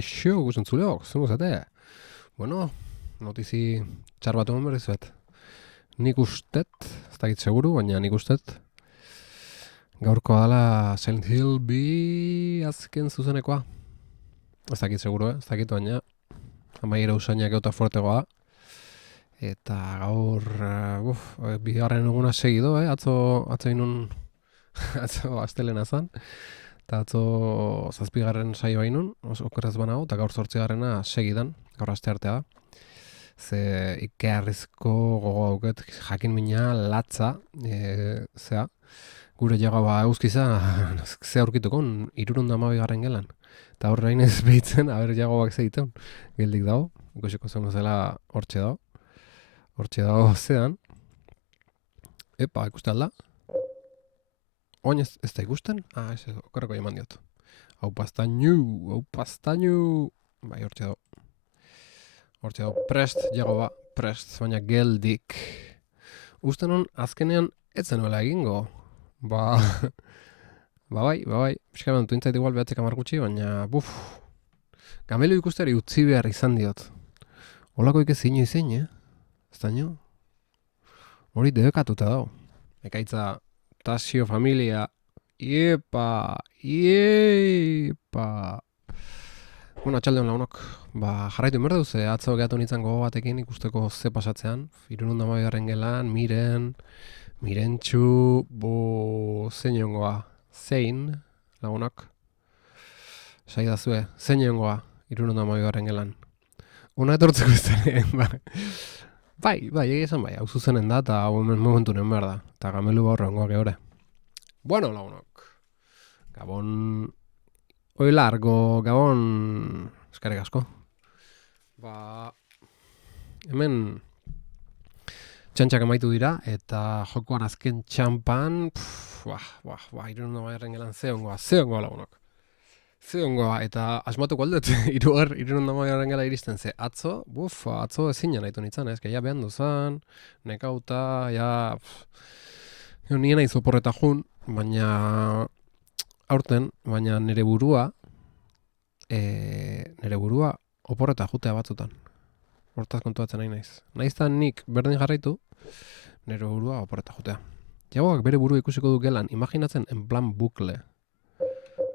kaixo, guzen zuleok, zengo zate. Bueno, notizi txar bat eman berrizuet. Nik ustet, ez dakit seguru, baina nik ustet. Gaurko dala Silent Hill bi azken zuzenekoa. Ez dakit seguru, ez dakit, baina amaiera usainak euta fuertegoa da. Eta gaur, bigarren eguna segido, atzo inun, atzo astelena zan. Eta atzo zazpigarren saioa inun, okeraz banago, eta gaur 8garrena segidan, gaur aste artea da. Ze ikearrizko gogo auket jakin mina latza, zea, gure jagaba euskiza, ze aurkitukon, 312 gelan. Eta horrein ez behitzen, haber jagoak zeiten, geldik dago, ikusiko zen zela hortxe dago. Hortxe dago zean. Epa, ikuste alda? Oin ez da ikusten? Ez okarrako eman diot. Hau pastainu! Bai, hortxe dago. Hortxe dago, prest, jago ba, prest, baina geldik. Usten hon, azkenean, ez zenuela egingo. Bai. Piska eman tuintzait igual behatzek amarkutsi, baina, gamelu ikusteri utzi behar izan diot. Olako ikezin izin, ez da nio? Hori debekatuta dago. Ekaitza, Tasio familia, iepa. Bueno, atxaldeon launok, jarraitu inberdu ze atzo gehatu nintzen gogo batekin ikusteko ze pasatzean. 312 gelan, Mirentxu, zein egongoa, zein, lagunok. Sai da zue, zein egongoa, 312 gelan. Una etortzeko ez zen, Bai, egia esan bai, hau zuzenen da, eta momentu nuen behar da. Eta gamelu gaur rengoa geore. Bueno, lagunok. Gabon... Hoi largo, gabon... Eskarek asko. Hemen... Txantxak amaitu dira, eta jokoan azken txampan... 312 gelan zeongoa lagunok. Zeongoa, eta asmatuko aldet, 312 gela iristen ze atzo, atzo ezin nahitu nintzen, ez, ja behan duzan, nekauta, nien nahi zoporreta jun, baina nire burua oporreta jutea batzutan. Hortaz kontuatzen nahi naiz. Naiztan nik berdin jarraitu, nire burua oporreta jutea. Jagoak bere burua ikusiko du gelan, imaginatzen en plan bukle.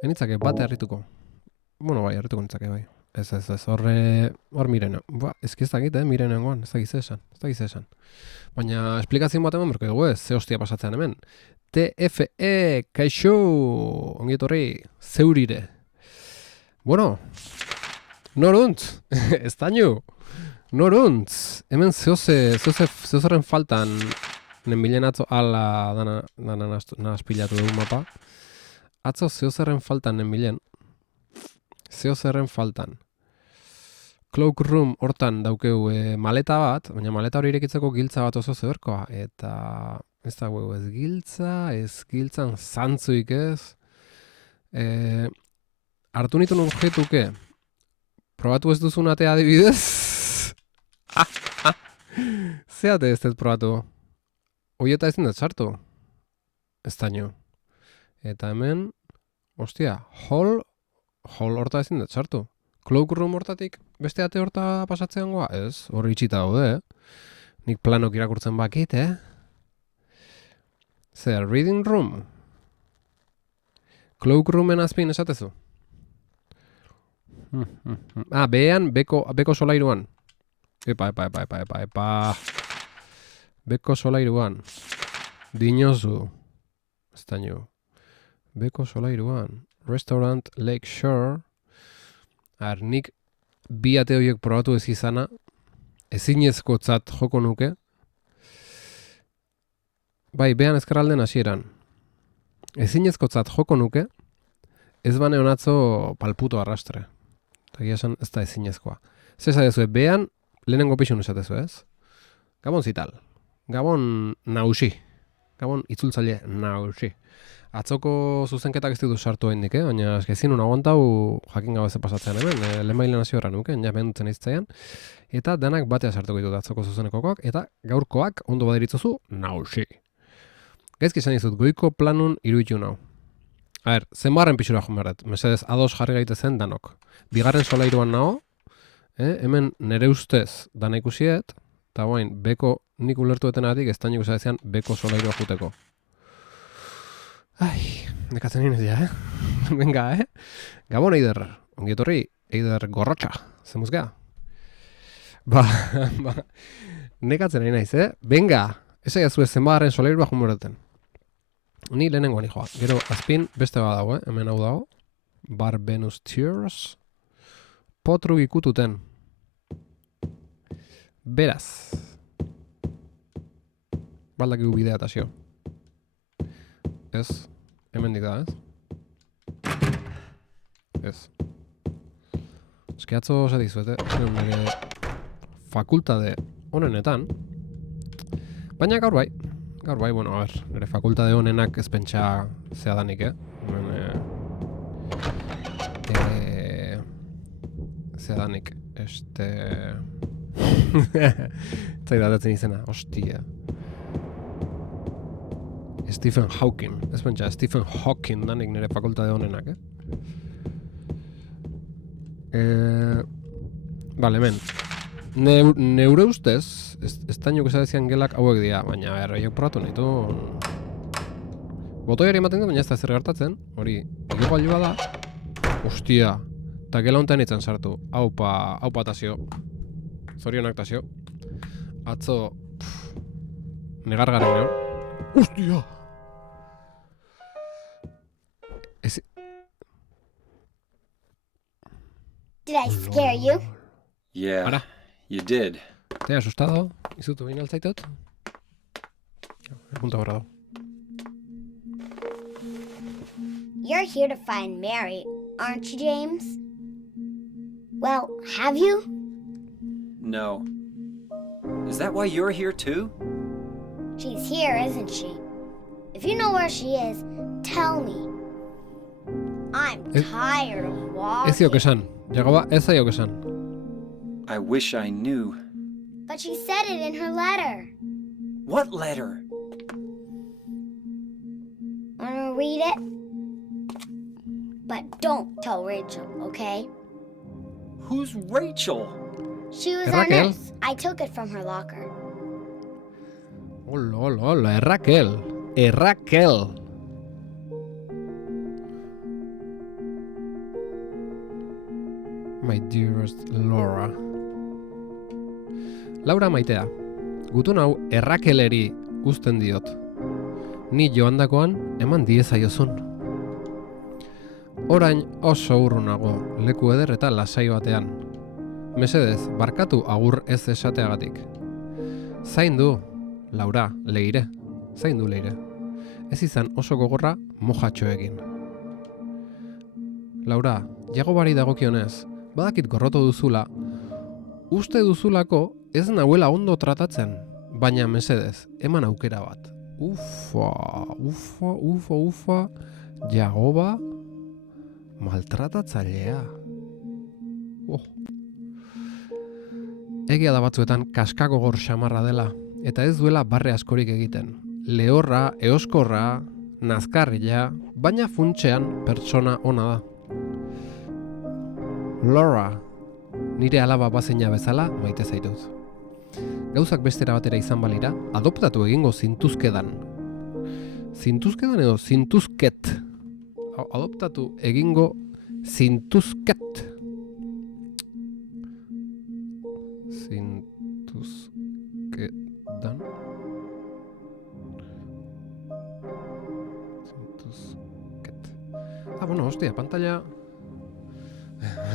Enitzake bate harrituko. Bueno, bai, harrituko nitzake, bai. Ez, hor mirena. Ez dakit, mirenengoan, ez dakit esan. Baina, esplikazioan bat eman berko dugu ez, ze hostia pasatzean hemen. TFE, kaixo, ongietorri, zeurire. Bueno, noruntz, ez daño, noruntz. Hemen zehozaren faltan, nenbilen atzo ala dana naspilatu dugu mapa. Atzo zehozerren faltan nenbilen. Zehozerren faltan. Cloakroom hortan daukeu maleta bat, baina maleta hori irekitzeko giltza bat oso zeberkoa. Eta ez da ez giltzan zantzuik ez. Hartu nituen objetuke. Probatu ez duzun atea adibidez? Zeate ez dut probatu. Oieta ezin dut sartu. Ez daño. Eta hemen, ostia, hall horta ezin dut sartu. Cloakroom hortatik beste ate horta pasatzean goa? Ez, hori itxita daude, Nik planok irakurtzen bakit, Zer, reading room? Cloakroomen azpin esatezu? Behean, beko solairuan. Epa. Beko solairuan. Dinozu. Ez daño. Beko solairuan. Restaurant Lake Shore. Nik bi ate horiek probatu ez izana. Ezinezkotzat joko nuke. Bai, behan ezkerralden hasieran. Ezinezkotzat joko nuke. Ez bane honatzo palputo arrastre. Tagia esan ez da ezinezkoa. Zesa dezu, behan lehenengo pixun esatezu ez? Gabon zital. Gabon nausi. Gabon itzultzaile nausi. Atzoko zuzenketak ez ditu sartu hendik, baina ezin hona aguantau jakin gabe ze pasatzean hemen, lehenbailen hasi horra nuke, behan dutzen iztzean, eta danak batea sartuko ditut atzoko zuzenekoak, eta gaurkoak ondo badiritzuzu nausi. Gaizki esan dizut, goiko planun iruditu nau. A ber, zenbarren pixura joan behar dut. Mesedez, ados jarri gaitezen danok. Bigarren solairuan nago, hemen nere ustez dana ikusiet, eta guain, beko nik ulertuetenatik, ez da nik usadezian beko solairua juteko. Ai, nekatzen inez ja, Venga, Gabon, Eider. Ongietorri, Eider Gorrotxa. Zemuzgea? Ba, nekatzen nahi naiz, Venga, ez aiazu ez zenbarren solairua joan behar duten. Ni lehenengo ni joa. Gero azpin beste bat dago, hemen hau dago. Barbenus Tears. Potru ikututen. Beraz. Baldakigu bidea eta zio. Ez. Hemen dik da, ez? Ez. Eskiatzo ose dizuet, nire fakultade honenetan. Baina gaur bai. Gaur bai, bueno, a ver, nire fakultade honenak ez pentsa zeadanik, Zeadanik, Zaidatatzen izena, hostia. Stephen Hawking, ez pentsa, Stephen Hawking danik nire fakultade honenak, Vale, men. Neure ustez, ez tainuk esadezian gelak hauek dira, baina erraiek probatu nahi du... Botoiari ematen dut, baina ez da zer gertatzen, hori, ego gailu bada, ostia, eta gela honetan itzen sartu, haupa tazio, zorionak tazio, atzo, negargaren egon, ostia! Did I scare you? Yeah, Ara. you did. Te has asustado? Izutu egin altzaitot? Punto borrado. You're here to find Mary, aren't you, James? Well, have you? No. Is that why you're here too? She's here, isn't she? If you know where she is, tell me. I'm tired of walking. Ez diok esan. Jagoba, ez diok esan. I wish I knew. But she said it in her letter. What letter? Wanna read it? But don't tell Rachel, okay? Who's Rachel? She was our Raquel. nurse. I took it from her locker. Hola, hola, hola, Raquel. Raquel. My dearest Laura. Laura maitea. Gutun hau Raqueleri uzten diot. Ni joandakoan eman diezaiozun. Orain oso urrunago, leku eder eta lasai batean. Mesedez, barkatu agur ez esateagatik. Zaindu, Laura, Leire. Zaindu, Leire. Ez izan oso gogorra mojatxoekin. Laura, jagobari dagokionez, badakit gorroto duzula, uste duzulako ez nahuela ondo tratatzen, baina mesedez, eman aukera bat. Ufa, jagoba maltratatzailea. Egia da batzuetan kaskagogor xamarra dela, eta ez duela barre askorik egiten. Lehorra, eoskorra, nazkarria, baina funtsean pertsona ona da. Laura, nire alaba bazeina bezala maite zaitut. Gauzak bestera batera izan balira, adoptatu egingo zintuzkedan. Zintuzkedan edo zintuzket. Adoptatu egingo zintuzket. Zintuzkedan. Zintuzket. Bueno, hostia, pantalla...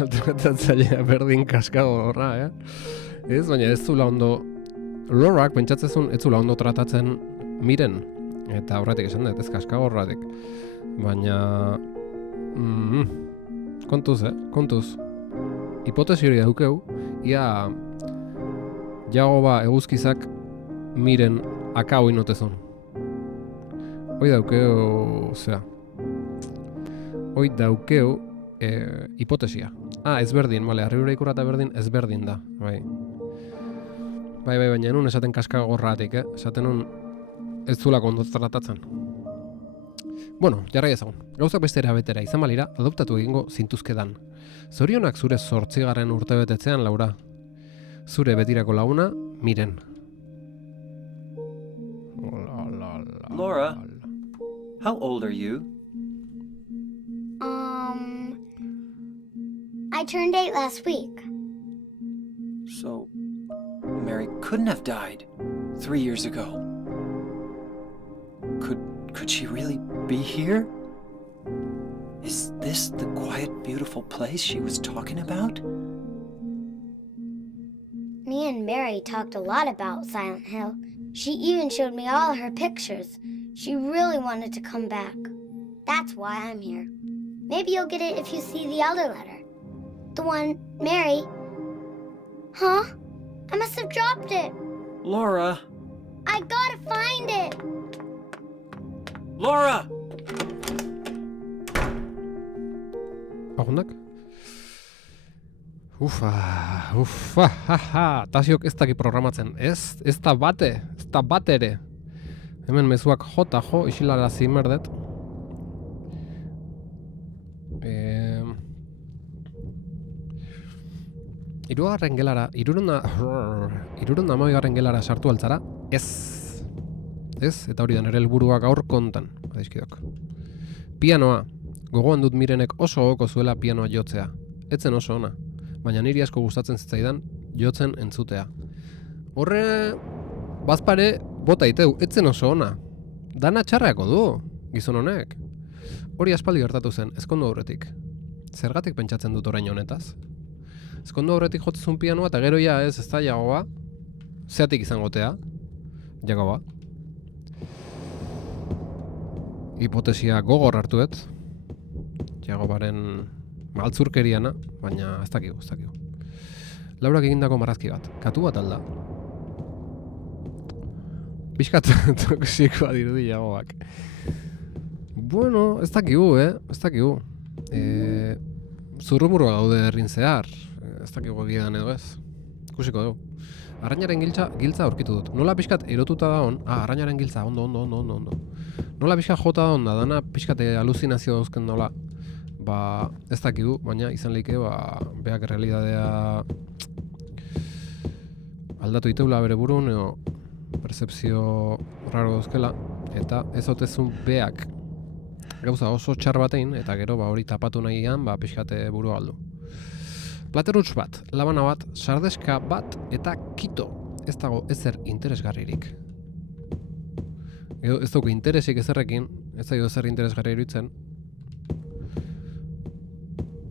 Tratatzailea berdin kaskago horra, Ez, baina ez zula ondo... Laurak pentsatzezun ez zula ondo tratatzen miren. Eta horretik esan dut, ez kaskago horretik. Baina... Kontuz, kontuz. Hipotesi hori daukeu, ia... Jagoba eguzkizak miren akau inotezun. Hoi daukeu... Hoi daukeu... hipotesia. Ezberdin, bale, arribura ikurrata berdin, ezberdin da, bai. Bai, baina nun esaten kaskagorratik, esaten nun ez zulako ondo tratatzen. Bueno, jarrai ezagun. Gauzak bestera betera izan balira, adoptatu egingo zintuzkedan. Zorionak zure 8. urtebetetzean, Laura. Zure betirako laguna, Miren. Laura, how old are you? I turned 8 last week. So, Mary couldn't have died 3 years ago. Could she really be here? Is this the quiet, beautiful place she was talking about? Me and Mary talked a lot about Silent Hill. She even showed me all her pictures. She really wanted to come back. That's why I'm here. Maybe you'll get it if you see the elder letter. The one Mary... Huh? I must have dropped it. Laura! I gotta find it. Laura! Lagunak? Haha, Tasiok ez daki programatzen. Ez da bate ere. Hemen mezuak jota jo, isilara zimerdet. Hirugarren gelara, 312. gelara sartu altzara, ez, eta hori da nire helburua gaur kontan, adizkidok. Pianoa, gogoan dut Mirenek oso gogoko zuela pianoa jotzea. Etzen oso ona, baina niri asko gustatzen zitzaidan jotzen entzutea. Horre, bazpare, bota iteu, etzen oso ona. Dana txarrako du, gizon honek. Hori aspaldi gertatu zen, ezkondu aurretik. Zergatik pentsatzen dut orain honetaz? Ezkondu aurretik jotzezun pianoa eta gero ja ez da jagoa. Zeatik izangotea. Jagoa. Hipotesia gogor hartuet. Jagobaren maltzurkeriana, baina ez dakigu. Laurak egindako marrazki bat. Katu bat alda. Bizkat toksikoa dirudi Jagoak. Bueno, ez dakigu, ez dakigu. Zurrumurua gaude herrin zehar. Ez dakigu egidan edo ez. Ikusiko dugu. Arrainaren giltza aurkitu dut. Nola pixkat erotuta da hon? Arrainaren giltza, ondo. Nola pixkat jota da onda, dana pixkat aluzinazio dauzken nola. Ez dakigu, baina izan leike, beak realidadea aldatu iteula bere burun, edo percepzio raro dauzkela, eta ez otezun beak gauza oso txar batein, eta gero hori tapatu nahian, pixkate buru aldu. Plateruts bat, labana bat, sardeska bat eta kito. Ez dago ezer interesgarririk. Ez dugu interesik ezerrekin, ez dago ezer interesgarri iruditzen.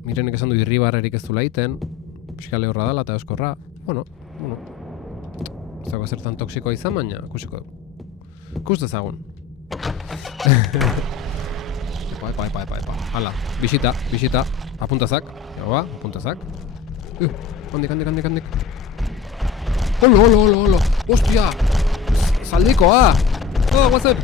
Mirenek esan du irribarrerik ez du laiten, pixkale horra dala eta eskorra. Bueno. Ez dago ezertan toksikoa izan, baina ikusiko dugu. Ikus dezagun. Epa. Hala, bisita. Apuntazak. Jagoa, apuntazak. Handik. Olo. Ostia! Zaldikoa! Guazen!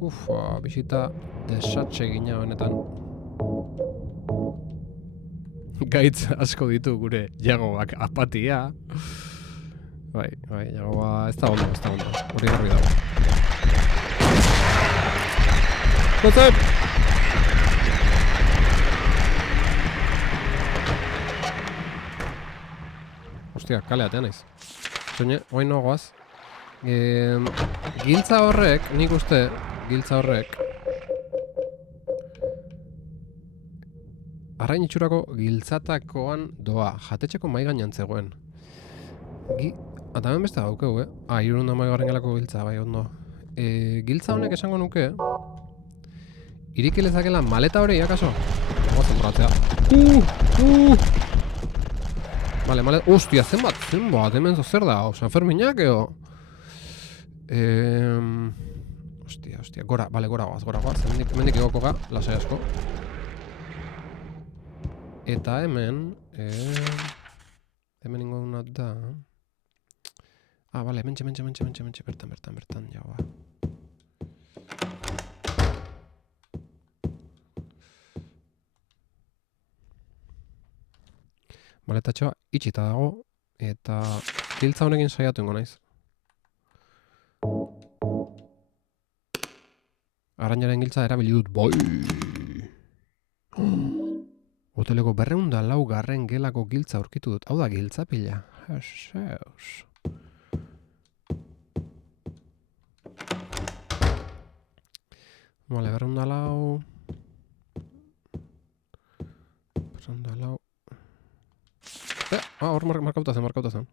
Ufa, bisita desatxe gina benetan. Gaitz asko ditu gure Jagoak apatia. Bai, Jagoa ez da ondo. Hori garbi dago. Guazen! Ostia, kale atean naiz. Soine, oain nogoaz. Giltza horrek, nik uste, arrain itxurako giltzatakoan doa, jatetxeko mai gainean zegoen. Eta hemen beste daukegu, 312. gelako giltza, bai ondo. Giltza honek esango nuke, iriki lezakela maleta hori, akaso? Goazen borratzea. Vale, maleta, ostia, zenbat, hemen zer da, San Ferminak edo? Ostia, gora goaz, hemendik egoko ga, lasai asko. Eta hemen ingo duna da... Vale, mentxe, bertan, Jagoa. Maletatxoa itxita dago, eta giltza honekin saiatu ingo naiz. Arañaren giltza erabili dut, boi! Hoteleko 204 garren gelako giltza aurkitu dut. Hau da giltza pila. Jesus. Vale, 204. 204. Hor markauta zen.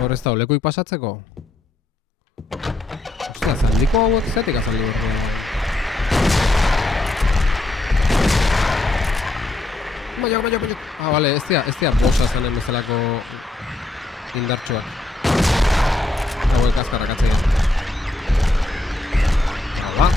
Hor ez da, olekuik pasatzeko? Ostia, zaldiko hauek zetik azaldi berri. Maio. Bale, ez dira bosa zanen bezalako indartsuak. Hauek azkarrak atzegin. Hala.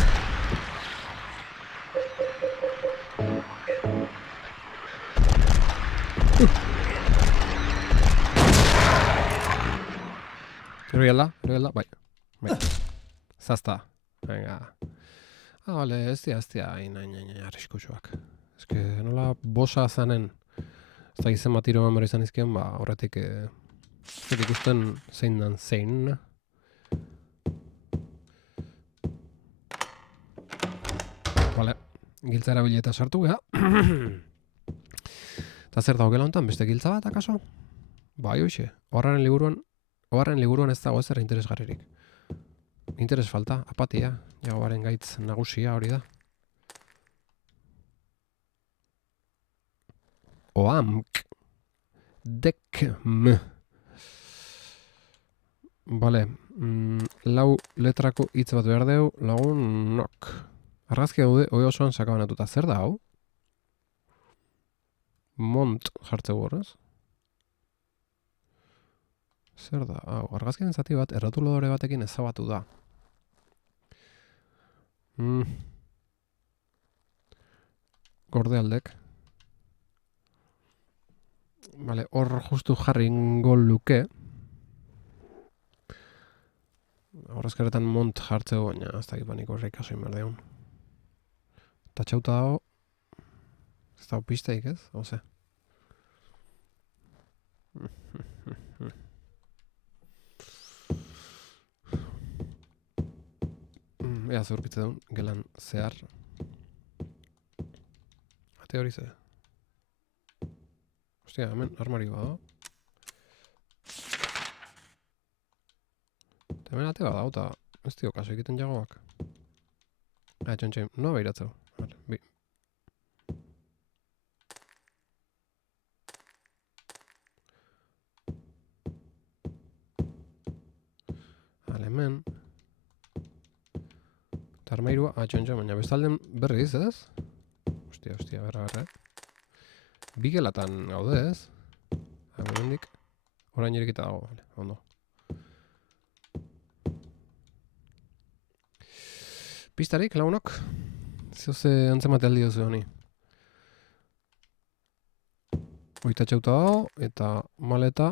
Hori alda, bai. Zazta. Venga. Bale, ez dira, arriskutsuak. Ez que nola bosa zanen, ez da izen bat iroan bera izan izkien, horretik ikusten zein dan zein. Bale, giltza erabili eta sartu geha. Eta zer daugela honetan, beste giltza bat, akaso? Bai, hoxe, Oharren liburuan ez dago ezer interesgarririk. Interes falta, apatia, jagoaren gaitz nagusia hori da. Oamk. Dekm. Bale, 4 letrako hitz bat behar deu, lagunok. Argazkia daude, hoi osoan sakabanatuta. Zer da hau? Mont jartzeu horrez. Zer da? Hau, argazkien zati bat errotulodore batekin ezabatu da. Gordealdek. Vale, hor justu jarri ingo luke. Horrezkeretan mont jartzeu, baina ez da gipanik horreik asoin behar deun. Tatxauta dago, ez dago pisteik ez? Oze. Ea zurkitze duen, gelan zehar. Ate hori ze. Ostia, hemen armario bada. Hemen ate bada, eta ez dio kaso egiten jagoak. Txontxein, noa behiratzeu. Bi. Hemen. Armairua, txontxo, baina bestalden berriz, ez? Ostia, berra. Bigelatan gaude, ez? Momendik. Orain irikita dago, vale, ondo. Pistarik, lagunok? Zeuze antzemate aldi duzu honi. Oita txauta dago, eta maleta.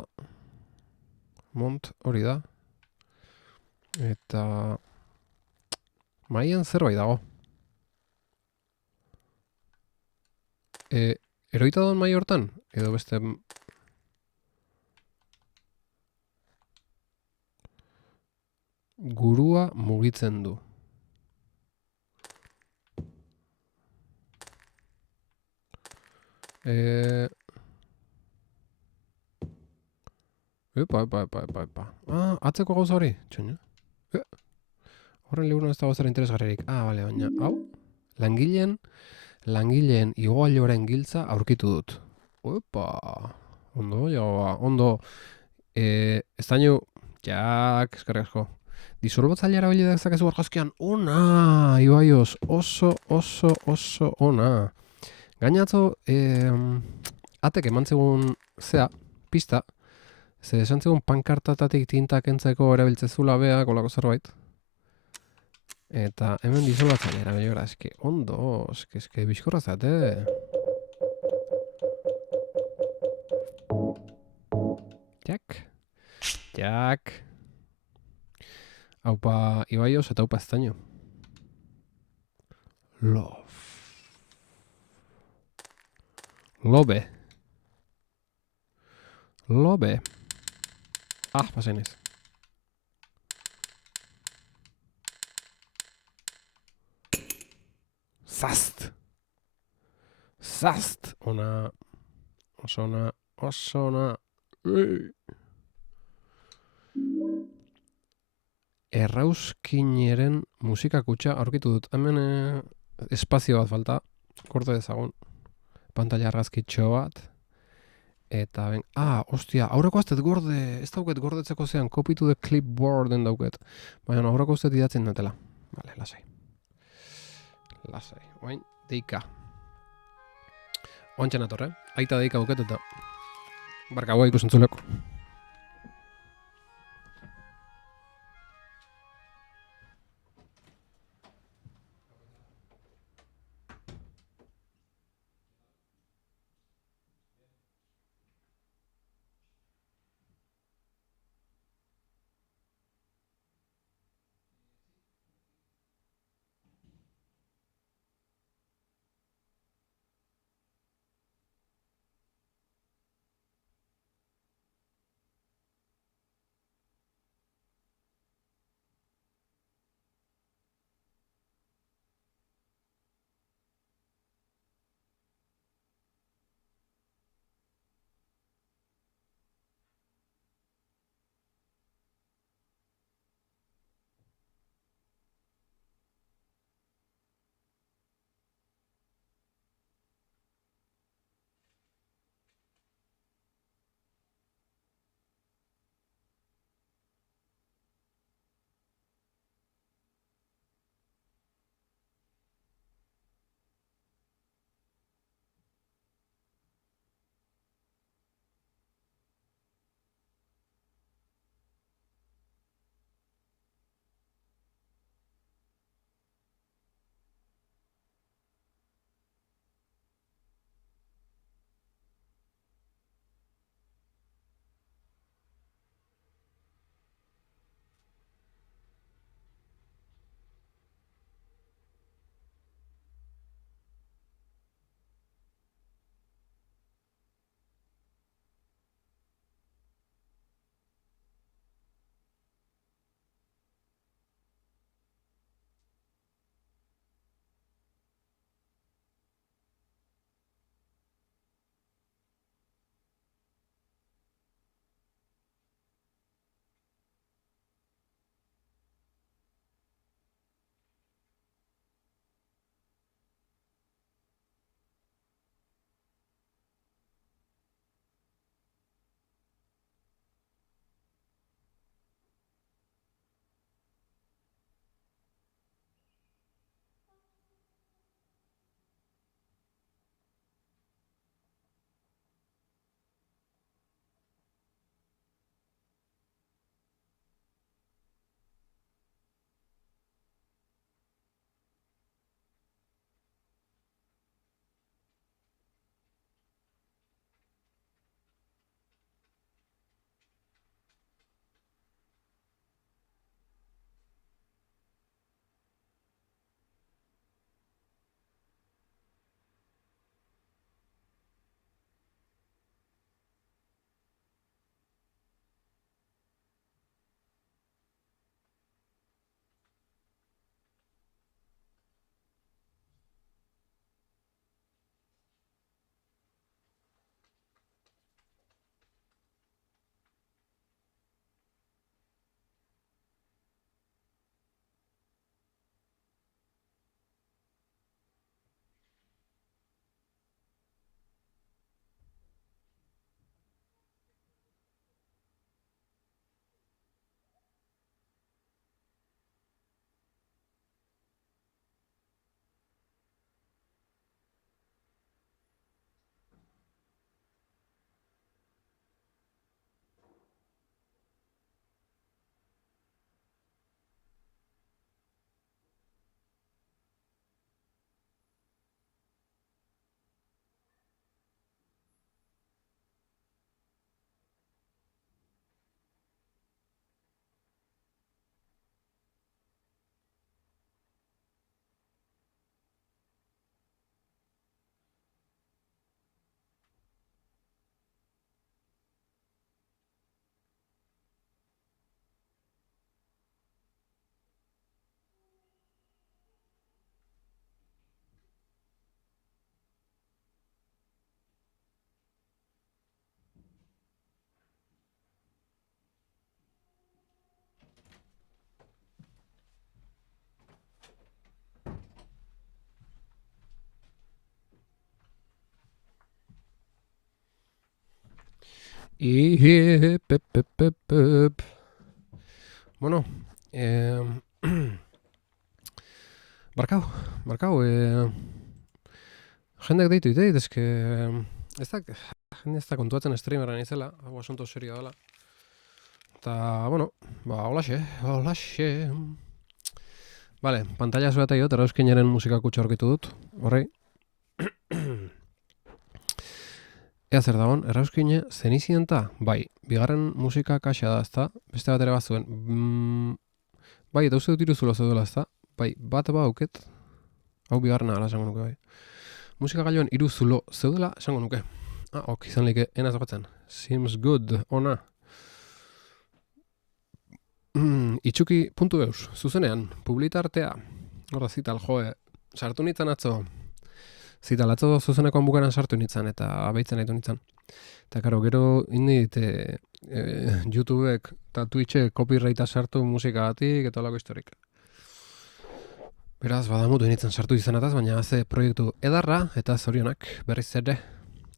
Mont hori da. Eta... Maian zerbait dago. Eroita duen mai hortan? Edo beste... Gurua mugitzen du. Epa. Atzeko gauza hori? Txoina. Horren liburuan ez dago zer interesgarririk. Bale, baina, hau? Langileen igogailuaren giltza aurkitu dut. Opa! Ondo. Ez daño, jak, eskerrik asko. Disolbatzailea erabili dezakezu argazkian. Ona! Ibaioz, oso ona. Gainatzo, atek eman zegoen zea, pista, ze esan zegoen pankartatatik tintak entzeko erabiltzezula bea, kolako zerbait. Eta hemen disolbatzailea erabili gara, eske ondo, eske bizkorra zate. Jak. Haupa Ibaioz eta haupa Estaño. Love. Lobe. Lobe. Ah, pasenez. Zast. Zast. Ona. Osona. Osona. Errauskineren musika kutxa aurkitu dut. Hemen espazio bat falta. Korte dezagun. Pantalla argazkitxo bat. Eta ben... ostia, aurreko aztet gorde. Ez dauket gordetzeko zean. Copy to the clipboarden dauket. Baina aurreko aztet idatzen natela. Vale, lasai. Lasai. Oain, deika. Ontsen atorre. Aita deika buket eta... Barka hua ikusentzuleko. Bueno, barkau, jendeak deitu iteit, eske, jende ez da kontuatzen streamerra nizela, hau asunto serio dela. Eta, bueno, holaxe. Vale, pantalla zueta jot, Erauzkinaren musika kutxa aurkitu dut, horrei. Ea zer dagoen, Erauzkine Zenicienta, bai, bigarren musika kaxa da, ezta? Beste bat ere bat zuen. Bai, eta uste dut iruzulo zeudela, ezta? Bai, bat auket. Hau bigarrena ala esango nuke, bai. Musika gaioan iruzulo zeudela esango nuke. Ok, izan like, enaz batzen. Seems good, ona. Itxuki.eus, zuzenean, publitartea. Horra zital, joe, sartu nintzen atzo. Zital, atzo zuzenekoan bukaran sartu nintzen, eta abeitzen nahitu nintzen. Eta, karo, gero indit YouTubek eta Twitchek copyrighta sartu musikagatik eta olako historik. Beraz, badamutu nintzen sartu izanataz, baina ze proiektu edarra eta zorionak berriz ere.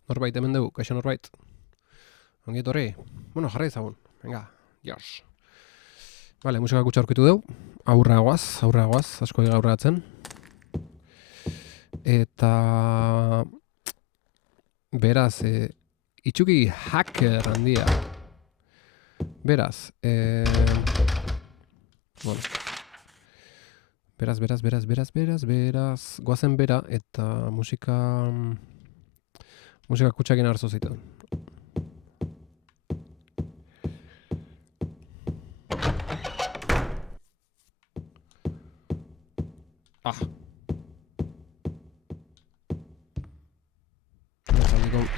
Norbait hemen dugu, kaixo norbait. Ongi etorri. Bueno, jarra izagun. Venga, jos. Vale, musika kutxa aurkitu dugu. Aurragoaz, asko ega aurregatzen. Eta... Beraz, itxuki hacker handia. Beraz, bueno. Beraz. Goazen bera eta musika kutxakin hartu zitu.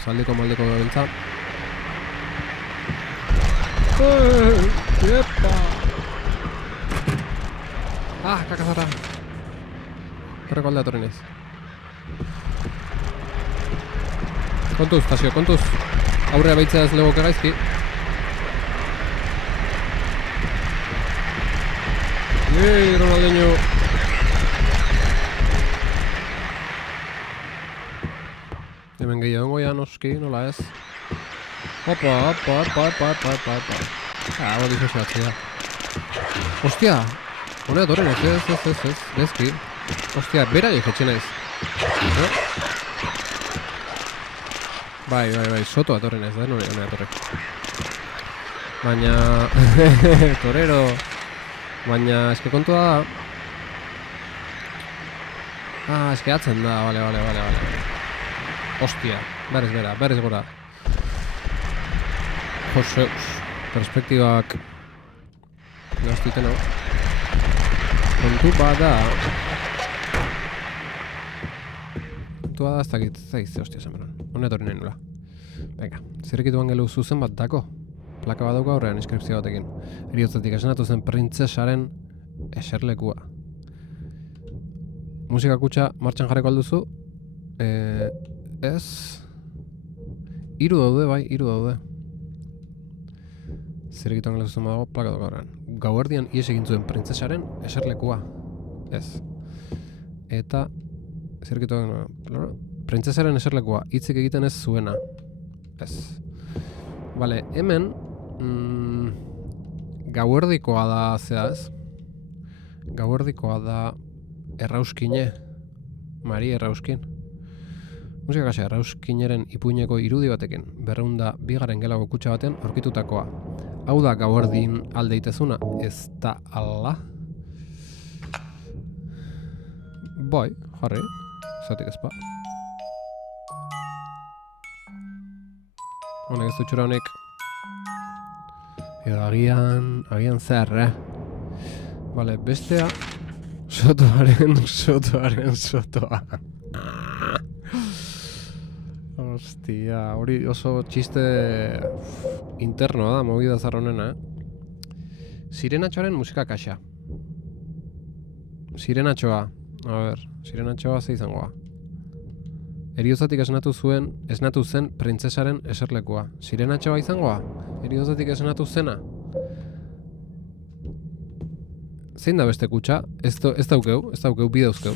Saldeko maldeko gabiltza. Epa! Kakazara. Korreko alde atorri naiz. Kontuz, Tasio, kontuz. Aurrea baitzea ez legoke gaizki. Ronaldinho. Hemen gehiago goia noski, nola ez. Opa. Hau dizu zehatzea. Ostia! Hone atorren ez, bezki. Ostia, bera jetxe naiz. Bai, soto atorren ez, da, hone atorren. Baina... Torero... Baina, eske kontua da... eske atzen da, bale. Ostia, berez gora. Joseus, perspektibak... Gaztiten hau. Kontu bada... ez dakit, hostia esan beran. Hone etorri nahi nula. Venga, zirrikitu angelu zuzen bat dako. Plaka bat dauka horrean inskripzio batekin. Eriotzetik esanatu zen printzesaren eserlekua. Musika kutxa martxan jarreko alduzu. Ez... Hiru daude. Zirrikitu angelu zuzen bat dago plaka dauka horrean. Gauerdian ies egin zuen printzesaren eserlekua. Ez. Eta... Zirrikitu angelu... Printzesaren eserlekua hitzik egiten ez zuena. Ez. Bale, hemen... Gauerdikoa da zea ez. Gauerdikoa da Errauskine. Mari Errauskin. Musika kasa Errauskineren ipuineko irudi batekin. 202. Gelako kutxa baten aurkitutakoa. Hau da gauerdin aldeitezuna. Ez da ala. Bai, jarri. Zatik ezpa. Honek ez dutxura honek. Edo agian zer, Bale, bestea... Sotoaren sotoa. Hostia, hori oso txiste internoa da, movida zarronena, Sirenatxoaren musika kaxa. Sirenatxoa. A ber, Sirenatxoa ze izangoa. Eriotzatik esnatu zen printzesaren eserlekua. Sirenatxoa izangoa? Eriotzatik esnatu zena? Zein da beste kutxa? Ez daukeu, bi dauzkeu.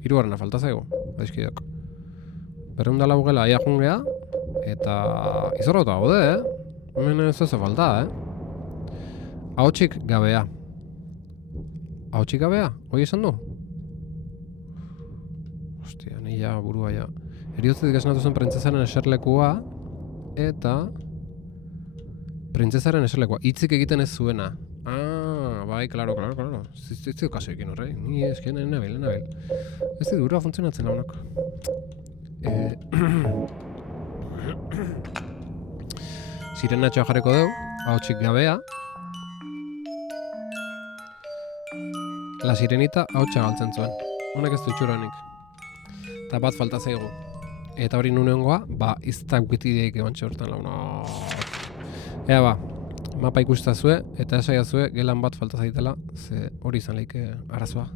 Hirugarrena falta zaigu, daizkideok. 204 aia jungea, Eta izorrota gaude, Hemen ez ez falta, Ahotsik gabea. Ahotsik gabea? Hoi esan du? Ostia, nila burua ja. Eriotzetik esnatu zen printzesaren eserlekua, eta... Printzesaren eserlekua. Hitzik egiten ez zuena. Ah, bai, klaro. Ez dut kaso ekin horrei. Ni esken nabil. Ez dut dura funtzionatzen launak. Sirenatxoa jarriko dugu, ahotsik gabea. La sirenita ahotsa galtzen zuen. Honek ez du txuranik. Eta bat falta zaigu. Eta hori nuneongoa, iztauketideik ebantxe hortan launa. Ea mapa ikustazue eta esaiazue gelan bat falta zaitela, ze hori izan leike arazoa.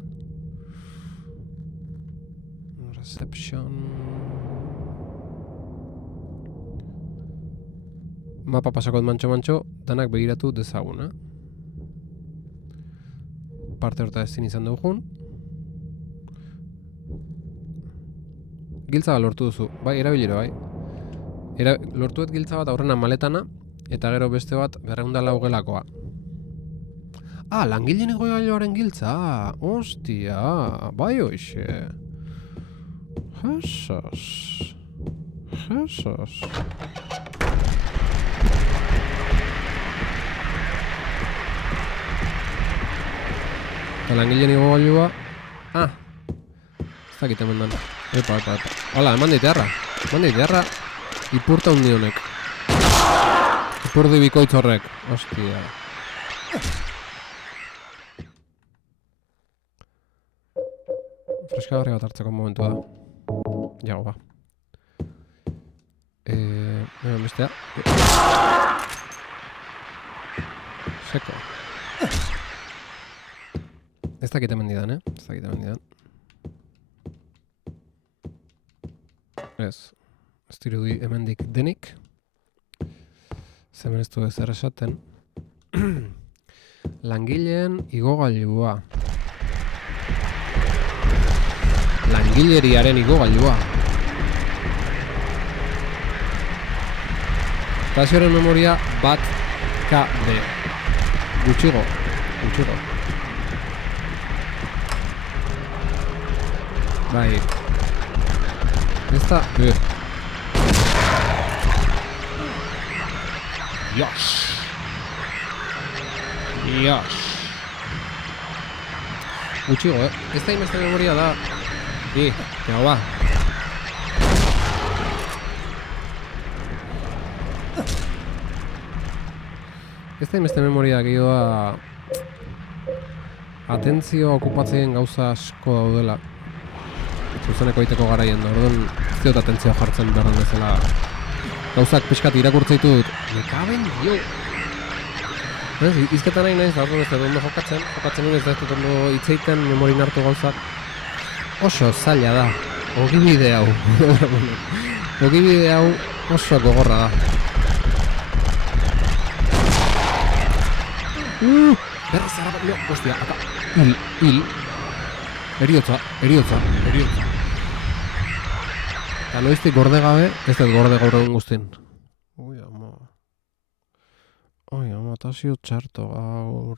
Reception... Mapa pasakot mantxo, danak begiratu dezagun, Parte horta ezin izan dugun. Giltza bat lortu duzu, bai, erabilero, bai. Lortuet giltza bat aurrena maletana, eta gero beste bat 204 gelakoa. Ah, langileen igoiluaren giltza, ostia, bai hoxe. Jesus. Eta langileen igoilua... Ah! Ez dakit hemen dan. Epa. Hola, eman ditearra. Ipurta hundi honek. Ipurdi bikoitz horrek. Ostia. Freskagarri bat hartzeko momentua da. Jago, bestea. Seko. Ez dakit hemen didan, Ez dakit hemen didan. Ez dirudi hemendik denik. Zemen ez du ezer esaten. Langileen igogailua. Langileriaren igogailua. Estazioaren memoria bat KB. Gutxigo. Bai. Ez da... Yosh. Gutxigo, Ez da inbeste memoria da... Gau ba. Ez da inbeste memoria gehiago da... Atentzioa okupatzen gauza asko daudela. Zuzeneko egiteko garaien da, orduan ez dut atentzioa jartzen behar bezala. Gauzak pixkat irakurtzeitu dut. Mekaben dio! Izketan nahi orduan ez dut ondo jokatzen ez dut ondo hitzeiten memorin hartu gauzak. Oso zaila da, ogibide hau. Ogibide hau oso gogorra da. Berriz zara, hostia, hil. Eriotza. Eta noiztik gorde gabe, ez dut gorde gaur egun guztin. Ui, ama, tasio txarto gaur.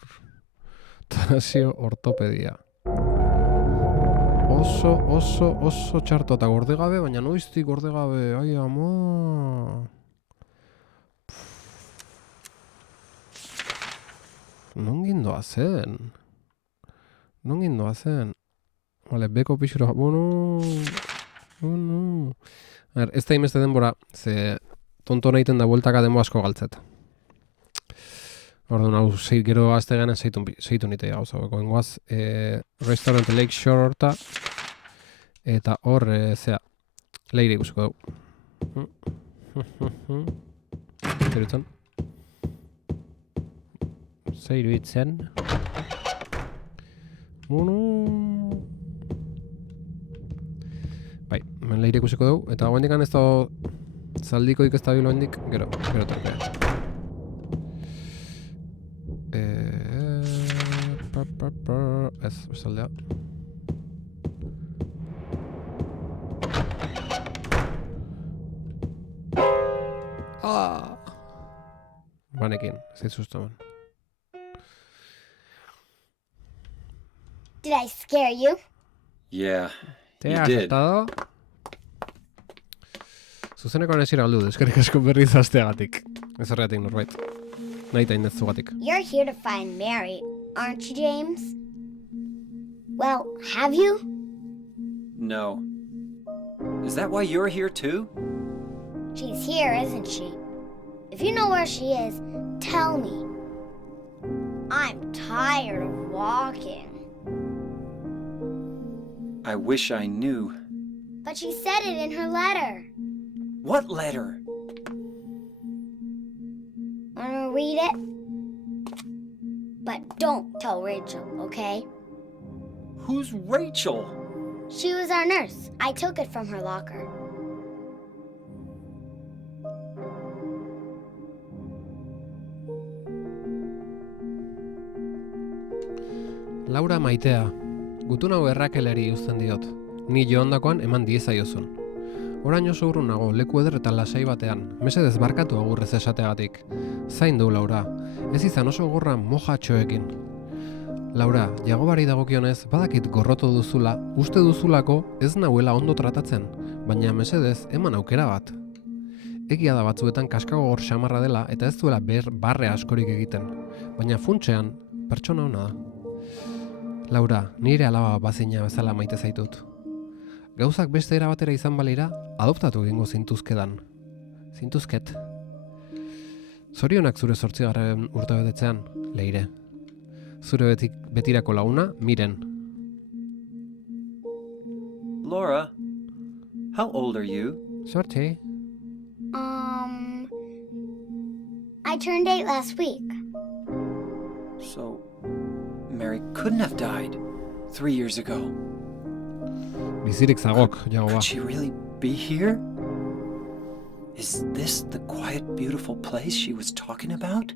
Tasio ortopedia. Oso txarto eta gorde gabe, baina noiztik gorde gabe. Ai, ama. Nongin doa zen. Vale, beko pixura. Bueno. Ez da imeste denbora, ze tonto nahiten da bueltaka denbo asko galtzet. Orduan, hau, gero azte gana zeitu nitea gauza. Goengoaz, Restaurant Lakeshore horta, eta hor, leire ikusiko dugu. Zeiruitzen. Bai, hemen leire ikusiko dugu, eta goendikan ez da zaldikoik ez da bilo hendik, gero torpea. Ez, bestaldea. honekin, ez zaituzten. Did I scare you? Yeah, Te you has did. estado... Zuzeneko anezira aldu, eskerrik asko berriz asteagatik. Ez horregatik norbait. Nahi ta indetzugatik. You're here to find Mary, aren't you, James? Well, have you? No. Is that why you're here too? She's here, isn't she? If you know where she is, tell me. I'm tired of walking. I wish I knew. But she said it in her letter. What letter? Wanna read it? But don't tell Rachel, okay? Who's Rachel? She was our nurse. I took it from her locker. Laura maitea, gutun hau Errakeleri uzten diot. Ni joandakoan eman diezaiozun. Orain oso urrun nago, leku eder eta lasai batean, mesedez barkatu agurrez esateagatik. Zain du, Laura, ez izan oso gorra mojatxoekin. Laura, jagobari dagokionez, badakit gorroto duzula, uste duzulako ez nauela ondo tratatzen, baina mesedez eman aukera bat. Egia da batzuetan kaskagogor xamarra dela eta ez duela barre askorik egiten, baina funtsean pertsona ona da. Laura, nire alaba bazina bezala maite zaitut. Gauzak beste era batera izan balira, adoptatu egingo zintuzkedan. Zintuzket. Zorionak zure 8. urtebetetzean, Leire. Zure betirako launa, Miren. Laura, how old are you? Sorte. I turned 8 last week. So, Mary couldn't have died 3 years ago. Bizirik zagok, jagoa. Could she really be here? Is this the quiet, beautiful place she was talking about?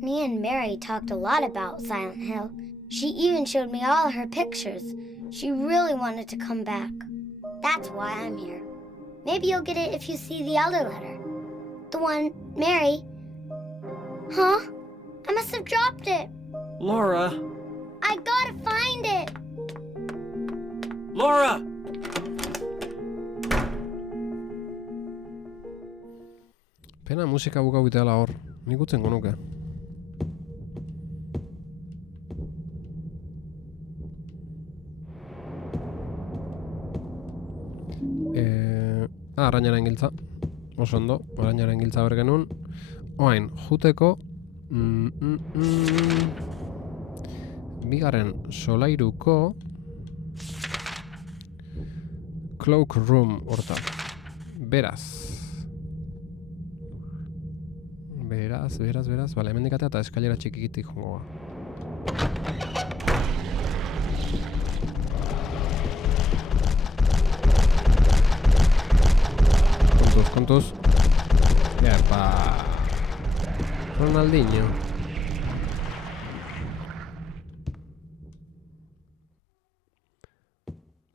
Me and Mary talked a lot about Silent Hill. She even showed me all her pictures. She really wanted to come back. That's why I'm here. Maybe you'll get it if you see the other letter. The one, Mary... Huh? I must have dropped it. Laura! I gotta find it. Laura! Pena musika bukau biteala hor, nik utzengo nuke. Arañaren giltza. Oso ondo, arañaren giltza bergenun. Oain, juteko... Bigarren solairuko... Cloak room horta. Beraz. Beraz. Bale, hemen dikatea eta eskailera txikikitik jongo ga. Kontuz. Epa. Ronaldinho.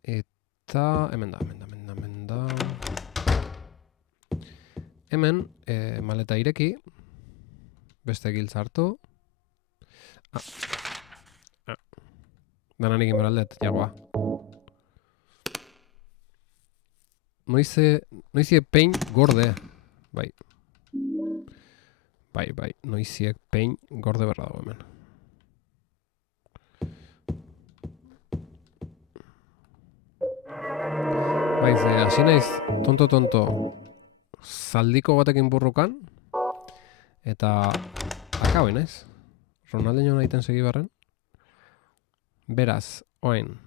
Eta... Hemen da. Hemen, maleta ireki. Beste giltza hartu. Danan egin beraldet, jagoa. Noizie pein gorde. Bai. Noiziek pein gorde berra dago hemen. Bai, hasi naiz tonto zaldiko batekin burrukan. Eta akabe naiz. Ronaldinho nahiten segi barren. Beraz, oen.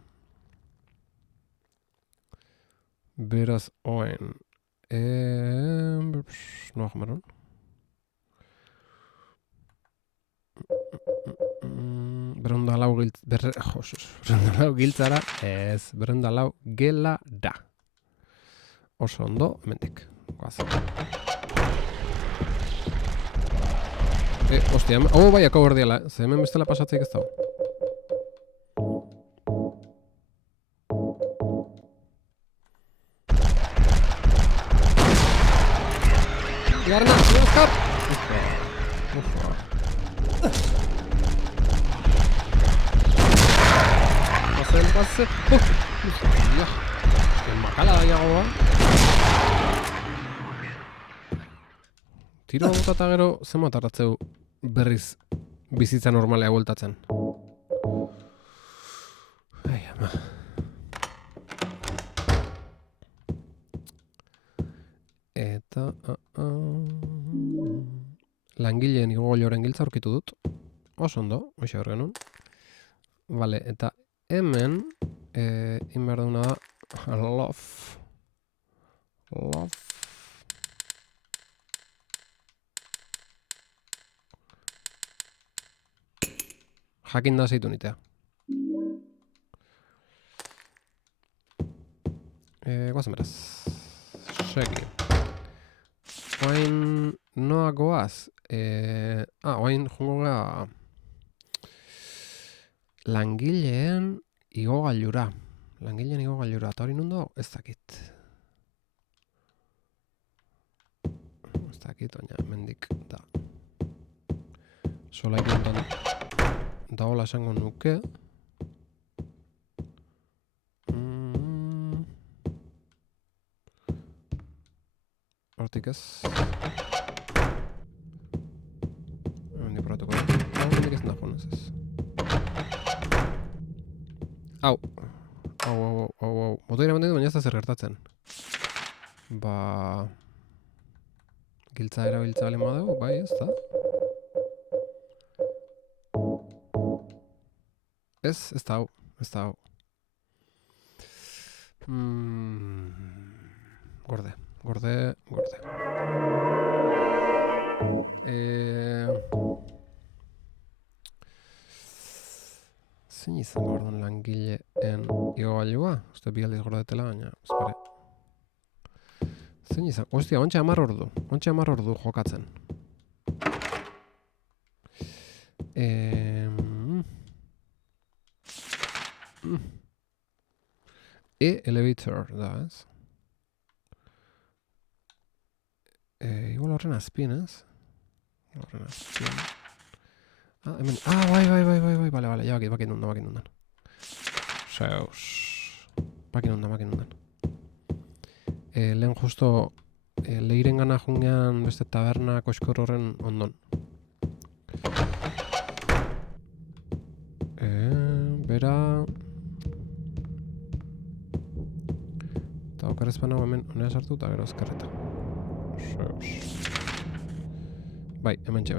Noa jomaron. Berondalau giltzara. Ez, berondalau gela da. Oso ondo, hemendik. Guazen. Ostia, bai, akau berdiala, ze hemen bestela pasatzeik ez dago. Bigarrena, Ufa. Pase. Ja. Makala dagoa. Tiro bota eta gero, zenbat hartatzeu berriz bizitza normalea bueltatzen. Ai, ama. Eta... langileen igogailuaren giltza aurkitu dut. Oso ondo, hoxe hor genuen. Vale, eta hemen, behar duguna da, love. Jakin da zeitu nitea. Guazen beraz. Segi. Oain noa goaz. Oain jungo gara langileen igogailura. Eta hori nundo ez dakit. Baina mendik da. Sola ikuntan daola esango nuke. Hortik ez. Hemendik probatuko da. Hemendik ez nagoen ez. Au. Motoira hemendik baina ez da zer gertatzen. Giltza erabiltza bali modeu, bai ez da. Ez da hau. Gorde. Zein izango orduan langileen igogailua? Uste bi aldiz gordetela, baina, espere. Zein izan? Ostia, ontsa 10 ordu jokatzen. Elevator da, ez? Igual horren azpien, ez? Hemen... bai, bale, ja bakin dundan. Zeus... Bakin dundan. Lehen justo lehiren gana jungean beste taberna koskor horren ondon. Bera... Eta okarrezpan hau hemen honea sartu eta gero azkarreta. Bai, hementxe.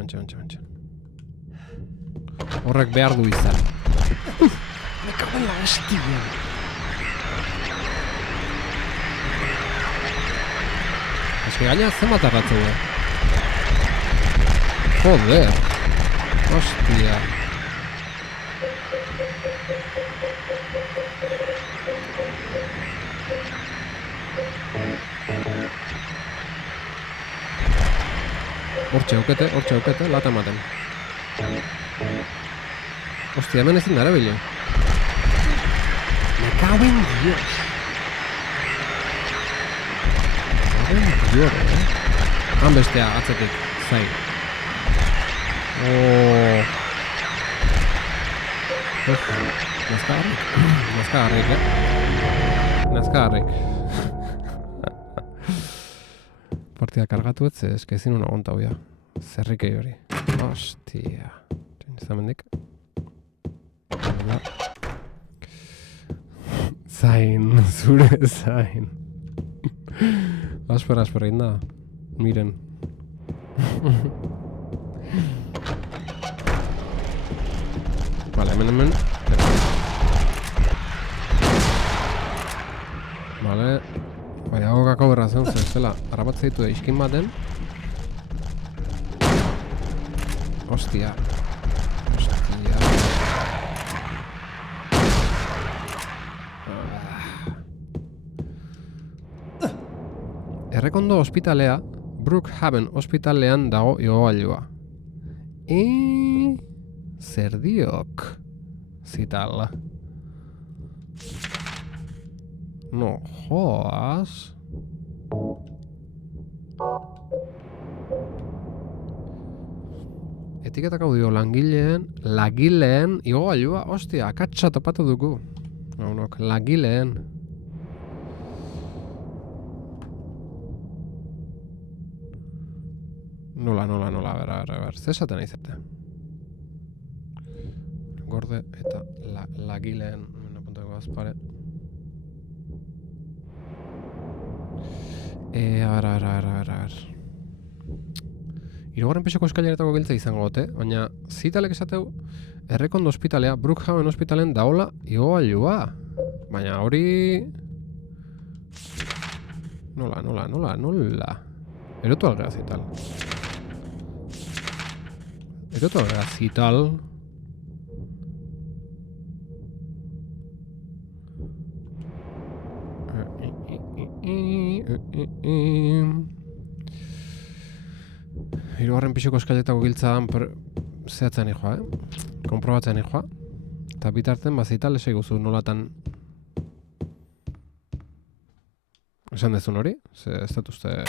Horrek behar du izan. Me cago en la hostia. Eske gaina zenbat arratzu da. Joder. Hostia. Hortxe aukete, lata ematen. Hostia, hemen ezin dara bilo. Me cago en Dios. Han bestea, atzetik, zai. Nazkagarrik. Partida kargatu ez, eske ezin una gonta hoia. Zerrikei hori. Hostia. Zamendik. Zain, zure zain. Aspera inda. Miren. Vale, hemen. Vale. Bai, hau gako berra zen, zela, harrapat zaitu da iskin baten. Hostia. Errekondo ospitalea, Brookhaven ospitalean dago igogailua. Zer diok? Zital. No joas. Etiketak hau dio lagileen igogailua, ostia, akatsa topatu dugu. Haunok, lagileen. Nola, ber, zesaten aizete. Gorde eta lagileen, apuntako azpare. A ver. Hirugarren pisoko eskaileretako giltza izango gote, baina zitalek esateu Errekondo ospitalea, Brookhaven ospitalen daola igogailua. Baina hori... Nola. Erotu algera zital. Hirugarren pisoko eskailetako giltzan zehatzen joa, konprobatzen joa. Eta bitarten bazital esai guzu nolatan esan dezun hori, ze ez dut uste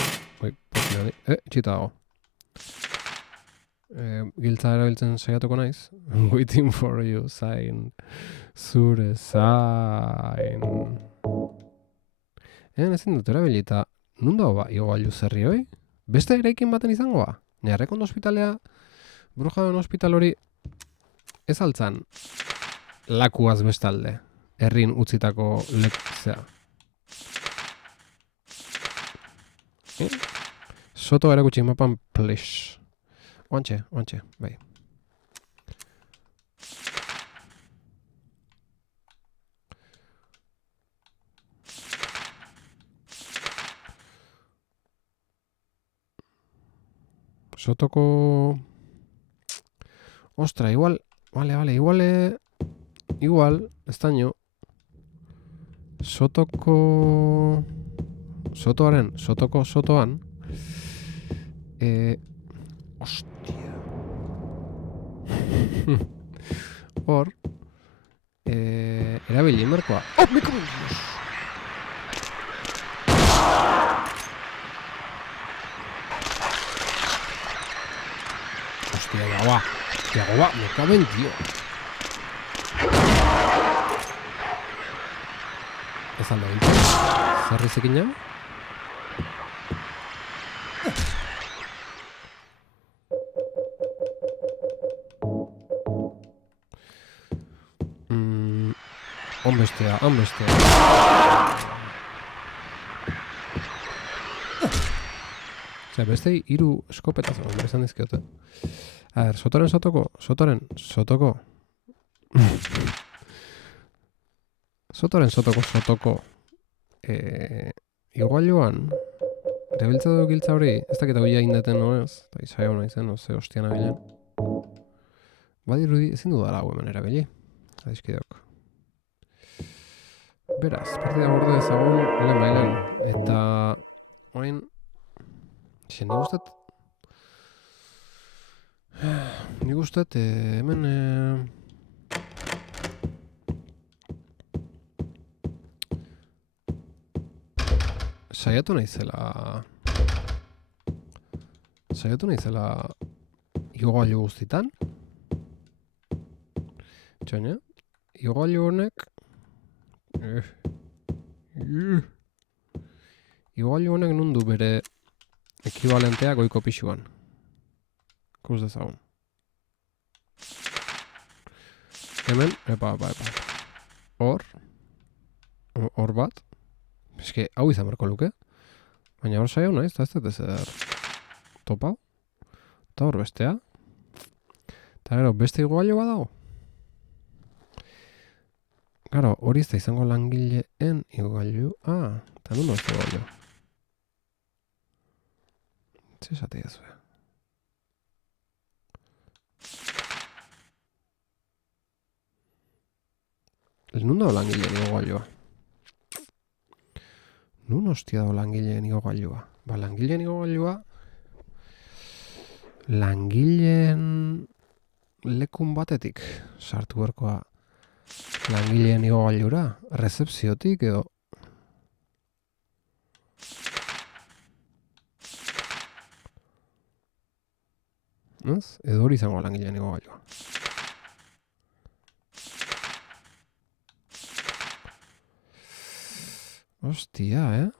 itxita dago. Giltza erabiltzen saiatuko naiz. Waiting for you, zain. Zure zain. Ezin dut erabilita, nun dago ba, igogailu zerri hoi? Beste eraikin baten izango ba? Errekondo ospitalea, Brookhaven ospital hori ez altzan lakuaz bestalde, herrin utzitako lekzea. Soto erakutsi mapan, please. Oantxe, bai. Sotoko... Ostra, igual... Vale, igual, estaño. Sotoan... Hostia. Hor... Erabili inberkoa. Oh, me cago en Dios. Hostia, Yagoba, me cago en tío. Ez alda bintu. Zerrizekin jau? Onbestea. Osea, beste hiru eskopetazo, esan dizkiote. A ver, sotoren sotoko. Sotoren sotoko. Igogailuan, rebiltza du giltza hori, ez dakit hau indeten noez, eta izai hau nahizen, oze hostian abilen. Badirudi, ezin dudala hau hemen erabili, adizkideok. Beraz, partida gorde ezagun, lehen, eta oain, nik ustet, hemen... Saiatu naizela igogailu guztitan. Txaina, igogailu honek nundu bere ekibalentea goiko pixuan. Kus dezagun. Hemen, epa. Hor bat. Eske, hau izan berko luke. Baina hor saiau naiz, eta ez dut ezer topau. Eta hor bestea. Eta gero, beste igogailu bat dago. Garo, hori ez da izango langileen igogailu. Eta nundo ez igogailu. Zer esate ez be. Nundo langileen igogailua. Nun hostia dago langileen igogailua? Ba, langileen igogailua... Langileen... Lekun batetik sartu berkoa langileen igogailura? Rezepziotik edo... Ez? Edo hori izango langileen igogailua. Ostia,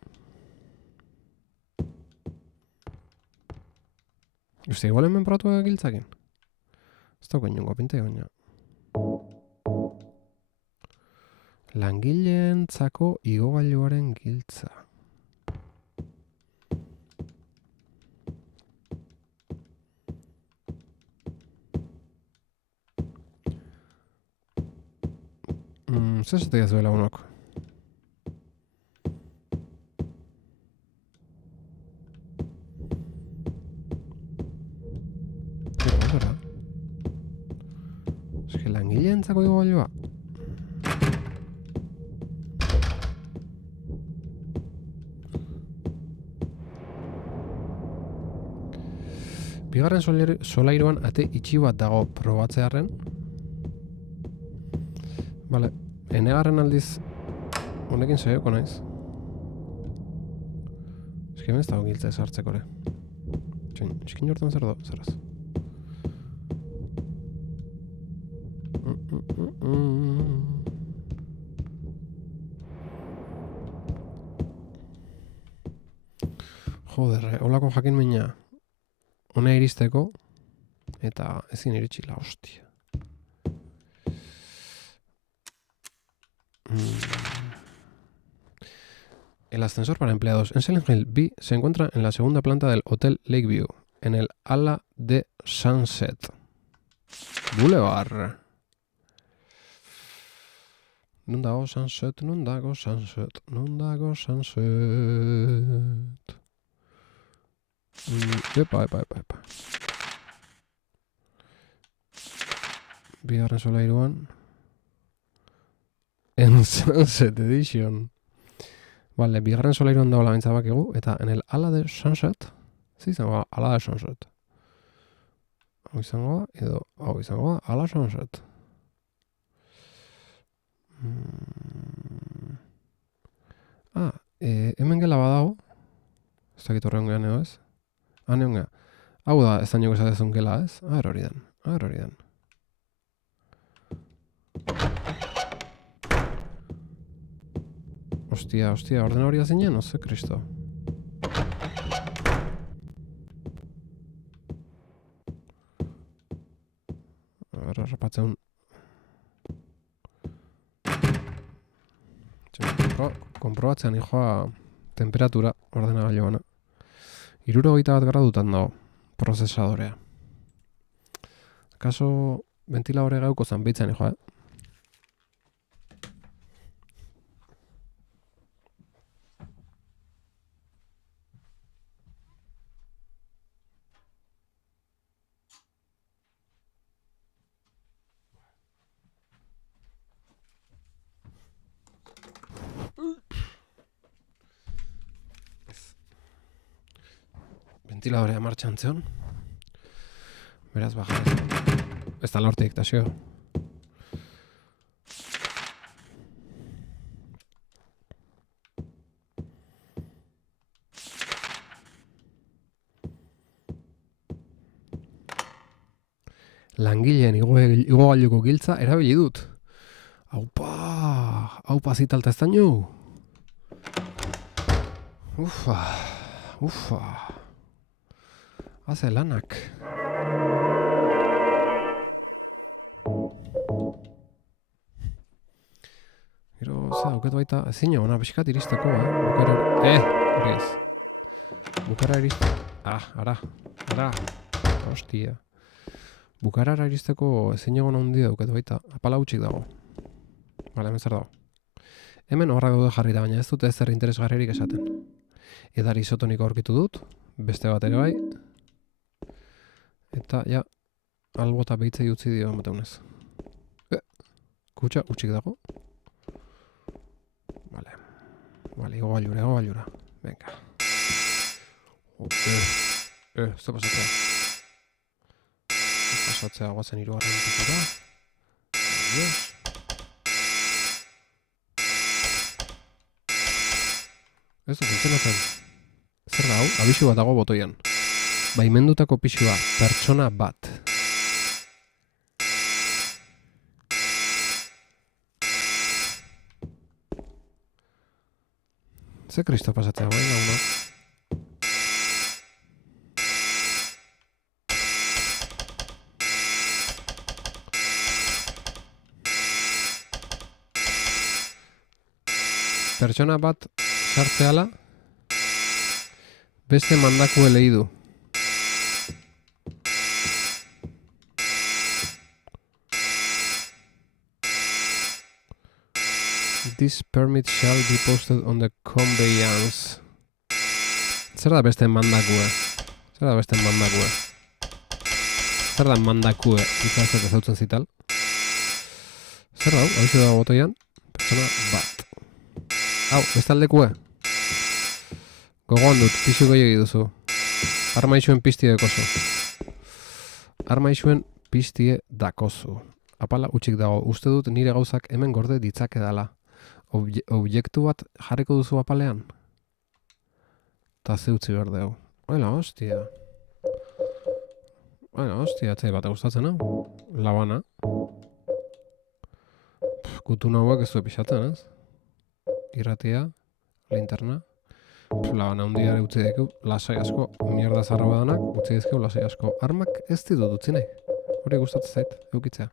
Uste, igual hemen probatu giltzakin. Ez dago inungo pinte, baina. Langileentzako igogailuaren giltza. Zer zatea zuela unok? Eske langileentzako igogailua. Bigarren solairuan ate itxi bat dago probatzearren. Vale, enegarren aldiz honekin saioko naiz. Eske hemen ez dago giltza ezartzeko ere. Eskin jortan zer do, zeraz. Joder, holako jakin mina hona iristeko eta ezin iritsila, hostia. El ascensor para empleados en Silent Hill B se encuentra en la segunda planta del Hotel Lakeview, en el ala de Sunset Boulevard. Non dago Sunset, non dago Sunset, non dago Sunset. Epa. Bigarren solairuan. En Sunset Edition. Vale, bigarren solairuan dago la bentsa bakigu, eta en el ala de Sunset, izango ala de Sunset. Hau izango edo hau izango ala Sunset. Hemen gela badago. Ez dakit horrean gehan ego ez? Neon geha. Hau da, ez da niogu esatezun gela ez? Hori dan. Ostia, ordena hori da zinen, oze, kristo. Rapatzen. Konprobatzean hijoa temperatura ordenagailuana. 61 gradutan dago prozesadorea. Kaso ventiladore gauko zanbitzen hijoa, Ventiladorea martxan zeon. Beraz, baja. Ez da lortik, da xeo. Langileen igogailuko giltza erabili dut. Aupa zitalta ez da nio. Ufa. Haze lanak. Gero, dauket baita, ezin ona pixkat iristeko, hori ez. Bukara iristeko. Ara. Hostia. Bukarara iristeko ezin egon handi dauket baita. Apala utxik dago. Bale, hemen zer dago. Hemen horrak daude jarri da, baina ez dute ezer interesgarririk esaten. Edari isotoniko aurkitu dut, beste bat ere bai. Eta, ja, albota behitzei utzi dio emateunez. Kutsa, utxik dago. Vale, igogailura. Venga. Zer pasatzea. Pasatzea guazen hirugarren pikura. Ez du funtzionatzen. Zer da hau? Abisu bat dago botoian. Baimendutako pisua, pertsona bat. Ze kristo pasatzea guain, lagunok? Pertsona bat sartzeala beste mandaku elei du. This permit shall be posted on the conveyance. Zer da beste mandakue? Zer da beste mandakue? Zer da mandakue? Ikastek ezautzen zital. Zer da, hau da botoian? Pertsona bat. Hau, beste aldekue? Gogoan dut, pisu gehiagi duzu. Armaixuen pistie dekozu. Armaixuen pistie dakozu. Apala utxik dago, uste dut nire gauzak hemen gorde ditzake dala. Objektu bat jarriko duzu apalean? Ta ze utzi berde hau. Baina, hostia. Atzai bat gustatzen hau. Labana. Gutun hauek ez du pixatzen, ez? Irratia, linterna. Labana hundiare utzi daiku, lasai asko, mierda zarra badanak, utzi dizkeu lasai asko. Armak ez ditut utzi nahi. Hori gustatzen zait, eukitzea.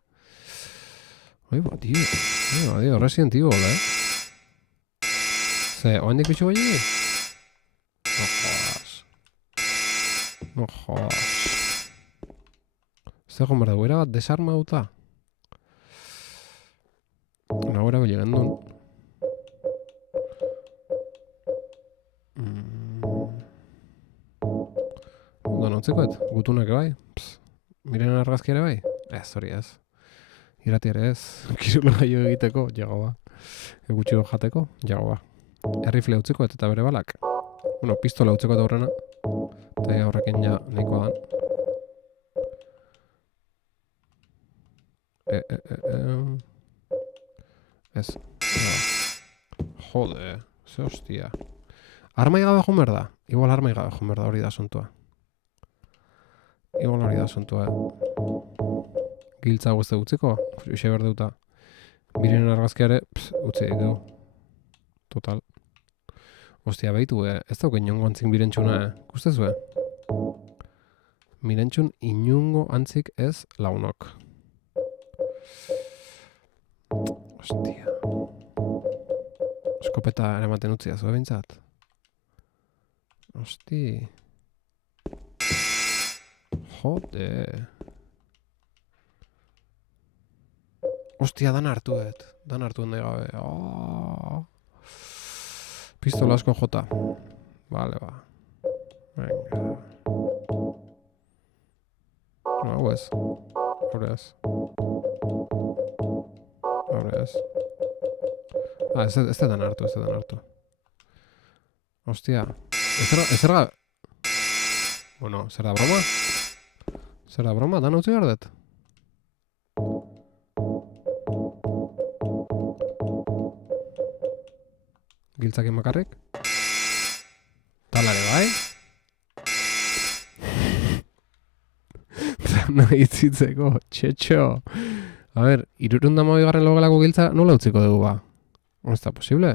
Dio, Resident Evil, Ze, oandik bitxu bai? No jodas. Zer egon behar dugu, erabat desarma duta. Nagoera bile gendun. Oda nautzikoet, gutunak bai? Miren argazki ere bai? Ez, hori ez. Irati ere ez, kirula gaio egiteko, jago ba. Egutxio jateko, jago ba. Errifle utziko eta bere balak. Bueno, pistola utziko eta horrena. Eta horrekin ja nahiko dan. Ez. Jode, ze hostia. Armai gabe joan behar da? Igual armai gabe joan behar da, hori da asuntua. Giltza guzti utziko, uxe berdeuta. Birenen argazkiare, utzi dugu. Total. Ostia, behitu, ez dauke inongo antzik birentxuna, guztezue? Mirentxun inongo antzik ez launok. Ostia. Eskopeta eramaten utzia, zue bintzat? Osti. Jode. Ostia, dan hartuet nahi gabe. Pistola asko jota. Vale, ba. Venga. Hau ez. Hore ez. Ez dan hartu. Ostia. Ez erga... Bueno, zer da broma? Dan utzi behar dut? Giltzakin bakarrik. Talare bai. Zana itzitzeko, txetxo. A ber, 312 logelako giltza nola utziko dugu ba? No está posible.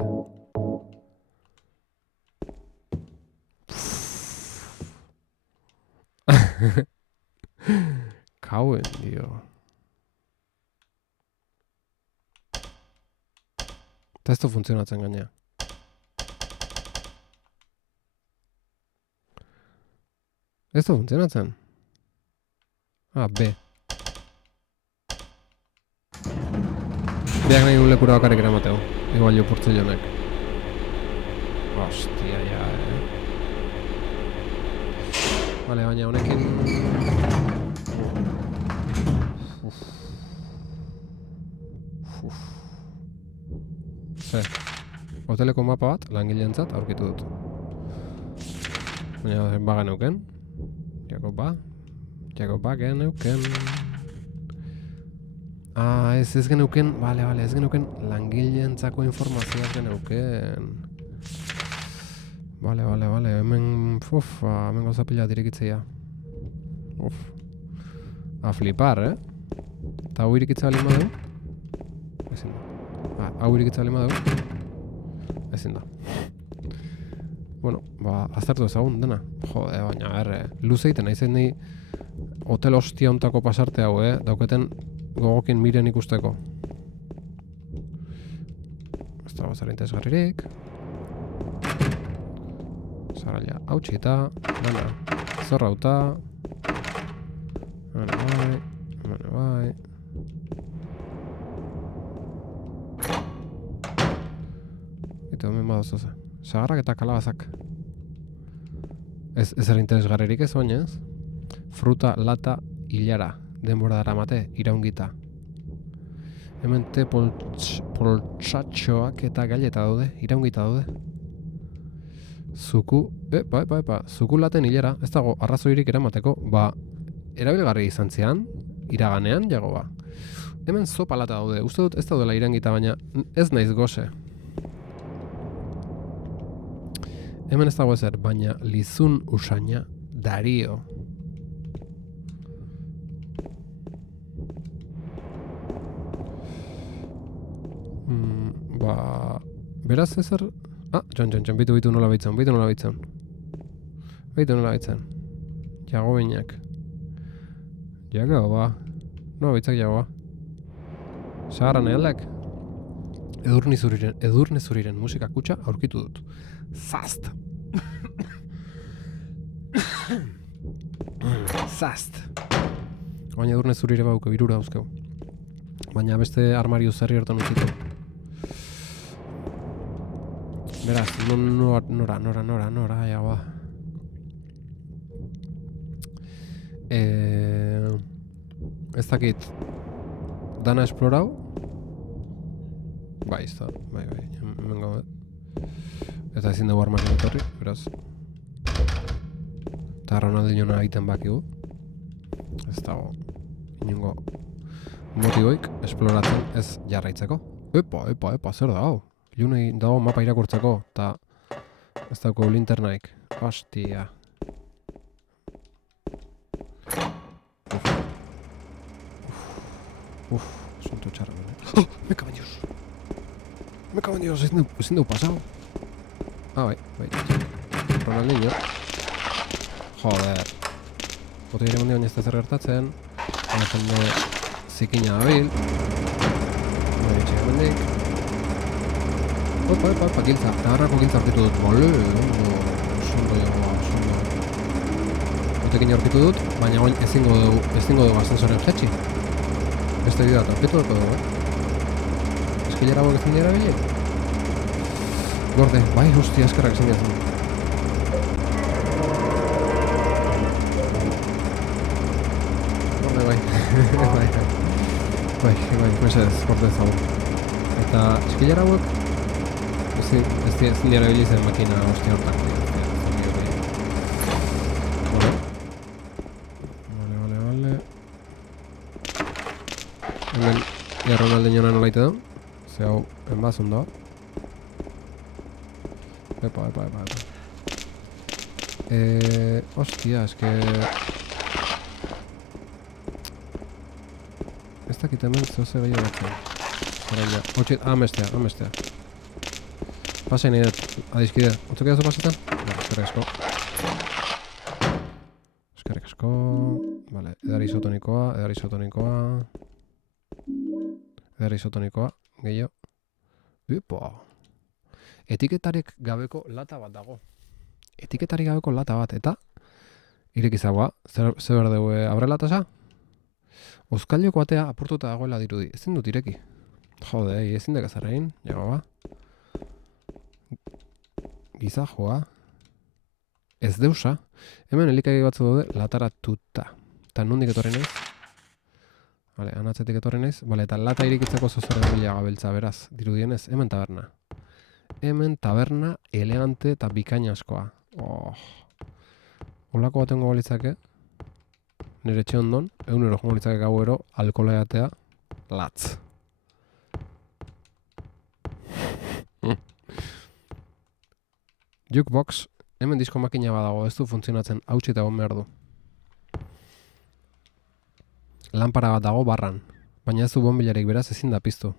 Kauen, dio. Eta ez du funtzionatzen gaina. Ez du funtzionatzen. B. Beak nahi un lekura bakarrik eramateu. Igual jo purtzellonek. Ostia, ja, Vale, baina honekin... Hoteleko mapa bat, langileentzat aurkitu dut. Baina baga neuken. Jakoba geneuken. Ez geneuken, vale, ez geneuken langileentzako informazioa geneuken. Vale, hemen gauza pila direkitzea. A flipar, Eta hau irikitza balin badeu? Ezin da. Hau irikitza balin badeu? Ezin da. Bueno, aztertu ezagun dena. Jode, baina, luze egiten naizen ni hotel hostia ontako pasarte hau, dauketen gogokin miren ikusteko. Ez dago zer interesgarririk. Zaraila, hautxita, dana, zorrauta. Bai. Eta hemen badoz sagarrak eta kalabazak. Ez zer interesgarririk ez baina ez? Fruta, lata, hilara, denbora daramate, iraungita. Hemen te poltsatxoak eta gaileta daude, iraungita daude. Zuku, zuku laten hilara, ez dago arrazoirik eramateko, erabilgarri izan zian, iraganean, jago Hemen zopa lata daude, uste dut ez daudela iraungita, baina ez naiz goze. Hemen ez dago ezer, baina lizun usaina dario. Beraz ezer... Txon, bitu nola baitzen. Jago bainak. Jago, nola baitzak jagoa. Sagarran egaldak. Edurne zuriren musika kutxa aurkitu dut. Zast! Baina edurne zurire bauko, irura dauzkeu. Baina beste armario zerri hortan utzitu. Beraz, nora, jagoa. Ez dakit dana esplorau? Bai, hemen gaude. Eta ezin dugu armario etorri, beraz. Eta Ronaldinho egiten bakigu. Ez dago inongo motiboik esploratzen ez jarraitzeko. Epa, zer da hau? Ilunei dago mapa irakurtzeko, eta ez dauko linternaik. Hostia. Asunto txarra. Me cago en Dios, ezin dugu pasau. Bai. Ronaldinho. Joder. Boto ere mundian ez da zer gertatzen. Jende zikina dabil. Mendik. Giltza. Nagarrako giltza aurkitu dut. Sondo. Botekin aurkitu dut, baina oin ezingo dugu ascensoren jetxi. Beste bidea aurkitu dugu, Eskilera bok ezin dira bile? Gorde, bai, hostia, eskerrak ezin dira. Gorde, bai. Bai, mesedez, gorde ezagun. Eta eskilera bok ez dira bile zen makina hostia hortak. Vale. Hemen, Ronaldinho nola ite da? Ze hau, enbazun da. Epa. Hostia, eske... Ez dakit hemen zoze gehiago batzen. Hotxit, amestea. Pasai nahi dut, adizkide. Otzuk edazu pasetan? Eskerrik asko. Vale, edari isotonikoa. Gehiago. Epa. Etiketarik gabeko lata bat dago. Eta irekizagoa, zer behar dugu abrelataza? Oskalioko atea apurtuta dagoela dirudi. Ezin dut ireki. Jode, ezin dekazarrein, jagoa. Gizajoa. Ez deusa. Hemen elikagi batzu daude lataratuta. Eta nondik etorri naiz? Vale, anatzetik etorri naiz. Vale, eta lata irikitzeko zozaren bila gabeltza beraz. Dirudienez, hemen taberna. Taberna elegante eta bikaina askoa. Olako baten gogo litzake. Nire etxe ondon, egunero jongo litzake gauero, alkohola jatea, latz. Jukebox, hemen disko makina badago, ez du funtzionatzen, hautsi eta egon behar du. lanpara bat dago barran, baina ez du bonbilarik, beraz ezin da piztu.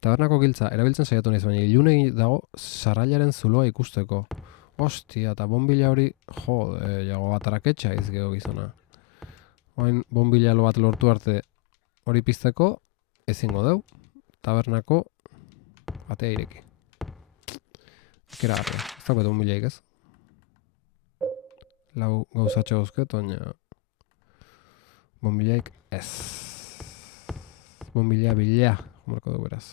Tabernako giltza, erabiltzen saiatu naiz, baina ilunei dago sarrailaren zuloa ikusteko. Ostia, eta bonbila hori, jago bat araketxa izgeo gizona. Oain bonbila lo bat lortu arte hori pizteko, ezingo deu, tabernako atea ireki. Ikera garria, ez dago bonbilaik ez. Lau gauzatxo guzket, baina bonbilaik ez. Bonbila bila, marko dugu beraz.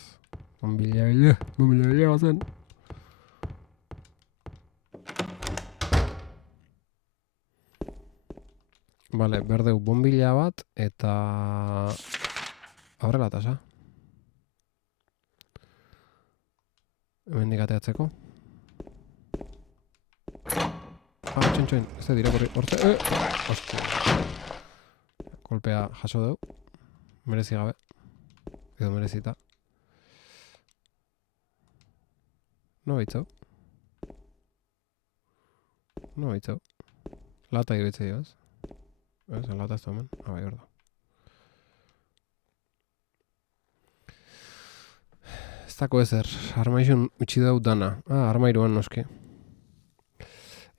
Bonbila bila bazen. Vale, berdeu bonbila bat eta aurrela tasa. Hemen dikateatzeko. Txoin, ez da dira hortze. Ostia. Kolpea jaso deu. Merezi gabe. Edo merezita. No baitzau. Lata iruditzei ez? Ez, lata ez du hemen. Bai, hor da. Ez dako ezer. Armaixun utxi dau dana. Armairuan noski.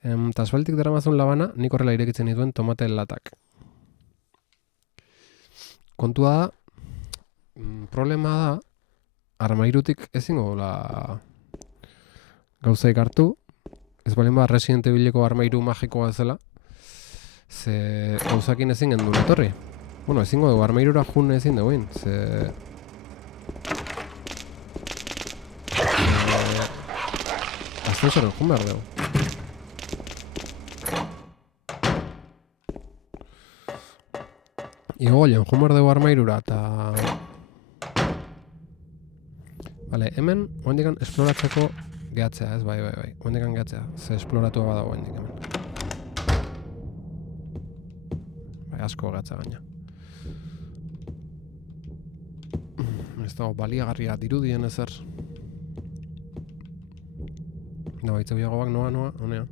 Eta asfaltik daramazun labana, nik horrela irekitzen dituen tomate latak. Kontua da, problema da, armairutik ezingo gauzaik hartu, ez balen ba Resident Evileko armairu magikoa zela, ze gauzakin ezin gendun etorri. Bueno, ezingo dugu, armairura jun ezin duguin, ze... Ascensoren jun behar dugu. Igo golean, jun behar dugu armairura, eta... Vale, hemen, oendikan esploratzeko gehatzea, ez, bai. Oendikan gehatzea, ze esploratua badago oendik hemen. Bai, asko gehatzea gaina. Ez dago baliagarria dirudien ezer. Da, baitzeu jagoak noa, honea.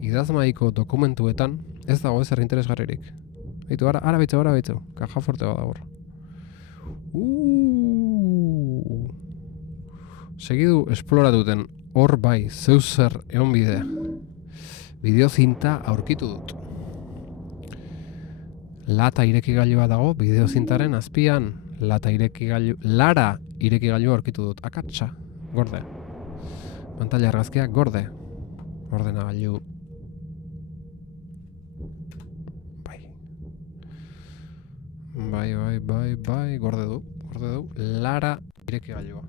Idazmaiko dokumentuetan ez dago ezer interesgarririk. Baitu, ara baitzeu, kaja forte bat dago. Segidu esploratuten hor bai, zeuzer egon bide. Bideozinta aurkitu dut. Lata irekigailua dago bideozintaren azpian. Lara irekigailua aurkitu dut. Akatsa, gorde. Pantalla argazkia gorde. Ordenagailu. Bai, gorde du. Lara irekigailua.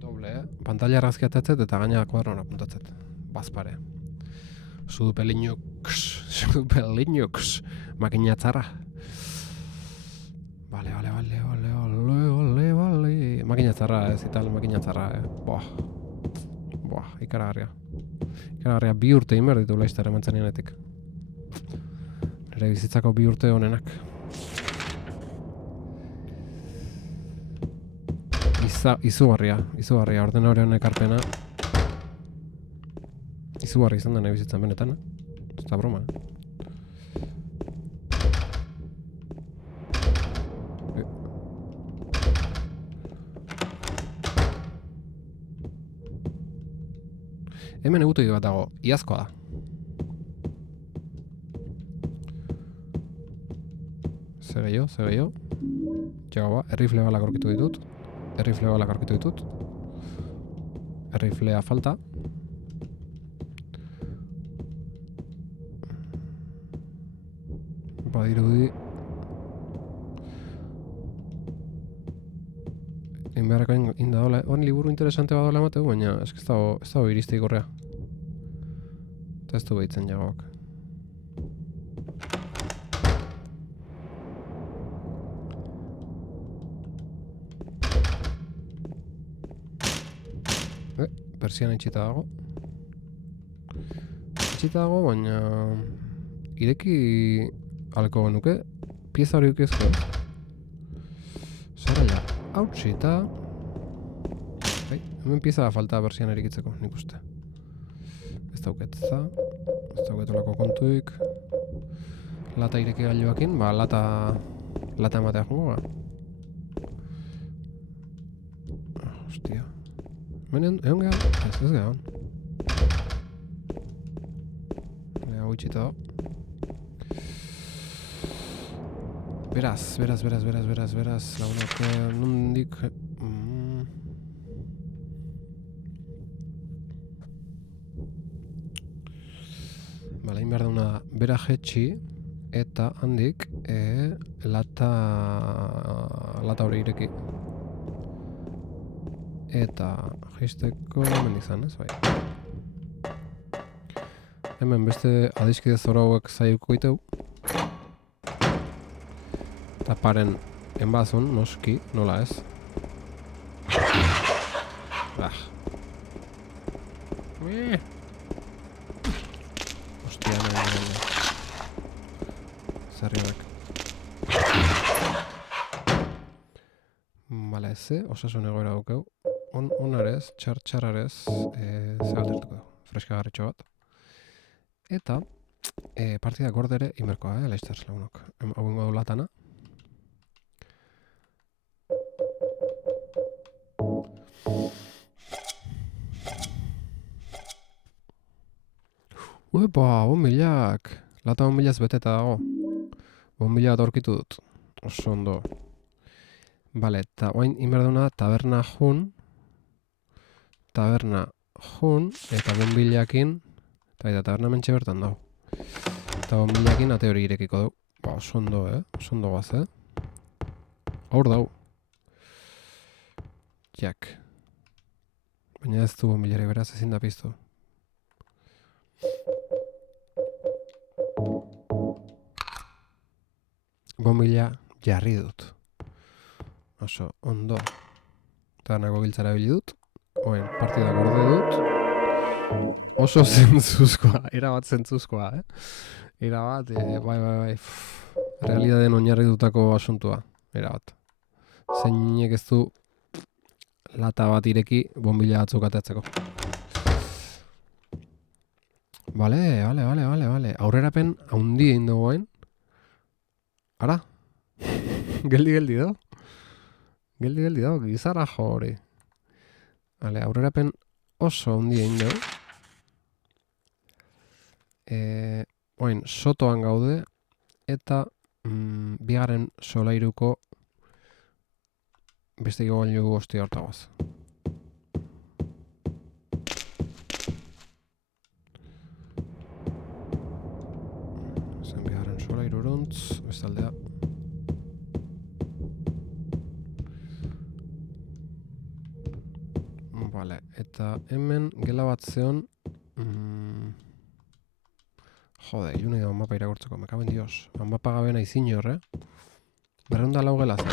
Doble, Pantalla argazkia atetzet eta gaina kuadron apuntatzet. Bazpare. Sudupe Linux. Makinatzarra. Vale. Makinatzarra, ez ital makinatzarra, ikaragarria. Ikaragarria 2 urte inber ditu laizter emantzen nienetik. Nire bizitzako 2 urte honenak. Izugarria, ordenadore ekarpena. Izugarria izan da nahi bizitzan benetan, ez da broma, Hemen egutegi bat dago, iazkoa da. Ze gehiago. Jagoa, errifle balak aurkitu ditut. Erriflea falta. Badirudi inbeharreko indadola. Horren liburu interesante bat dola emateu, baina ez dago irizteik horrea. Eta ez du behitzen jagoak. Persian itxita dago. Baina ireki alko genuke, pieza hori ukezko. Zara ja, hautsita. Hemen pieza da falta bersian erikitzeko, nik uste. Ez dauket, ez dauket olako kontuik. Lata ireki gailuakin, ba, lata ematea jongo, ba. Hostia. Hemen, egon gehan? Ez gehan. Hau itxita da. Beraz, lagunak, nondik... Bala, egin behar dauna bera jetxi, eta handik lata hori ireki. Eta jisteko hemen izan, ez bai. Hemen beste adiskide zora hauek zaiuko iteu. Eta paren enbazun, noski, nola ez. Hostia, nahi. Zerri horrek. Bala ez, osasun egoera dukeu. Onarez, txarrarez, zegaltertuko dugu. Freskagarritxo bat. Eta, partida gordere inberkoa, laizter lagunok. Hau ingo du latana. Uepa, bonbilak. Lata bonbilaz beteta dago. Bonbila bat aurkitu dut. Oso ondo. Bale, eta oain inberduna taberna jun. Eta bonbilakin. Eta taberna mentxe bertan dago. Eta bonbilakin ate hori irekiko dugu. Ba, oso ondo, Oso ondo guaz, Hor dago. Jak. Baina ez du bonbilari beraz ezin da piztu. Bonbila jarri dut. Oso ondo. Eta nago giltzara bili dut. Oen, partida gorde dut. Oso zentzuzkoa, erabat zentzuzkoa, Erabat, bai. Realidaden oinarri dutako asuntua, erabat. Zeinek ez du lata bat ireki bonbila batzuk ateatzeko. Bale. Aurrerapen haundi egin dugu. Ara? Geldi do? Geldi do, gizarra jo hori. Bale, aurrerapen oso haundi egin dugu. Oin, sotoan gaude, eta bigarren solairuko beste gogailu hostia hortagoaz. Zen bigarren solairuruntz, bestaldea. Vale, eta hemen gela bat zeon. Jode, ilune da mapa irakurtzeko, me caben dios. Mapa gabe nahi zinor, Berreunda lau gela zen.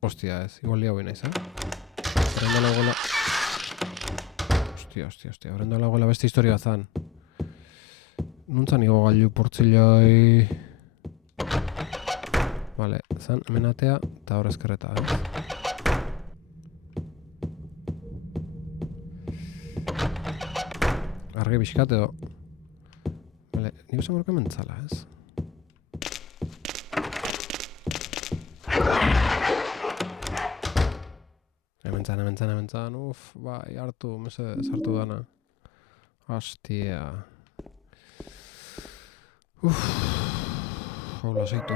Hostia ez, igual lia hoi naiz, Berreunda lau gela... Hostia, berreunda lau gela beste historia zan. Nuntzan igo gailu portziloi... Vale, zan, hemen atea, eta hor ezkerreta, Argi bizkat edo. Vale, nik esan gorka mentzala, ez? Hementzan, bai, hartu, hartu dana. Hostia. Hola, seitu.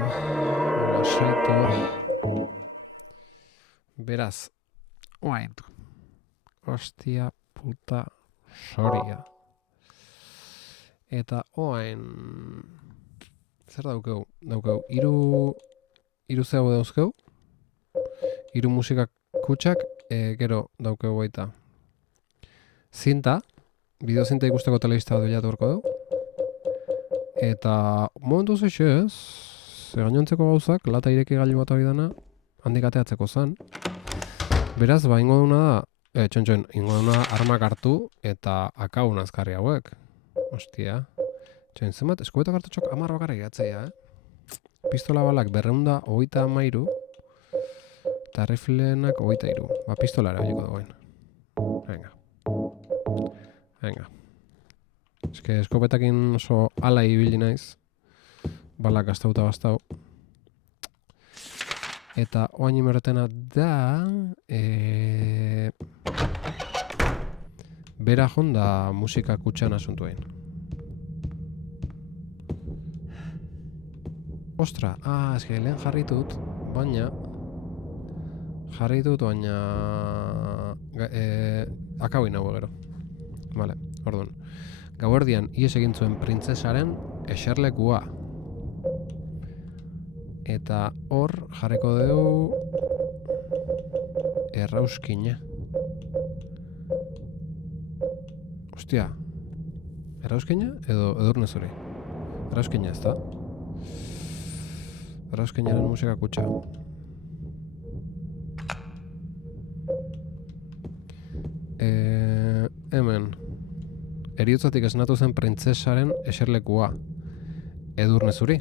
Beraz. Oain. Hostia, puta, soria. Eta oain... Zer daukeu? Daukeu, iru zehago dauzkeu. Iru musikak kutsak, gero daukeu baita. Zinta, bideozinta ikusteko telebista bat bilatu horko du. Eta momentu zeixez, gainontzeko gauzak, lata ireki gailu bat hori dana, handik ateatzeko zan. Beraz, ba, ingo duna da, ingo duna armak hartu eta akaun azkarri hauek. Hostia. Zenbat, eskubetak hartutxok 10 bakarrik gehatzea, Pistola balak 233 eta riflenak 23. Ba, pistola erabiliko dagoen. Venga. Eske eskopetakin oso ala ibili naiz. Balak gastauta bastau. Eta oain imerretena da... bera jonda musika kutxan asuntuen. Ostra, eske lehen jarritut, baina... akabin nago gero. Vale, orduan. Gauerdian ies egin zuen printzesaren eserlekua. Eta hor jarriko dugu errauskina. Ostia, errauskina edo edurne zuri? Errauskina ez da? Errauskinaren musika kutxa. Hemen eriotzatik esnatu zen printzesaren eserlekua. Edurne zuri?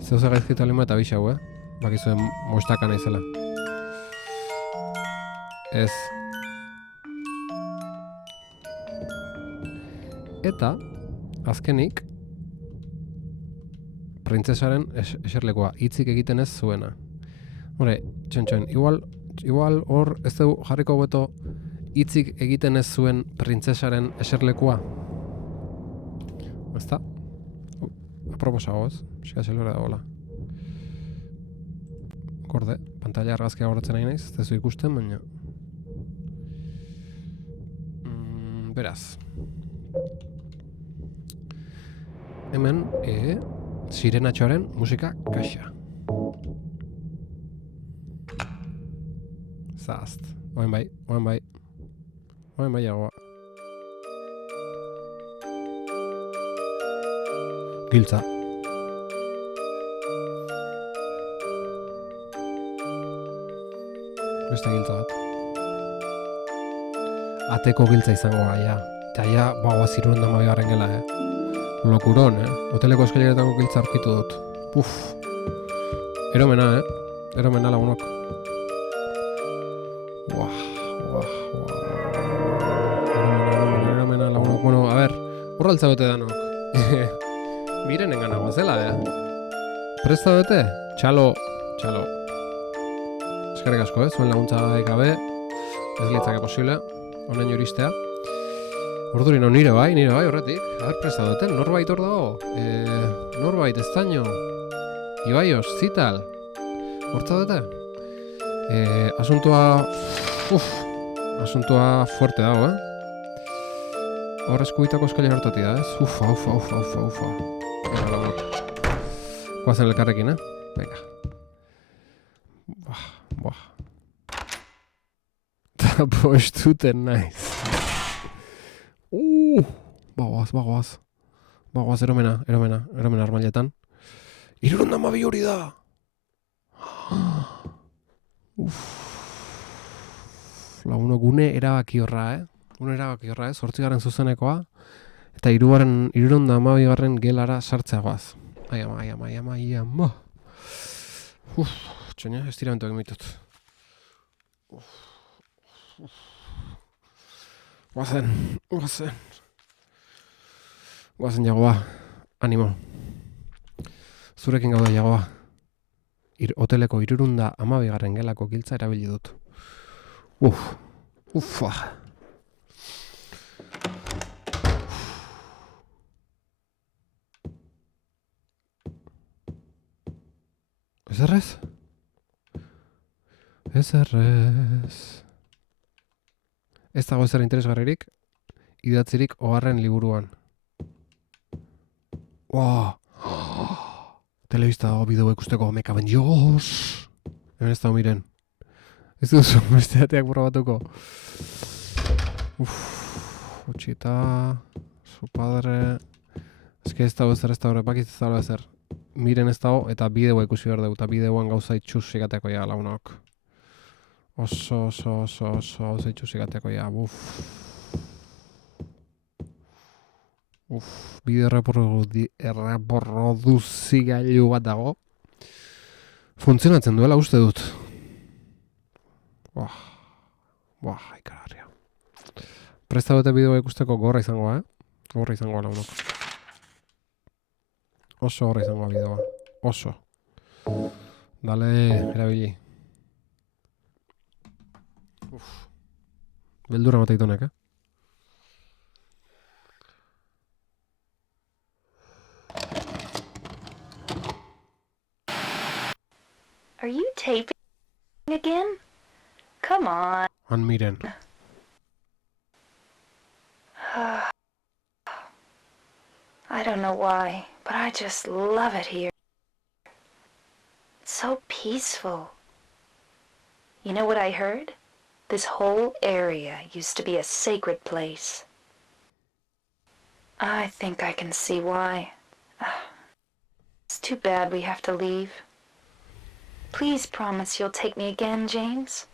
Zeuza gaizkita lima eta bixau, Bakizuen mostaka naizela. Ez. Eta, azkenik, printzesaren eserlekua hitzik egiten ez zuena. Hore, txon, igual hor ez dugu jarriko beto hitzik egiten ez zuen printzesaren eserlekua. Ezta? Aproposago ez? Xika zelore da hola. Korde, pantalla argazkia horatzen nahi naiz, ez duzu ikusten, baina... Beraz. Hemen, sirenatxoaren musika kaxa. Zazt. Oen bai. Oen bai jagoa. Giltza. Beste giltza bat. Ateko giltza izango ja. Eta ja, bagoaz irurenda mabigarren gela, Lokuron, Hoteleko eskaileretako giltza aurkitu dut. Puf. Eromena, Eromena lagunok. Eromena lagunok. Bueno, a ver, urraltza bete danok. Miren engana guazela, Presta bete? Txalo. Eskerrik asko, zuen laguntza gabe. Ez litzake posible. Honen juristea. Ordurin, nire bai, horretik. A ver, presta duten, norbait hor dago. Norbait, estaño. Ibaios, zital. Hortza dute? Asuntoa fuerte dago, Hor eskubitako eskaila hortati da, Ufa. Guazen elkarrekin, Venga. Buah. Ta postuten naiz. Bagoaz, eromena armailetan. 72 hori da! Lagunok, une erabaki horra, Une erabaki horra, 8. zuzenekoa. Eta 72. gelara sartzeagoaz. Ai ama. Txoina, estiramentu egin mitut. Guazen jagoa. Animo. Zurekin gauda jagoa. Hoteleko 72. gelako giltza erabili dut. Ufa. Ez dago ezer interesgarririk, idatzirik oharren liburuan. Telebista dago bideo ikusteko Meka Bendios. Hemen ez dago miren. Ez duzu, beste bateak probatuko. Utxita, su padre... Ez dago ezer, bakiz ez dago ezer. Miren ez dago eta bideoa ikusi behar dugu, eta bideoan gauza itxus egateako ja launok. Oso gauza itxus egateako ja, bide erreproduzigailu bat dago. Funtzionatzen duela uste dut. Ikararria. Presta dute bideoa ikusteko gorra izangoa, Gorra izangoa launok. Oso gorra izangoa bideoa. Oso. Dale, erabili. Beldurra mateitonek, Are you taping again? Come on. Han miren. I don't know why, but I just love it here. It's so peaceful. You know what I heard? This whole area used to be a sacred place. I think I can see why. It's too bad we have to leave. Please promise you'll take me again, James.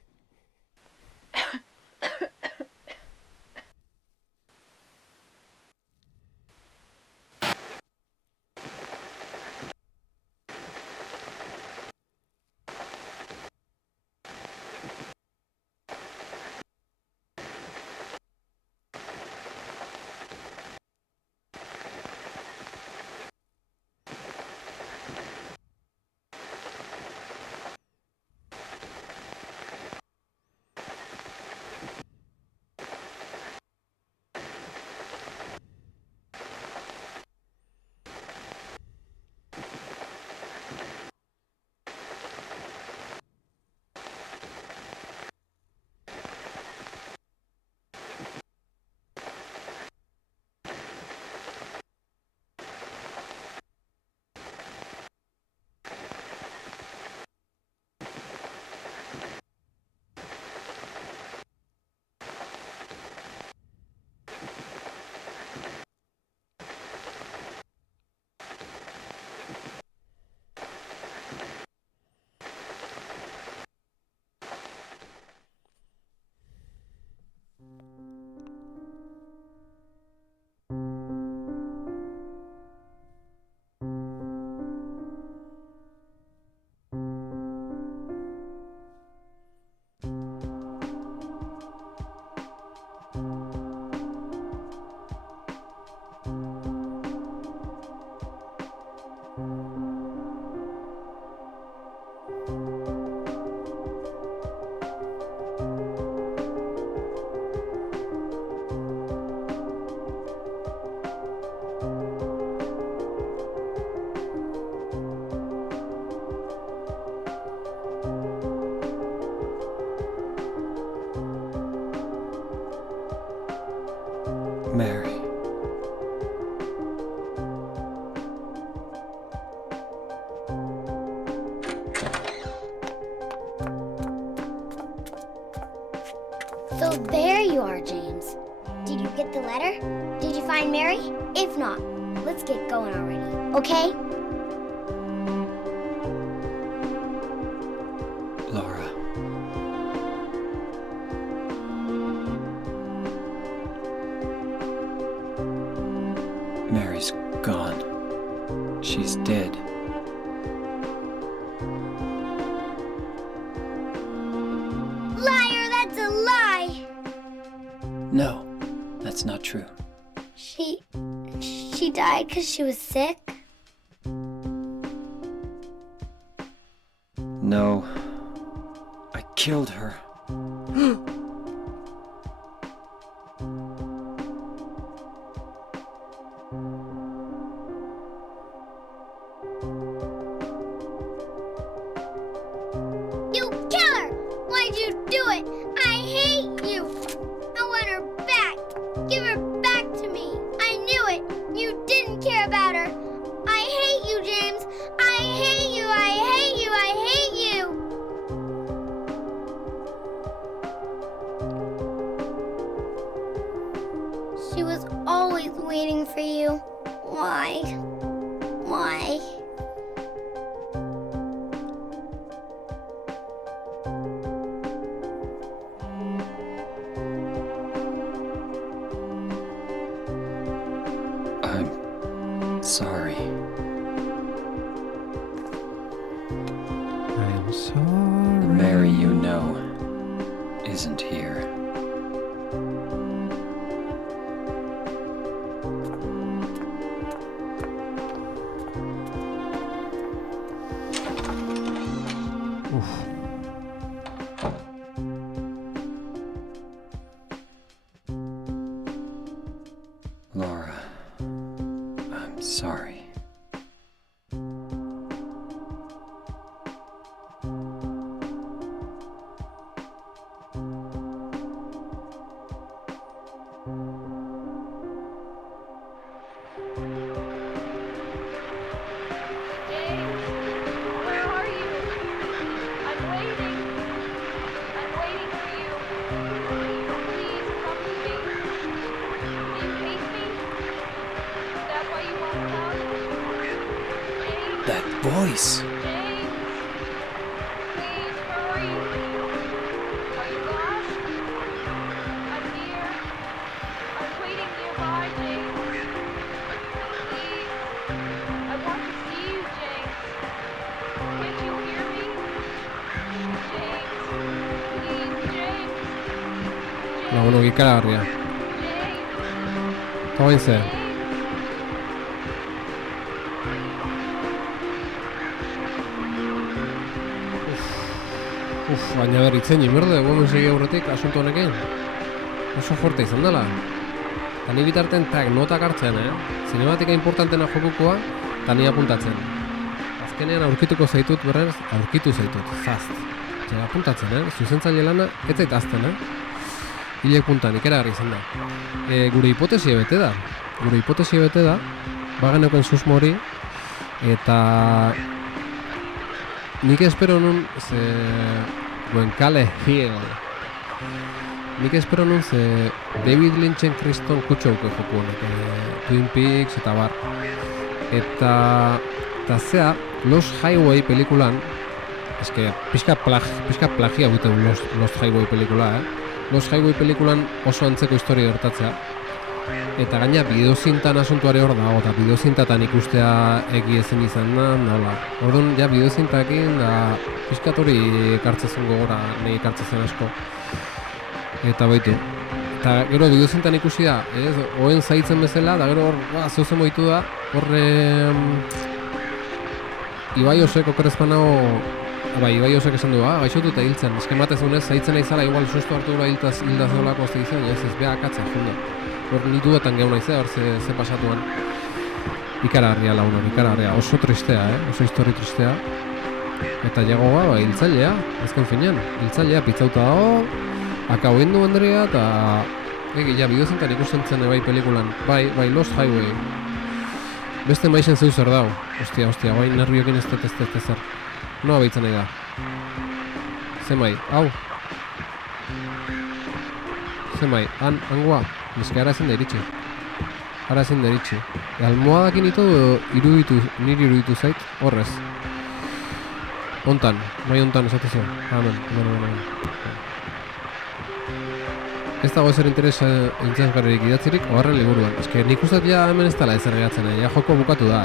Mary. So there you are, James. Did you get the letter? Did you find Mary? If not, let's get going already, okay? Laura. Mary's gone. She's dead. Liar, that's a lie! No, that's not true. She died because she was sick? No, I killed her. You killer! Why'd you do it? I hate you! I want her back! Give her back to me! I knew it! You didn't care about her! I hate you, James! I hate you! I hate you! I hate you! She was always waiting for you. Why? Why? sorry. I'm The sorry. Mary you know isn't here. Uf. Laura, I'm sorry. Where are you? I'm waiting. I'm waiting for you. Please come to me. Do you hate me? Is that why you won't come? James, That voice! James. Please hurry. Are you lost? I'm here. I'm waiting nearby, James. Please. I want to see you, James. Can't you hear me? James. Please, James. Lagun ikaragarria. James. Eta bain ze. Baina berritzen inberde, gomen segi aurretik asunto honekin. Oso fuerte izan dela. Eta ni bitarten tak notak hartzen, Zinematika importantena jokukoa, eta ni apuntatzen. Azkenean aurkituko zaitut berrez, aurkitu zaitut, fast. Eta apuntatzen, zuzentzaile lana, ez zait azten, Hilek puntan, ikeragarri izan da. Gure hipotesia bete da. Gure hipotesia bete da, bageneuken susmo hori, eta nik espero nun, ze... Goenkale Hill. Nik espero nun, ze David Lynchen kriston kutxouke joku honek, Twin Peaks eta bar. Eta zea, Lost Highway pelikulan, eske, pixka plagia gute du Lost Highway pelikula, Lost Highway pelikulan oso antzeko historia gertatzea. Eta gaina bideozintan asuntuare hor dago, eta bideozintatan ikustea egi ezen izan da, nola. Orduan, ja bideozintakin da pixkat hori ekartzezen gogora, nahi ekartzezen asko. Eta baitu. Eta gero bideozintan ikusi da, oen zaitzen bezala, da gero hor, zeuzen moitu da, horre... Ibai Osek okerezpanao... Bai, Ibai Osek esan du, gaixotu eta hiltzen. Eske matezunez, zaitzen naizala, igual sustu hartu gula hildaz zeolako azte izan, ez beha akatza, junda. Hor nitu duetan gehu naizea, hor ze pasatuan. Ikaragarria launon, ikaragarria. Oso tristea, oso histori tristea. Eta jagoa, hiltzailea, azken finean. Hiltzailea, pitzauta dago, akau hindu Andrea, eta... ja, bideozintan ikusten zen bai pelikulan. Bai, Lost Highway. Beste maizen zeu zer dau. Ostia, guain nerviokin ez zer. Noa behitzen nahi da. Zemai, hau. Zemai, hangoa. Bizka ara ezin da iritsi. Ara ezin da iritsi. Almohadakin ito niri iruditu zait, horrez. Hontan, bai hontan esatezu. Hemen. Ez dago ezer interesa interesgarririk idatzirik, oharren liburuan. Eske nik uste ja hemen ez dela ezer gehatzen, ja joko bukatu da,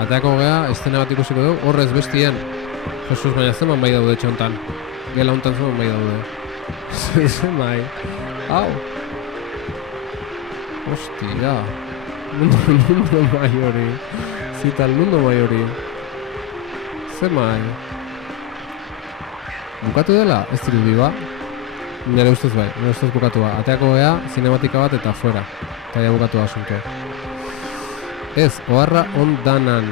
Ateako gea, eszena bat ikusiko dugu, horrez bestien. Jesus, baina zeman bai daude txontan. Gela hontan zeman bai daude. Zemai. Hau. Hostia. Mundo maiori. Zita el mundo maiori. Zemai. Bukatu dela? Ez dirudi ba? Nire ustez bai, nire ustez bukatu ba. Ateako gea, zinematika bat eta fuera. Eta ja bukatu da asunto. Ez, oharra ondanan.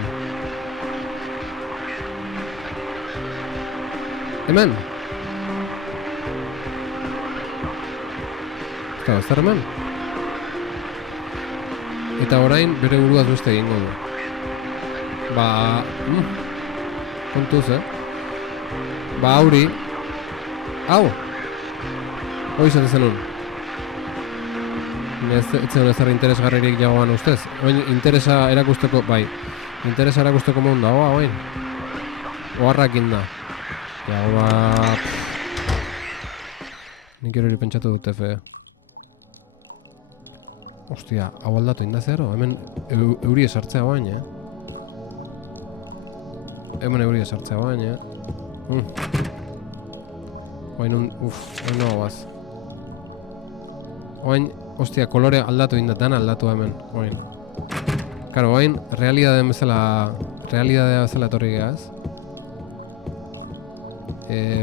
Hemen? Ez da hemen? Eta orain bere buruaz beste egingo du. Kontuz, hauri. Hau! Hoi zatezen hon. Ez zen ezer interesgarririk jagoan ustez. Oin interesa erakusteko, bai. Interesa erakusteko mohon dagoa, oin. Oharrakin da. Jagoa... Nik ero pentsatu dute, fe. Ostia, hau aldatu inda zero, hemen euri esartzea bain, Hemen euri esartzea bain, Oain, oain nagoaz. Oain, ostia, kolore aldatu inda, dana aldatu hemen, oain. Karo, oain, realidadea bezala etorri geaz.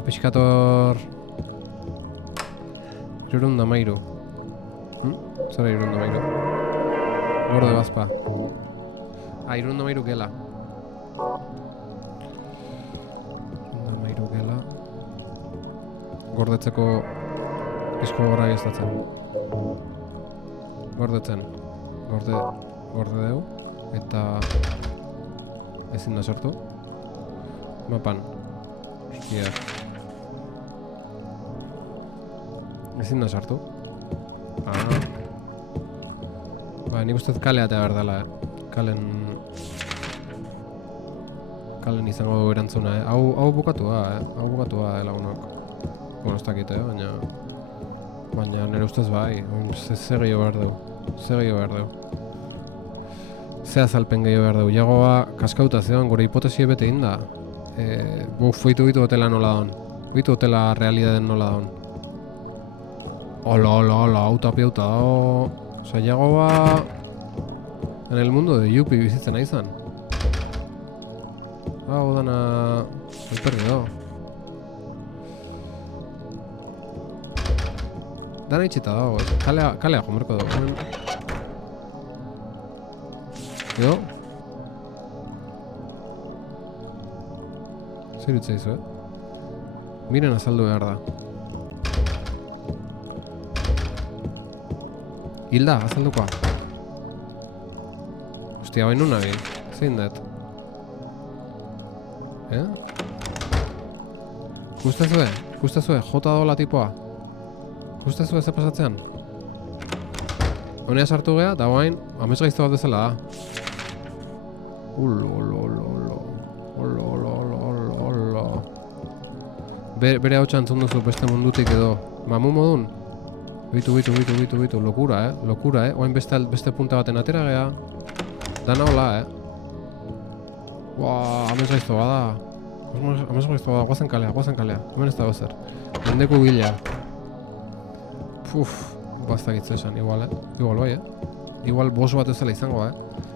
Pixkator... 313. Zara 313. Gorde bazpa. 313 gela. 313 gela. Gordetzeko disko gorra geztatzen. Gordetzen. Gorde deu. Eta... ezin da sortu. Mapan. Hostia. Ezin da sartu. Ba, nik ustez kaleatea berdala, Kalen izango du erantzuna, Hau bukatua, Hau bukatua, lagunok. Bueno, ez dakite, baina nire ustez bai, ze gehiago behar dugu. Ze azalpen gehiago behar dugu. Jagoa kaskauta zegoen, gure hipotesia bete inda. Foitu bitu hotela nola daun. Bitu hotela realidaden nola daun. Hola, hau tapiauta dago. Osa, jagoa... en el mundo de Yuppie bizitzen aizan. Hau dana... el perdido. Dana itxita dago, kalea jomerko dago. Edo? Zer utzeizu, Miren azaldu behar da. Hilda, azaldukoa. Ostia, bain nun nabil. Zein dut? Gustazue, jota dola tipoa. Gustazue ze pasatzean? Honea sartu gea, da bain, amez gaizto bat dezala da. Bere hau txantzun duzu beste mundutik edo. Mamu modun? Bitu, lokura, Oain beste punta baten atera gea. Dana hola, Buah, amez gaizto bada. Guazen kalea. Hemen ez dago zer. Mendeku bila. Bastakitze esan, igual, Igual bai, Igual boss bat ezela izango,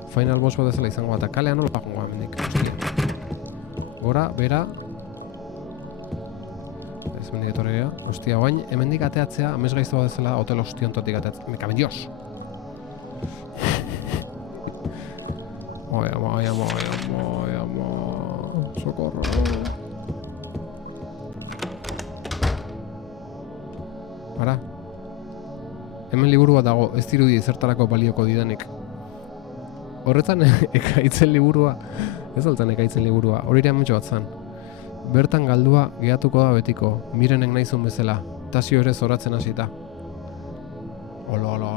Final boss bat ezela izango, eta kalea nola pagungoa hemendik. Ostia. Gora, bera. Ez mendik etorri gea. Ostia, oain, hemendik ateatzea, amez gaizto bat ezela, hotel ostiontotik ateatzea. Me cabe en Dios! Ama. Socorro. Para. Hemen liburu bat dago, ez dirudi zertarako balioko didanik. Horretan ekaitzen liburua, ez altan ekaitzen liburua, hori ere ametxo bat zan. Bertan galdua gehatuko da betiko, mirenek naizun bezala, tasio ere zoratzen hasita. Hola,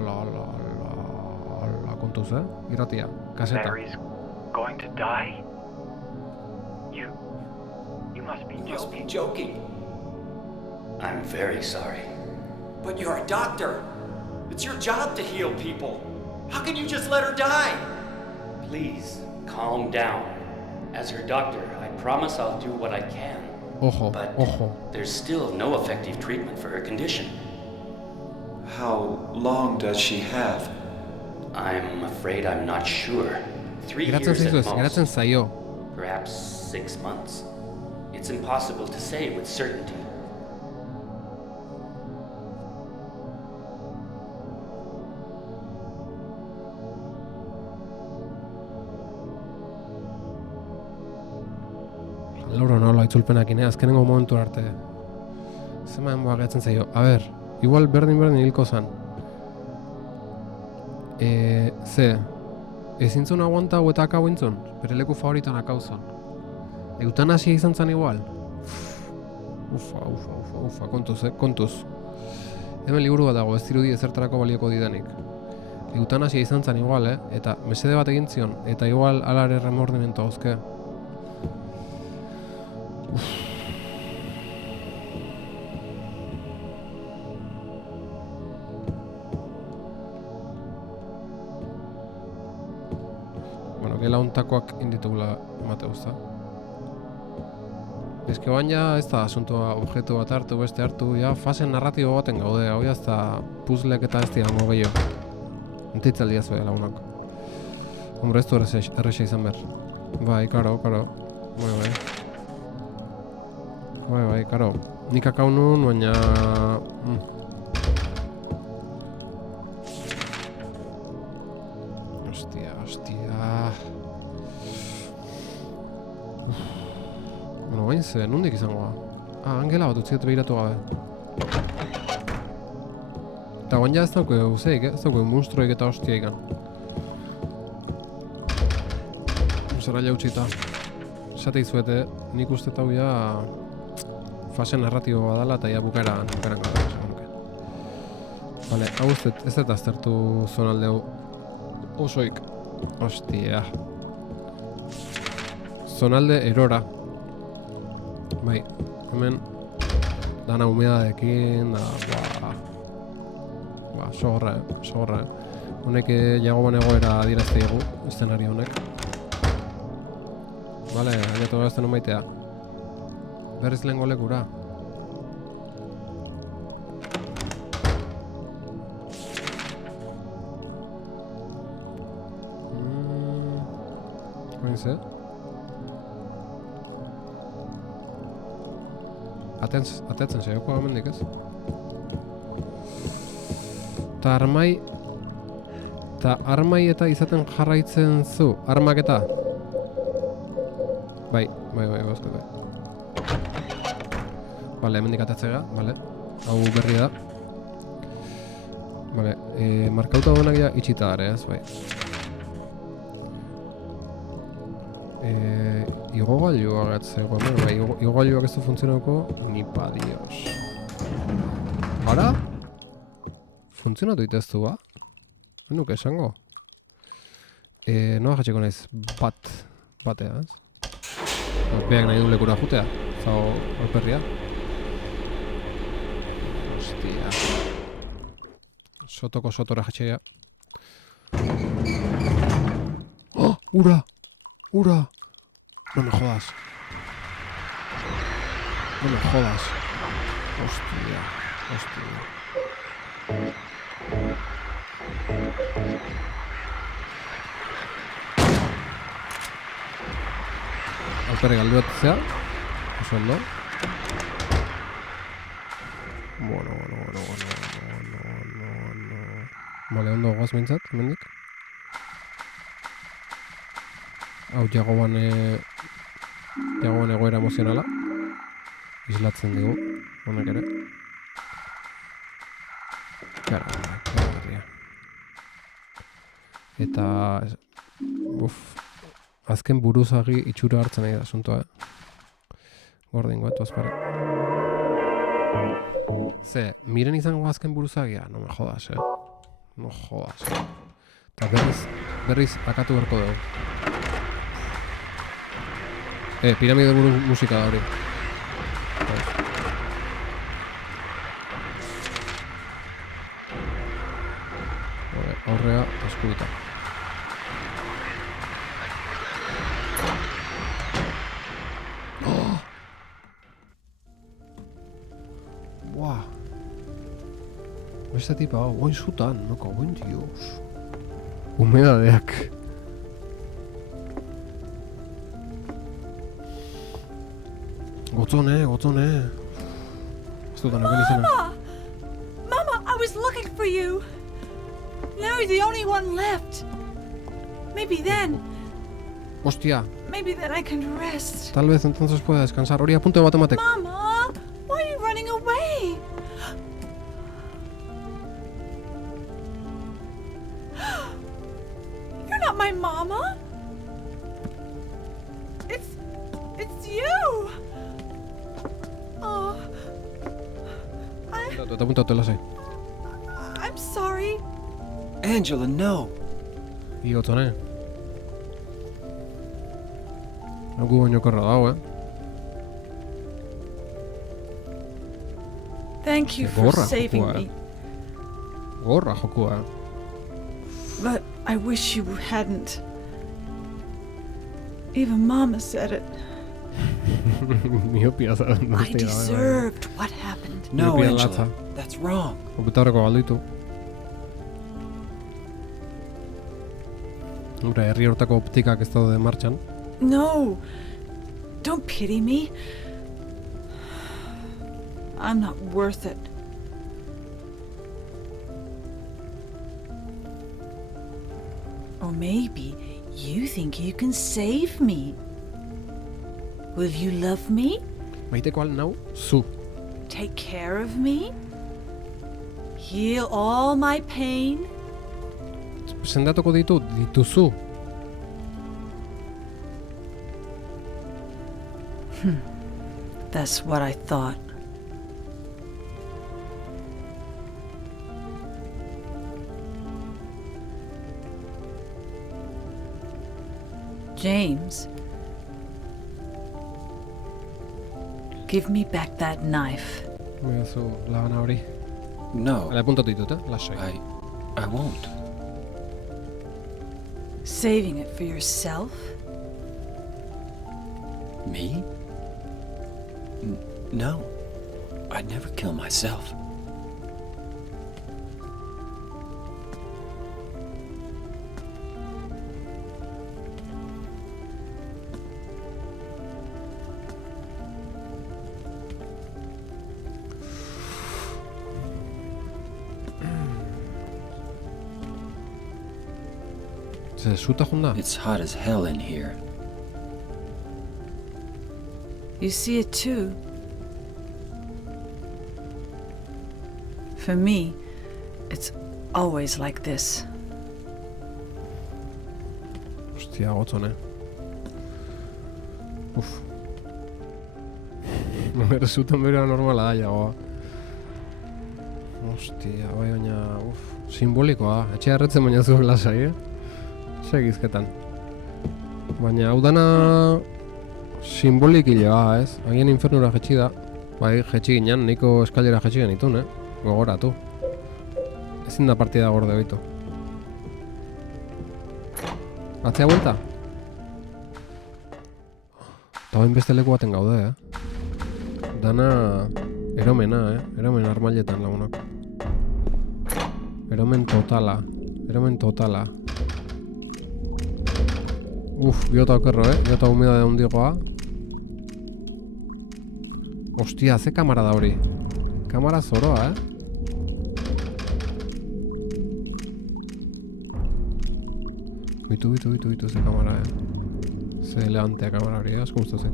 kontuz, Irratia, kaseta. Mary's going to die? You must be joking. I'm very sorry. But you're a doctor. It's your job to heal people. How can you just let her die? Please, calm down. As her doctor, I promise I'll do what I can. But there's still no effective treatment for her condition. How long does she have? I'm afraid I'm not sure. 3 years at most. Perhaps 6 months. It's impossible to say with certainty. Lauro nola itzulpenakin, azkenengo momentu arte. Zemaen gehatzen zaio. A ber, igual berdin hilko zan. Ezintzun aguanta hau eta akau intzun? Bere leku favoritan akauzun. Eutanasia izan zan igual? Ufa, kontuz. Hemen liburu bat dago, ez dirudi ezertarako balioko didanik. Eutanasia izan zan igual, Eta mesede bat egin zion, eta igual alare remordimento hauzke. belauntakoak inditugula emate guzta. Ez que baina ez da asuntoa objektu bat hartu, beste hartu, ja, fase narratibo baten gaude, hau ez da puzzlek eta ez diango gehiago. Entitzaldi ez bai lagunak. Hombre, ez du erresa izan behar. Bai, karo. Bai, karo. Nik akau nun, baina... Ostia... Bueno, bain zen, nondik izango da? Angela bat utziet behiratu gabe. Eta baina ez dauke uzeik, ez dauke monstruoik eta hostia ikan. Zara jautxita. Esateik zuete, nik uste tau ja... fase narratibo badala eta ja bukaeran gara. Vale, hau ez dut aztertu zonalde hau osoik. Ostia. Zonalde erora. Bai, hemen dana humedadekin, da, sogorra. Honek jagoan egoera adierazte dugu, eszenari honek. Vale, aiatu gazten maitea. Berriz lehengo lekura. Horain ze? Ateatzen zeioko amendik ez? Ta armai eta izaten jarraitzen zu, armak eta? Bai, bozkat bai. Vale, hemendik atatzega, vale. Hau berri da. Vale, markauta duenak ja itxita dara, ez, bai. Igogailua gatzego, bai, igogailuak ez du funtzionauko, nipa dios. Ara? Funtzionatu iteztu, ba? Henuk esango? Noa jatxeko naiz batea, ez? Beak nahi du lekura jutea, zau alperria. Hostia. Sotoko sotora jatxea. ¡Oh! ¡Ura! No me jodas. Hostia. Alperri galdu batzea. Oso ondo. Bueno. Vale, ondo goaz bintzat, hemendik. Hau jagoan egoera emozionala. Islatzen digu, honek ere. Kara. Eta... azken buruzagi itxura hartzen nahi da asuntoa, Gordin guetu azpara. Ze, miren izango azken buruzagia? No me jodas, No jodas. Eta berriz akatu berko dugu. Piramide buru musika da hori. Aurrea, eskurita. Beste tipa, goin zutan, noko, goin dios. Humedadeak. Gotzone. Ez dutan oken izena. Mama, I was looking for you. Now you're the only one left. Maybe then I can rest. Tal vez entonces pueda descansar. Hori apunto de matemática. Mama, why are you running away? You're not my mama. It's you. Oh. Apuntate la sei. I'm sorry. Angela, no. Y gotzone. Nogu baino korra dago, Thank you for saving me. Gorra jokua. But I wish you hadn't. Even Mama said it. Miopia za. I deserved what happened. No, Miopia Angela, latza. that's wrong. Opetarreko galditu. Hura, herri hortako optikak ez daude martxan. No. Don't pity me. I'm not worth it. Or maybe you think you can save me. Will you love me? Maiteko al nau, zu. Take care of me? Heal all my pain? Sendatuko dituzu. That's what I thought. James, give me back that knife. Megazu labana hori. No, Hala, apuntatu ditut, lasai. I won't. Saving it for yourself? Me? No. I'd never kill myself. Ze suta junda. It's hot as hell in here. You see it too? For me, it's always like this. Hostia, gotzone. Uf. Bera zutan bera normala da, jagoa. Hostia, bai baina, simbolikoa. Etxea erretzen baina zuen lasai, Segizketan. Baina hau dana simbolikilea, ez? Haien infernura jetxi da. Bai, jetxi ginen, niko eskailera jetxi genitun, Gogoratu. Ezin da partida gorde oitu. Atzea buelta? Eta bain beste leku baten gaude, Dana eromena, Eromen armailetan lagunak. Eromen totala. Biota okerro, Biota humidade hundigoa. Ostia, ze kamara da hori. Kamara zoroa, Bitu, ze kamara, Ze elegantea kamara hori, asko gustu zait.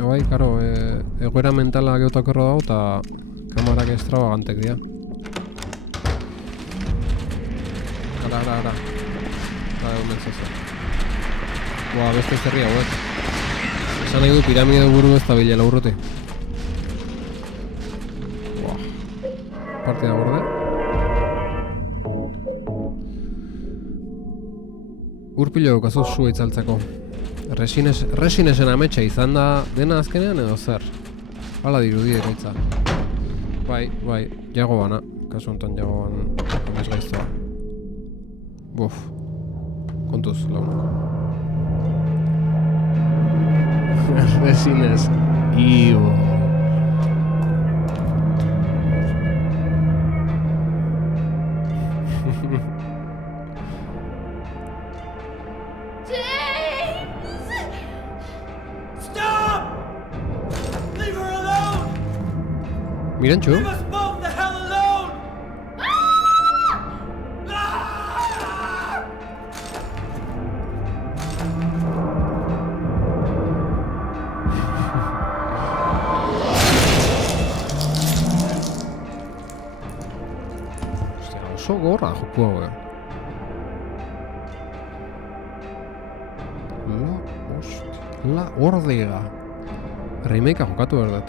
Bai, karo, egoera mentala Biota okerro dago, eta kamarak extravagantek dira. Ara. Boa, beste zerri hauek. Esan nahi du piramide buru ez da bilela urruti. Boa. Partida gorde. Urpilo daukazu zu itzaltzeko. Resinesen ametsa izan da dena azkenean edo zer? Hala dirudi ekaitza. Bai, jago bana. Kasu honetan jago ban amez gaiztoa. Buf. Kontuz, launako. Resines. Iu. Mirantxu? Leave us both the hell alone! Ostia, oso gorra joku hau, La Ordega. Remakea jokatu behar dut.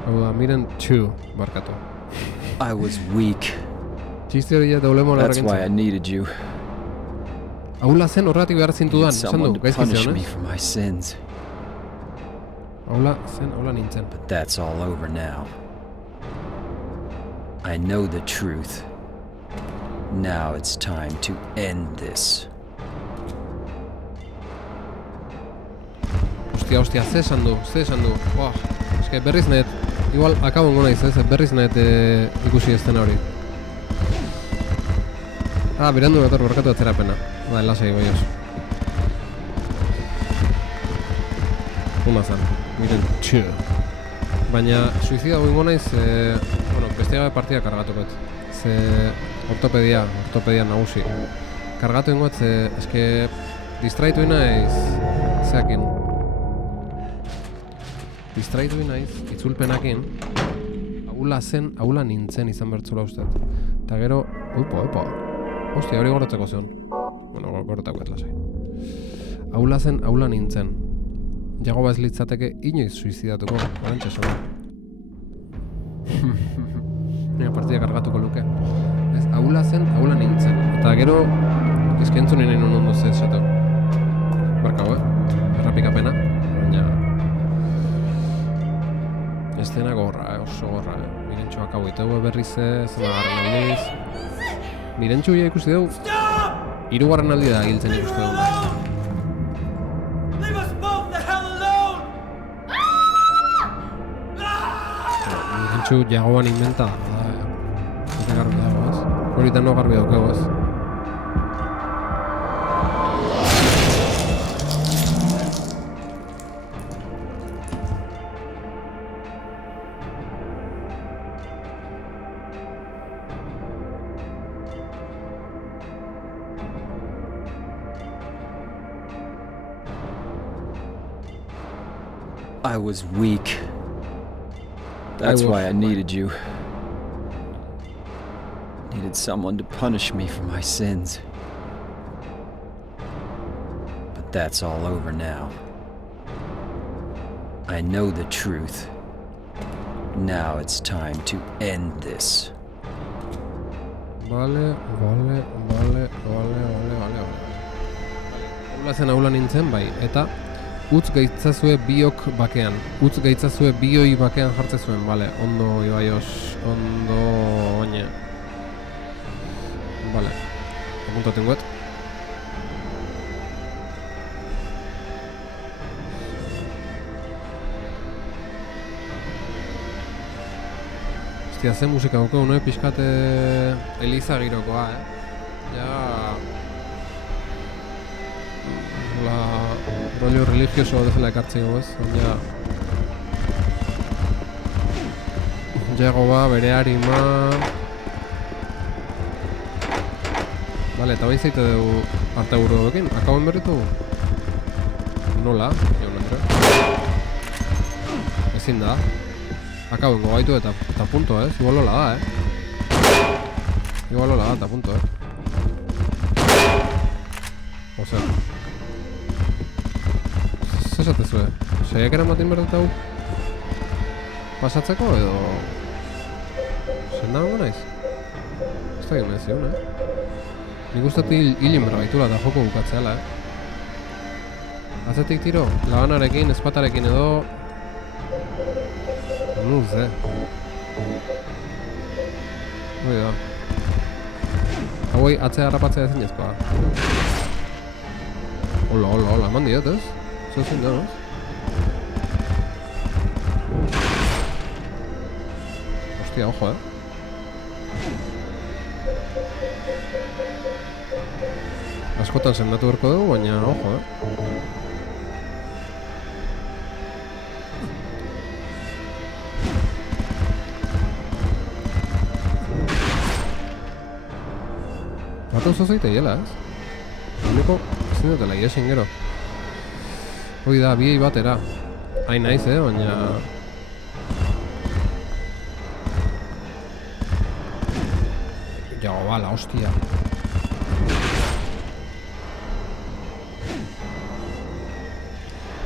Hau da, miren 2 barkatu. I was weak. Txiste hori daulemo la That's why I needed you. Aula zen horregatik behar zintudan, esan Someone du, to gaizki punish zion, me for my sins. Aula zen, aula nintzen. But that's all over now. I know the truth. Now it's time to end this. Hostia, ze esan du. Buah, eske berriz nahet, igual akabongo naiz, berriz nahet ikusi estena hori. Berandu gator barkatu atzerapena. Lasai bai oso. Una zan, miren, txio. Baina, suizida goingo naiz, beste gabe partida kargatuko et. Ze ortopedia nagusi. Kargatu ingoet, eske distraitu naiz, zeakin. Distraitu naiz, itzulpenakin, aula nintzen izan bertzula uste. Eta gero, opa. Hostia, hori gorotzeko zion. Bueno, gorotako ez lasai. Aula nintzen. Jago ez litzateke inoiz suizidatuko, orantxe sola. Nire partida kargatuko luke. Ez, aula nintzen. Eta gero, izkentzun nire nun ondo ze esatu. Barkau, errapikapena. Baina... Estena gorra, oso gorra. Mirentxoak hau itegu berriz zena garren aldiz. Mirentxo ia ikusi dugu. 3. aldi da giltzen ikusi dugu. Mirentxo jagoan inventa. Eta garbi dago, ez? Horita no garbi daukego, ez? I was weak. That's why I needed you. Needed someone to punish me for my sins. But that's all over now. I know the truth. Now it's time to end this. Vale. Aula nintzen, bai, eta utz gaitzazue biok bakean. Utz gaitzazue bioi bakean jartze zuen, bale, ondo ibaios, ondo oine. Bale, apuntatu ingoet. Hostia, ze musika duko, no? Pixkate Eliza girokoa, Ja... rollo religioso bezala ekartzeko, ez? Baina... Jago ba, bere harima... Bale, eta bain zaite dugu arte buru bekin, akaben berritu? Nola? Ezin da. Akaben gogaitu eta punto, ez? Igual hola da, Igual hola da, eta punto, Osea... Esatezue, saiakera matin behar dut hau pasatzeko edo zendago naiz? Ez da egin zion, Nik ustetu hilin berra baitula eta joko bukatzeala, Atzetik tiro, labanarekin, espatarekin edo... Nuz, Hoi da. Hauei atzea harrapatzea ezin ezkoa. Hola, eman diot, ez? Eso es no. Hostia, ojo, Askotan sendatu berko dugu, baina ojo, Batu oso zaite hiela, Uneko, ezin dutela, iesin gero. Hoi da, biei batera. Hain naiz, baina... Jago bala, hostia.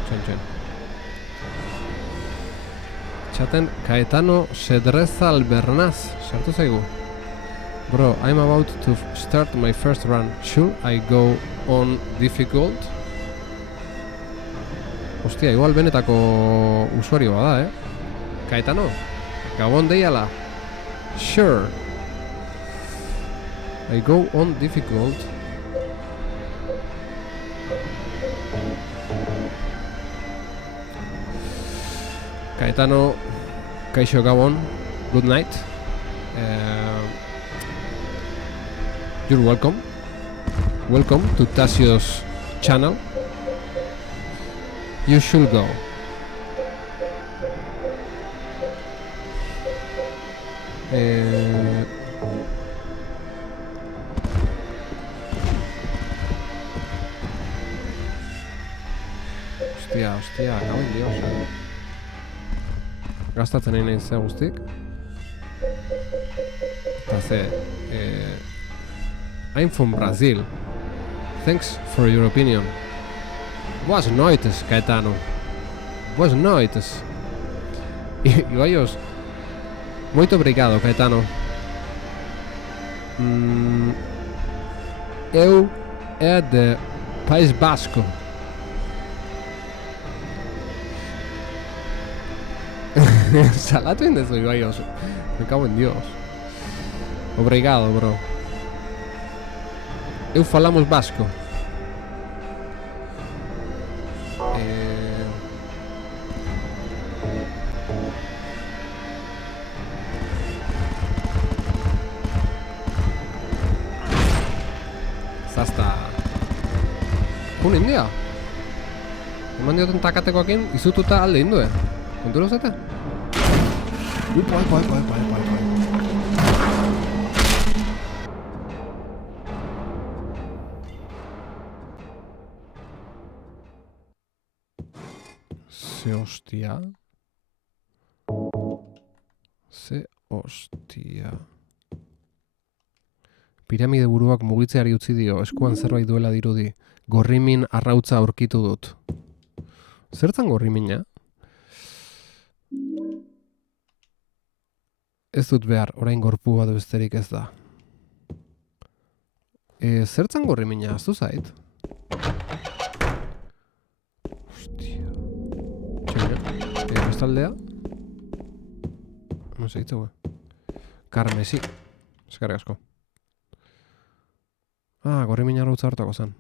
Txen. Txaten, Caetano Cedreza Albernaz. Sartu zaigu. Bro, I'm about to start my first run. Should I go on difficult? Hostia, igual benetako usuario bada, Caetano? Gabon deiala? Sure. I go on difficult. Caetano, kaixo gabon, good night. You're welcome. Welcome to Tasio's channel. You should go. Hostia, caben Dios. Gastatzen nahi nahi ze guztik. Eta ze, I'm from Brazil. Thanks for your opinion. Boas noites, Caetano. Boas noites. Ivaios, muito obrigado, Caetano. Eu é de País Basco. Salatu indezu, Ivaios. Me cago en Dios. Obrigado, bro. Eu falamos basco. Zazta. Jun india. Eman dioten takatekoakin izututa alde indue. Kontura uzete? Epa. Ze hostia. Piramide buruak mugitzeari utzi dio, eskuan zerbait duela dirudi. Gorrimin arrautza aurkitu dut. Zertan gorrimina? Ez dut behar, orain gorpua du besterik ez da. Zertan gorrimina, aztu zait? Hostia. Txaina, bestaldea? No segitzu, Karmesi. Eskerrik asko. Gorrimin arrautza hartako zen.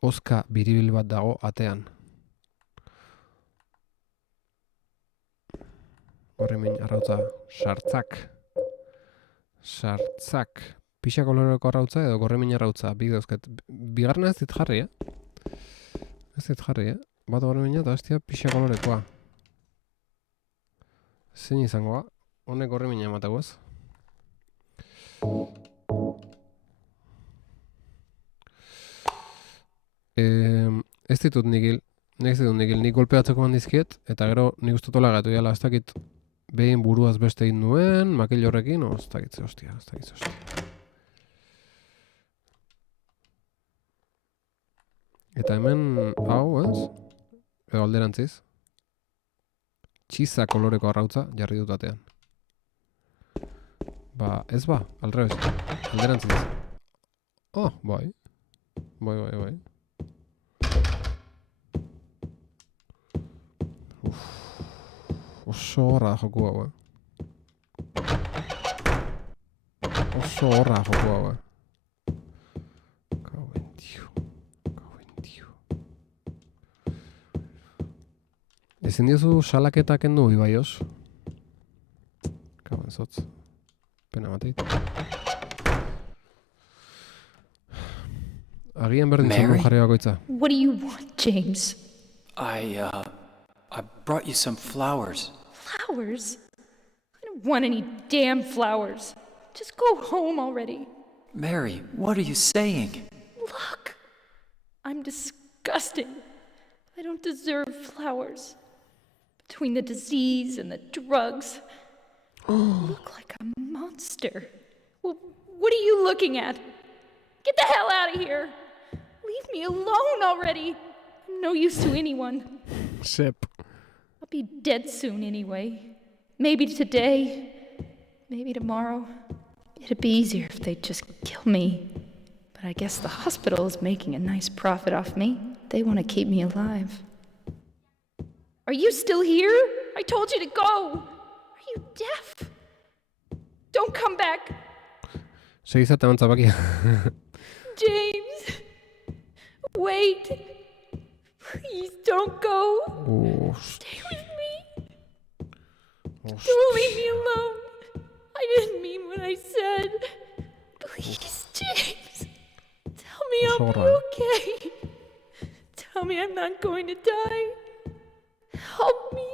Oska biribil bat dago atean. Gorrimin arrautza sartzak. Pixa koloreko arrautza edo gorrimin arrautza. Bik dauzket. Bigarna ez dit jarri, Bat gorrimina eta bestia pixa kolorekoa. Zein izangoa? Honek gorrimina ematago ez? Ez ditut nikil, nik golpeatzeko handizkiet, eta gero nik ustotola gatu dela, ez dakit behin buruaz beste egin duen, makil horrekin, ez dakit ze hostia. Eta hemen, hau, ez? Edo alderantziz. Txiza koloreko arrautza jarri dut atean. Ez alrebez, alderantziz. Bai. Oso horra joku hau, Kauen dio. Ezin diozu salaketa kendu, Ibaios? Kauen zotz. Pena bateit. Agian berdin zen jarri bakoitza. What do you want, James? I brought you some flowers. Flowers? I don't want any damn flowers. Just go home already. Mary, what are you saying? Look, I'm disgusting. I don't deserve flowers. Between the disease and the drugs, I look like a monster. Well, what are you looking at? Get the hell out of here. Leave me alone already. I'm no use to anyone. Sip. I'll be dead soon anyway. Maybe today, maybe tomorrow. It'd be easier if they'd just kill me. But I guess the hospital is making a nice profit off me. They want to keep me alive. Are you still here? I told you to go. Are you deaf? Don't come back. Segizat eman zabakia. James! Wait! Please don't go! Stay with me! Don't leave me alone! I didn't mean what I said! Please, James! Tell me I'll be okay! Tell me I'm not going to die! Help me!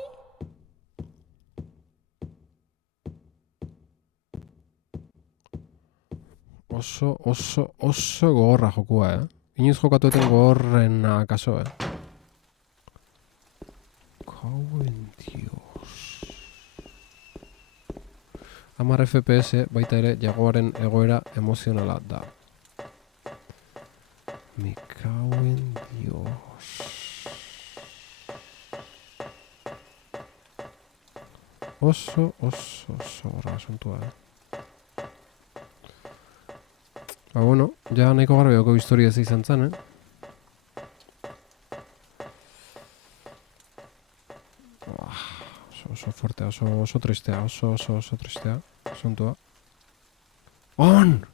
Oso gogorra jokua, Inoiz jokatu eten gogorrena kaso, Kauen Dios. 10 FPS baita ere jagoaren egoera emozionala da. Me cauen Dios. Oso gogorra asuntua, Ba, bueno, ja nahiko garbioko historia ez izan zen, Oso fuertea, oso tristea, oso tristea, asuntua. On!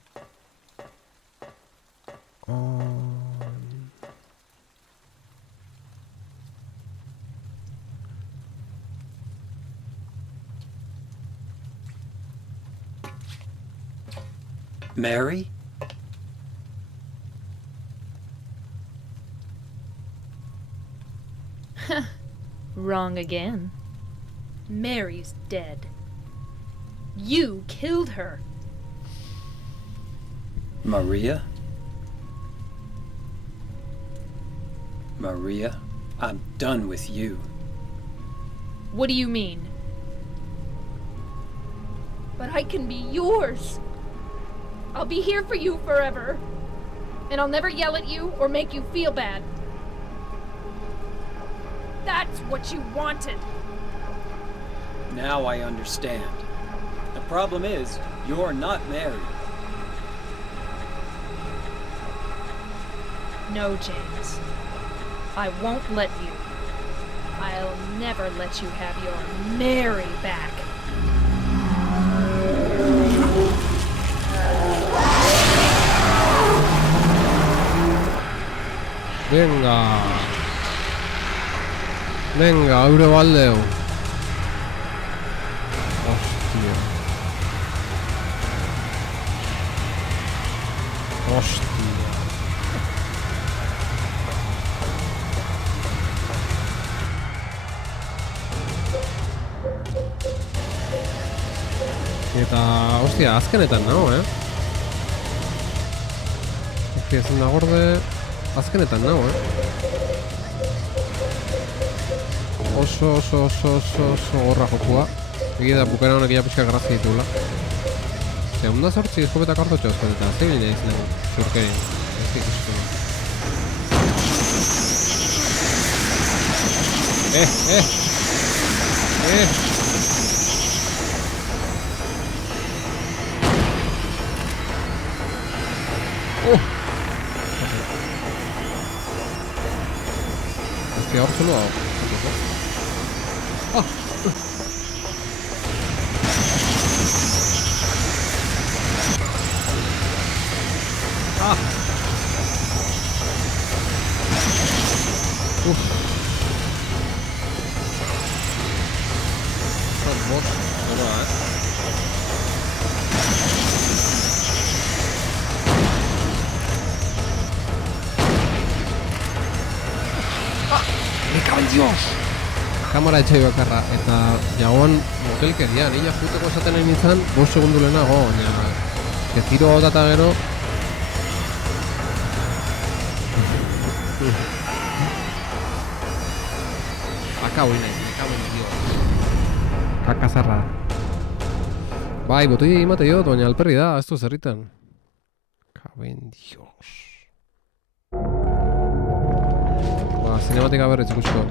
Mary? Wrong again. Mary's dead. You killed her. Maria? Maria, I'm done with you. What do you mean? But I can be yours. I'll be here for you forever. And I'll never yell at you or make you feel bad. That's what you wanted. Now I understand. The problem is, you're not married. No, James. I won't let you. I'll never let you have your Mary back. Venga, Eurobaldeu. Hostia. Eta, hostia, azkenetan nago, Hostia, ezin da gorde, azkenetan nago, Oso gorra jokua. Egia da, bukera honek ia pixka grazia ditula. Ostia, onda sortzi eskopetak hartu txoz, eta zebil nahi izan zurkerin. Ez ikusten. Hostia, hor zelo hau. Kamara etxai bakarra, eta jagoan motelkeria, nila juteko esaten nahi nintzen 5 segundu lehenago, baina que tiro eta gero akau inaiz, mekauen dio kakazarra bai, botoi emate diot, baina alperri da, ez du zerritan kauen dios ba, cinematika berriz ikusko.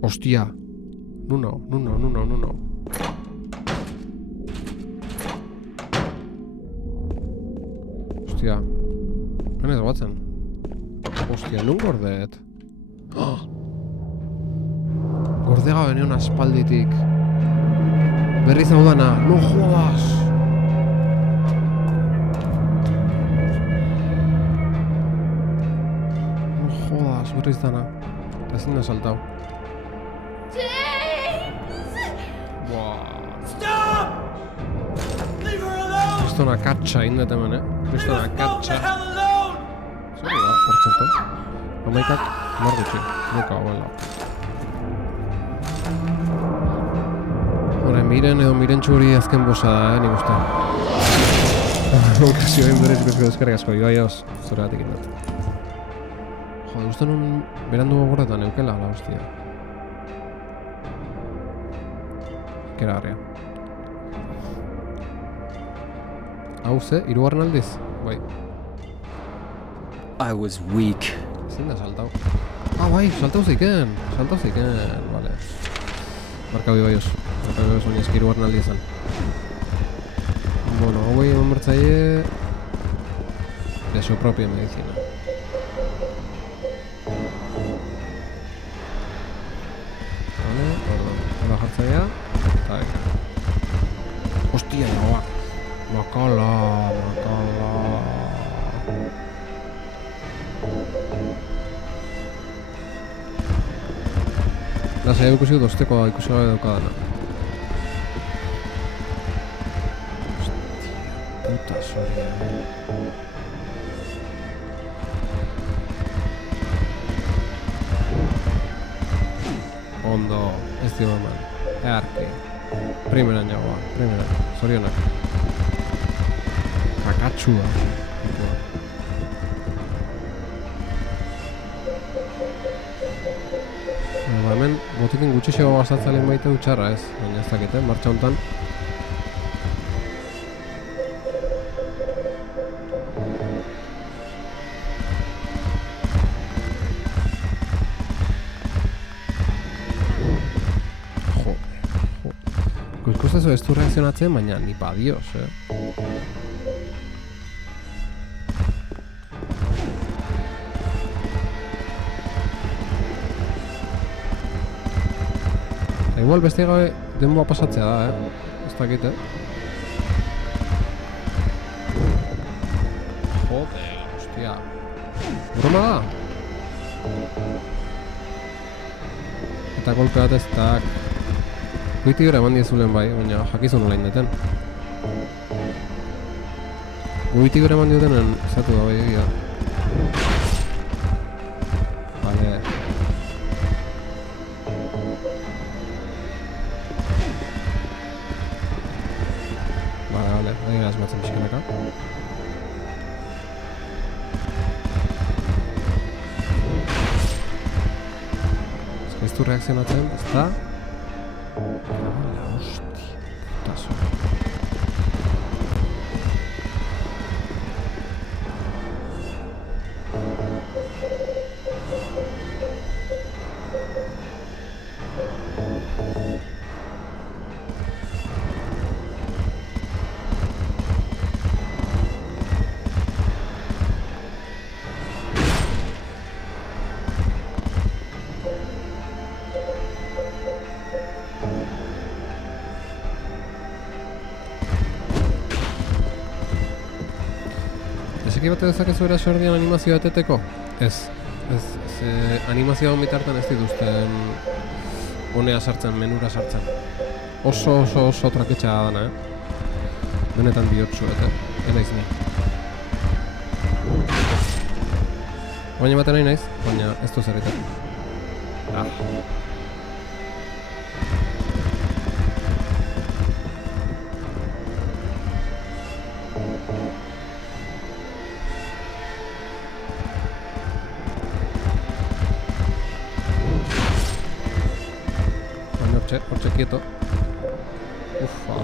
Hostia. Nuno. Hostia. Hene ez batzen. Hostia, nun gordeet? Gordega benion aspalditik. Berriz hau dana. No jodas. berriz dana. Ezin da saltau. Stop! Leave her alone! Kristona katxa indet hemen, Kristona Leave katxa. the hell alone! Zer da, hortxerto? Amaikak, margutxi, nuka hauela. Hore, miren edo mirentxu hori azken bosa da, nik uste. Okazio egin berez ikusko ezkerrik asko, Ibaioz, zure batik indat. Jode, uste nun berandu gogorretan eukela, la hostia. Ikeragarria. Hau ze, hirugarren aldiz? Bai. I was weak. Ezin da saltau. Ah, bai, saltau zeiken, vale. Marka Ibaioz, baina eski hirugarren aldi izan. Bueno, hauei eman bertzaile de su propia medicina. Vale, hora jartzaia, eta venga. Hostia, nagoa. Makala. Lasa, ikusi dut osteko ikusi gabe daukadana. Puta soria. Ondo, ez dio eman. Earki. Primeran jagoa, primeran. Zorionak. Kakatxua. Hemen, botikin gutxixego gastatzalen baita utxarra ez. Baina ez dakit, martxa honetan. Ikustezu ez du reakzionatzen, baina ni badioz, Igual beste gabe denboa pasatzea da, ez dakit, Joder, hostia. Broma da? Eta golpe bat ez tak. Goiti gara eman diezulen bai, baina jakizu nola indeten. Goiti gara eman diotenen zatu da bai egia. Vale. Vale, ahi gara asmatzen pixkanaka. Ez du reakzionatzen, ez da? La hostia, putazo. Ezeki bate dezakezu erasordian animazioa eteteko? Ez, animazioa bitartan ez dituzten honea sartzen, menura sartzen. Oso traketxa dana, Benetan diotzu, enaiz ni. Baina baten nahi naiz, baina ez du zerritan. Hortxe quieto. Ufa.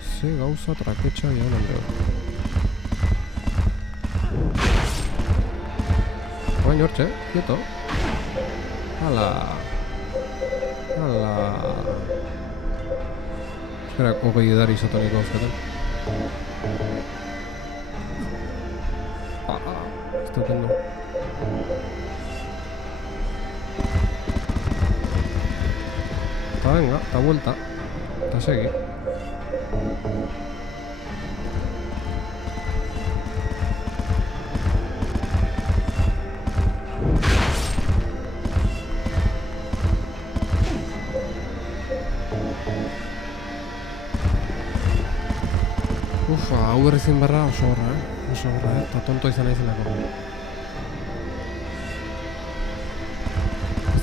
Ze gauza traketxa jaun handeo. Baina hortxe, quieto. Hala. Espera, hogei edari izatoniko gauzkaten. Estupendo. Eta venga, eta vuelta. Eta Segi. Hau berrizin barra oso horra, eta tonto izan aizelako.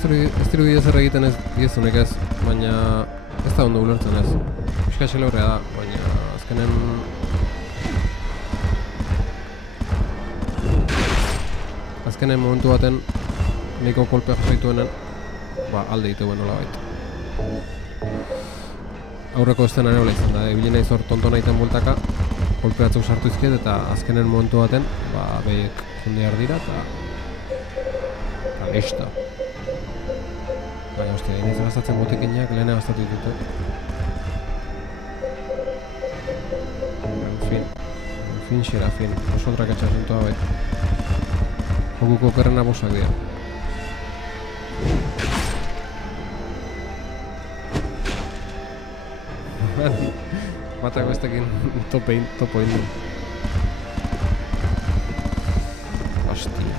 Ez diru bidez egiten ez diezunik ez, baina ez da ondo ulertzen ez. Euska esele horrea da, baina azkenen momentu baten niko kolpea jasaituenen, alde ditu nola baita. Aurreko estenan ere izan da, bilen naiz hor tonto nahiten bultaka, kolpe batzuk sartu izkiet eta azkenen momentu baten, behiek jundiar dira eta listo. Baina, hostia, iniz gastatzen botikinak lehene gastatu ditut. En fin, xerafin, oso trakatxa asuntoa bai. Jokuko kerrena bosak dira. Matako estekin topo indu. Hostia.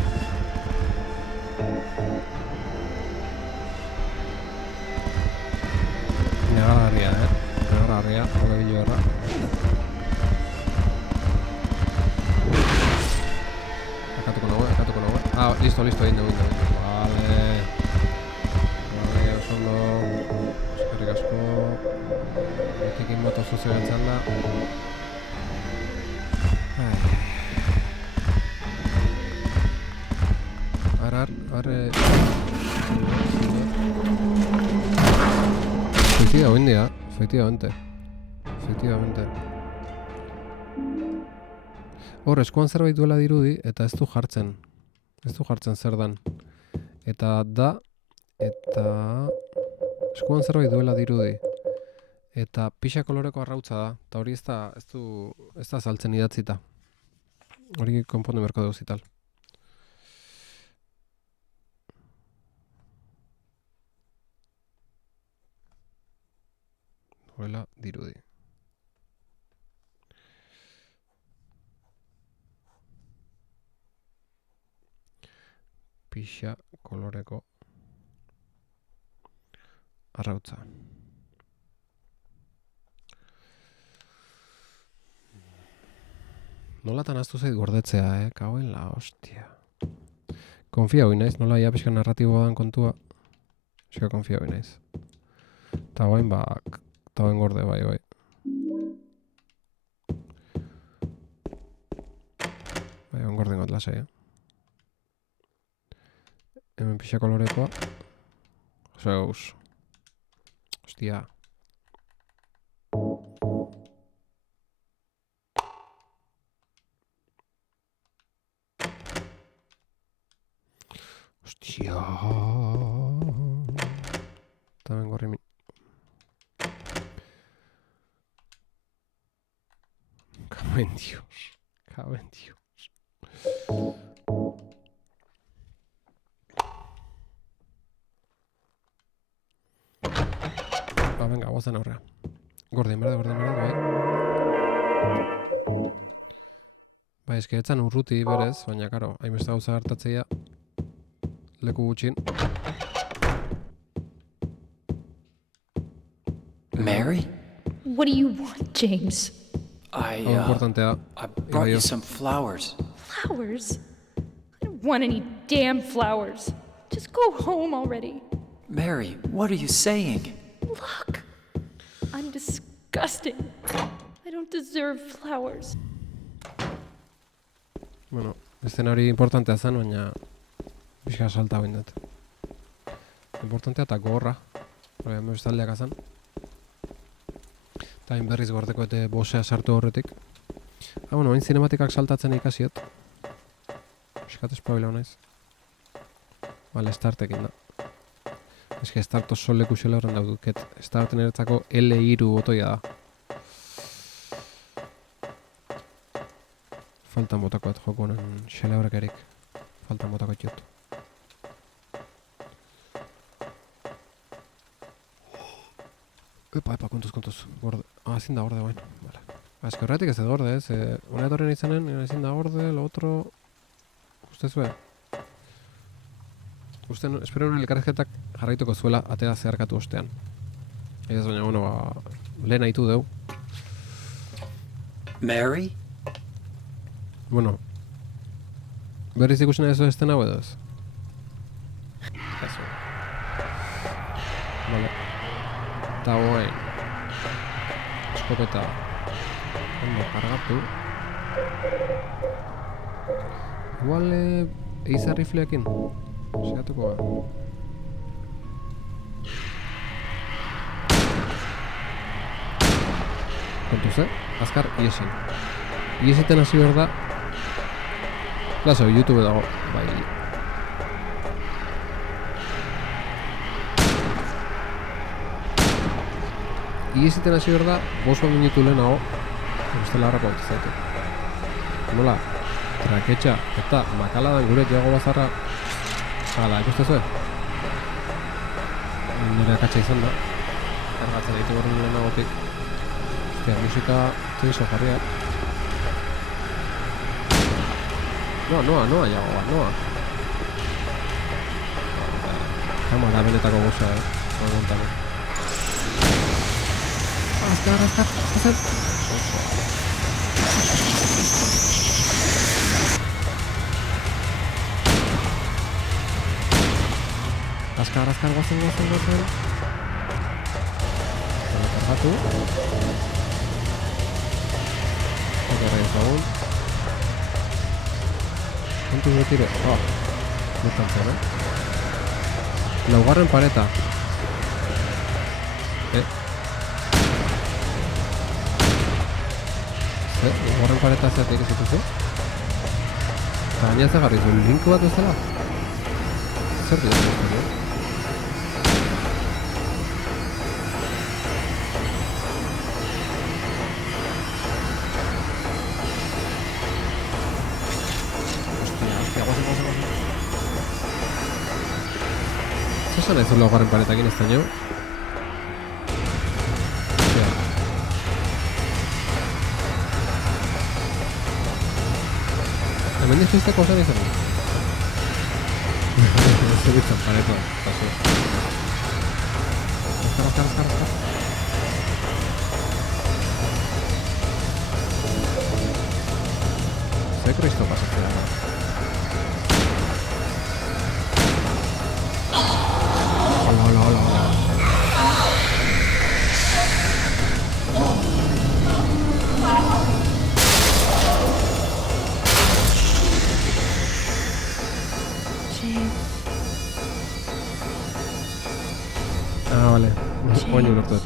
Negargarria, negargarria, hola bilo erra. Akatuko nagoe. Listo, indu. Vale, oso ondo. Eskerrik asko. Ekin moto zuzio gantzan da. Efectivamente. Hor, eskuan zerbait duela dirudi, eta ez du jartzen zer dan. Eta eskuan zerbait duela dirudi. Eta pixa koloreko arrautza da, eta hori ez da saltzen idatzita. Hori konpondu berko dugu zital. Duela dirudi. Pixa koloreko arrautza. Nolatan aztu zait gordetzea, kauen la hostia. Konfia hoi naiz, nola ia pixka narratiboa dan kontua. Eska konfia hoi naiz. Ta hoin gorde bai. Bai, hoin gorden got lasai, Hemen pixa kolorekoa. Zeus. Hostia. Hostia. También gorri min. Cago en Dios. Venga, guazen aurrea. Gordin berde, bai. Bai, eski etzan urruti berez, baina, karo, hainbeste gauza hartatzea leku gutxin. Mary? What do you want, James? I brought you some flowers. Flowers? I don't want any damn flowers. Just go home already. Mary, what are you saying? Look, I'm disgusting. I don't deserve flowers. Bueno, eszenari importantea zen, baina pixka salta bindet. Importantea eta gorra. Hora, bestaldeak azan. Eta hain berriz gordeko eta bosea sartu horretik. Bueno, hain cinematikak saltatzen ikasiet. Piskat espabila honaiz. Vale, startekin da. Ez que start oso leku xele horren dauduket. Starten eretzako L3 botoia da. Faltan botakoet joko honen xele horrek erik. Faltan botakoet jut. Epa, kontuz. Gorde. Ezin da gorde bain. Vale. Eske horretik ez gorde, ez. Una etorren izanen, ezin da gorde, lo otro... Uste zuen? Espero nuen elkarrezketak jarraituko zuela atera zeharkatu ostean. Ez baina, bueno, lehen haitu deu. Mary? Bueno. Berriz ikusena ez esten hau edo ez? Eso. Vale. Eta hoain. Eskopeta. Ondo, kargatu. Igual, eiza rifleekin. Segatuko ba. Kontuz, azkar, iesin. Iesiten hasi behar da. Lazo, YouTube dago, bai. Iesiten hasi behar da, 5 minutu lehenago, bestela harrapa utizaitu. Nola, traketxa eta makaladan gure Tiago Bazarra hala, ikustezu? Nire akatsa izan da. Kargatzen ditu horren lehenagotik. Ostia, musika tenso jarriak. Noa, Iagoa, noa. Kamara benetako goza, Aguantame. Azkar. Azkar, guazen. Kargatu. Okerra ezagun. Kontuz betire. Bertan zen, Laugarren pareta. Laugarren pareta zeatik ez dituzu? Eta gaina ez agarri zuen link bat ez dela? Zer dira ez dira? Zer ez dut laugarren paretakin ez da nio? Hemen dizizteko osan izan dut. Zer ditzen pareta. Azkar. Zer kristo pasatzea da. Hola. Vale. Oin ulertuet.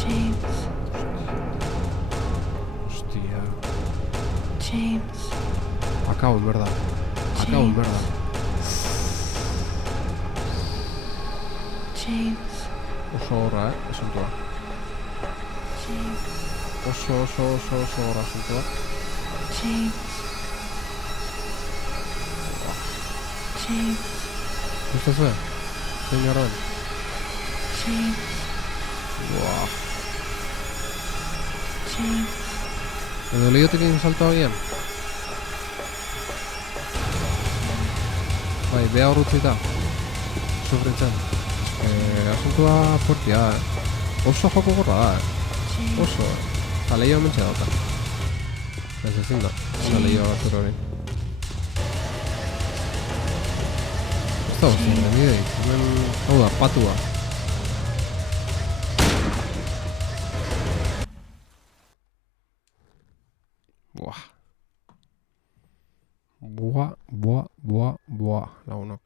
James. Hostia. James. Acabo, en verdad. James. Oso horra, asuntua. James. Oso horra asuntua. James. Uste zuen? Zein garran? James. James. Edo lehiotekin salto agian? Bai, beha horretzita. Sufritzen. Asuntua fuertia, Oso joko gorra da, Oso, eta lehio hementxe dauta. Ez ezin da, lehio bat hori. Ez da gozien, nire, hemen, hau da, patua. Buah, lagunok.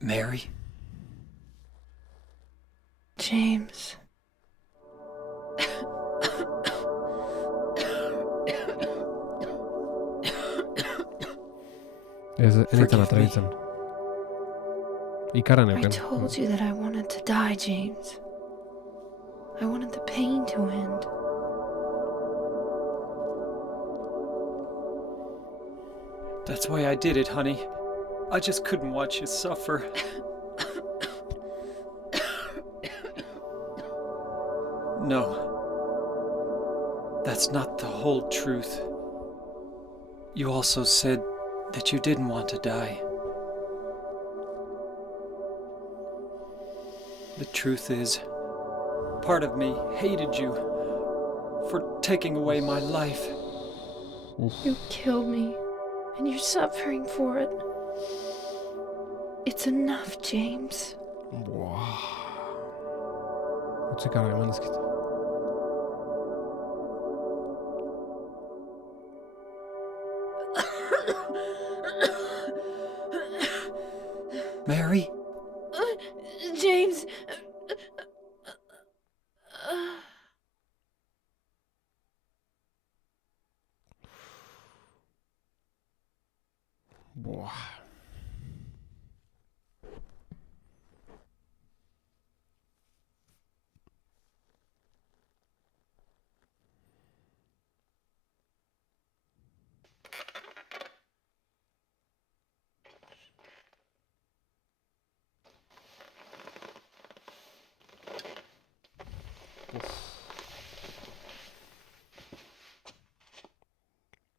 Mary? James. Ez enitzen atrebitzen. Ikaran I euken. told you that I wanted to die, James. I wanted the pain to end. That's why I did it, honey. I just couldn't watch you suffer. No. That's not the whole truth. You also said that you didn't want to die. The truth is, part of me hated you for taking away my life. You killed me, and you're suffering for it. It's enough, James. Wow. Uciekaj, męskit. Mary? James. Boah.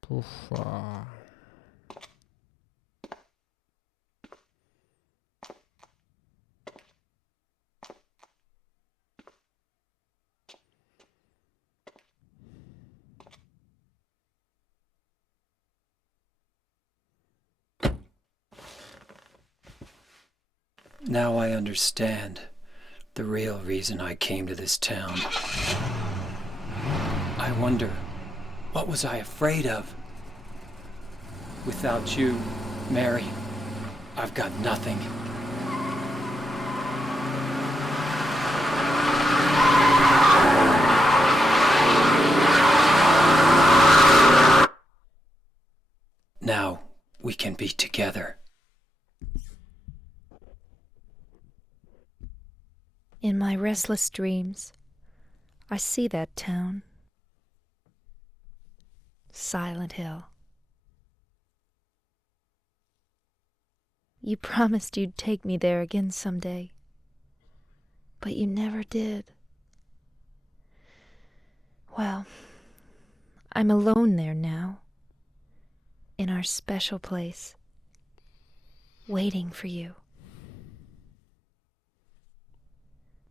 Puffa. Now I understand the real reason I came to this town. I wonder, what was I afraid of? Without you, Mary, I've got nothing. Now we can be together. In my restless dreams, I see that town. Silent Hill. You promised you'd take me there again someday, but you never did. Well, I'm alone there now, in our special place, waiting for you.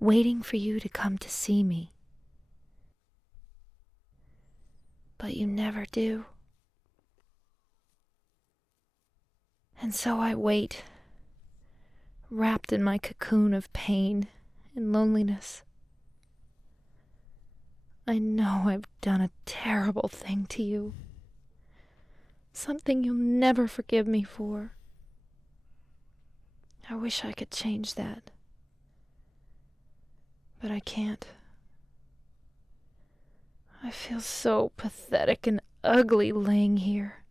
Waiting for you to come to see me. But you never do. And so I wait, wrapped in my cocoon of pain and loneliness. I know I've done a terrible thing to you. Something you'll never forgive me for. I wish I could change that. But I can't. I feel so pathetic and ugly laying here,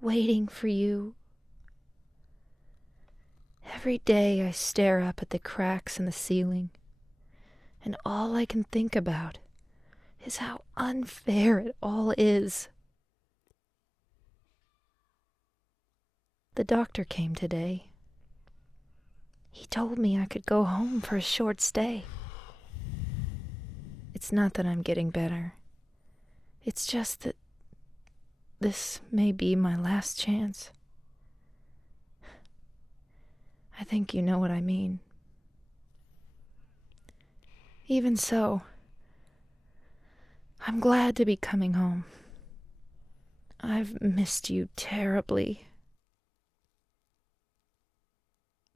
waiting for you. Every day I stare up at the cracks in the ceiling, and all I can think about is how unfair it all is. The doctor came today. He told me I could go home for a short stay. It's not that I'm getting better. It's just that this may be my last chance. I think you know what I mean. Even so, I'm glad to be coming home. I've missed you terribly.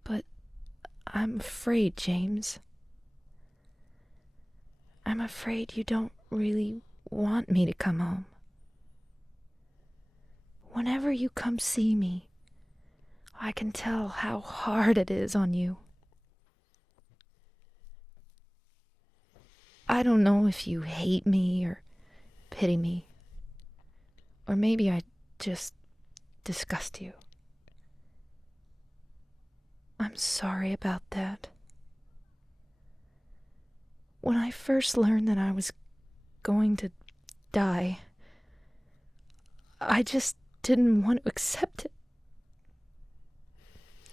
But I'm afraid, James. I'm afraid you don't really want me to come home. Whenever you come see me, I can tell how hard it is on you. I don't know if you hate me or pity me, or maybe I just disgust you. I'm sorry about that. When I first learned that I was going to die, I just didn't want to accept it.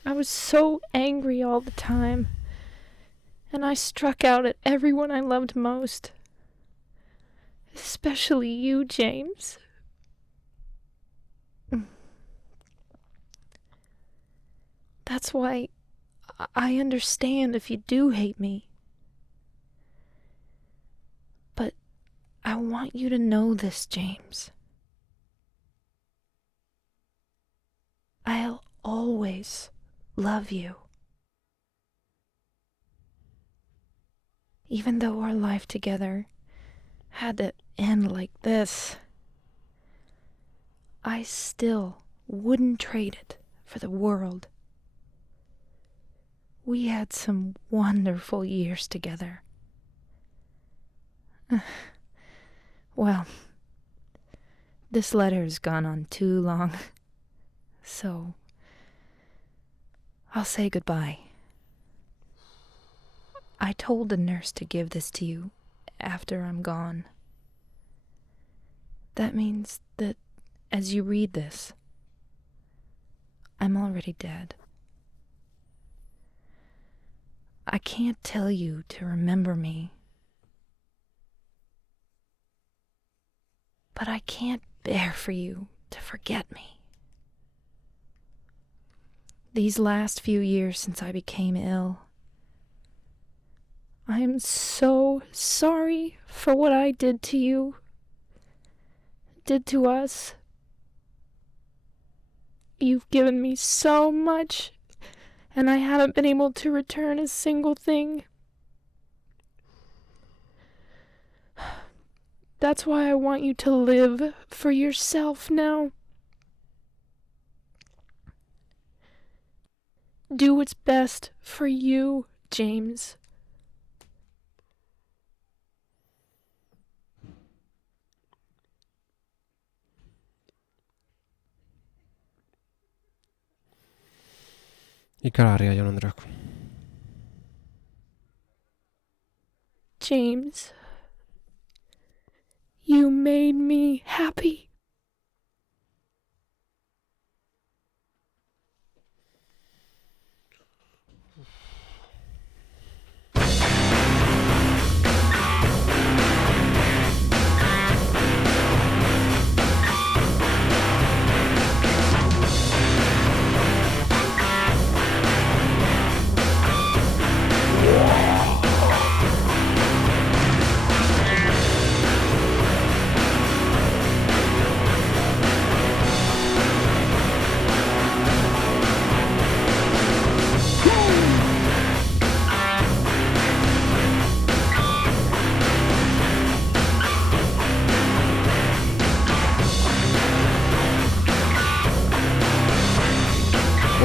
I was so angry all the time, and I struck out at everyone I loved most. Especially you, James. That's why I understand if you do hate me. But I want you to know this, James. I'll always love you. Even though our life together had to end like this, I still wouldn't trade it for the world. We had some wonderful years together. Well, this letter has gone on too long, so I'll say goodbye. I told the nurse to give this to you after I'm gone. That means that as you read this, I'm already dead. I can't tell you to remember me, but I can't bear for you to forget me. These last few years since I became ill, I am so sorry for what I did to you, did to us. You've given me so much, and I haven't been able to return a single thing. That's why I want you to live for yourself now. Do what's best for you, James. Ikararia, Jaun Andreak. James, you made me happy.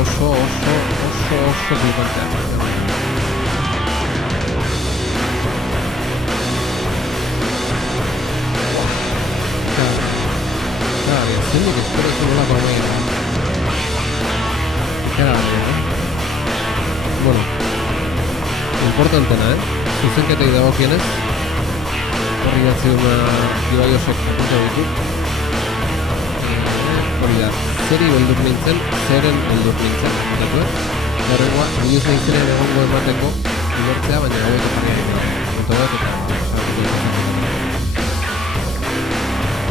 Oso flipantea. Zendik espero zenolako amaiera. Bueno, importantena, zuzenketei dagokienez, horri datzi Ibai Osok jakinta ditu. Hori da, zeri beldur nintzen, zeren beldur nintzen, horrengoa, inoiz nahizenean egongo emateko ulertzea, baina gaueko jarri egin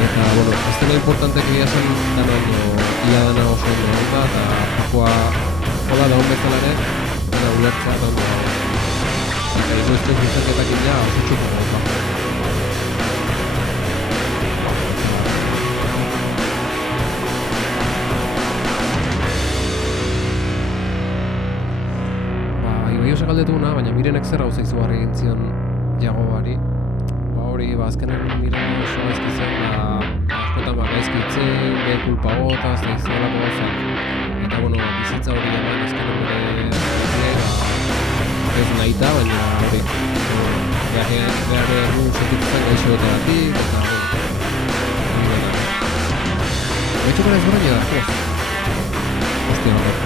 eta, bueno, ez dena importantek egia zen ia dana oso ondo eta jakoa hola da hon bezala ere, dena ulertzea da ondo dago. Eta inoizten zuzenketak ina oso txuko gauza. Iosek aldetuna, baina Mirenek zer hau izugarri egin zion Jagoari. Hori, azkenen Miren oso gaizki zen, askotan gaizki itzen, be kulpa gota, ez da izolako gauzak. Eta, bueno, bizitza hori eman azkenen bere ez nahita, baina hori, behar egun sentitzen gaixo dutagatik, eta, hori dena. Gaitxo gara ez horrein da, hostia horrek.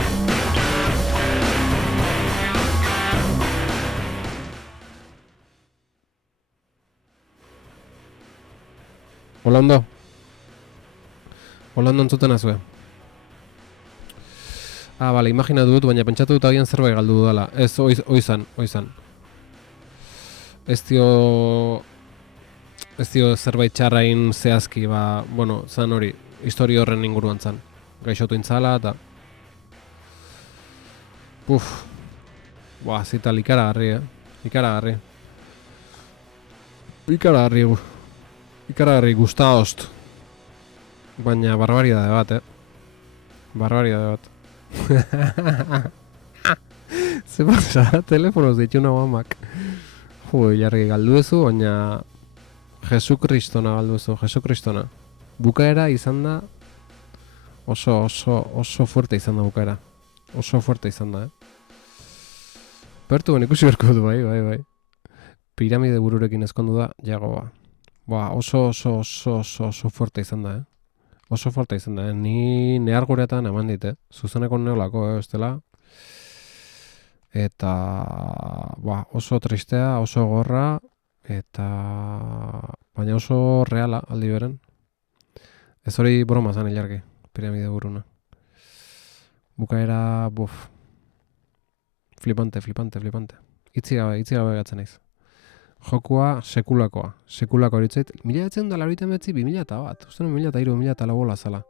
Hola, ondo. Holanda entzuten azue. Bale, imaginatu dut, baina pentsatu dut agian zerbait galdu dudala. Ez, oizan. Ez dio zerbait txarrain zehazki, zan hori, historia horren inguruan zan. Gaixotu intzala, eta... Zital, ikaragarri, Ikaragarri gustaost. Baina barbaridade bat, Barbaridade bat. Ze pasa, telefonoz ditu nagoamak. Jarri galdu ezu, baina Jesukristona galdu ezu, Jesukristona. Bukaera izan da oso fuerte izan da bukaera. Oso fuerte izan da, Bertu, ikusi berko du, bai. Piramide bururekin ezkondu da, Jagoba. Oso fuerte izan da, Oso fuerte izan da, Ni nehar guretan eman dit, Zuzeneko neolako, bestela. Eta, oso tristea, oso gorra, eta... Baina oso reala, aldi beren. Ez hori broma zan ilargi, piramide buruna. Bukaera, Flipante. Itzi gabe gatzen naiz. Jokua sekulakoa horitzait. 1989-2001, uste 2003-2004 bola zala.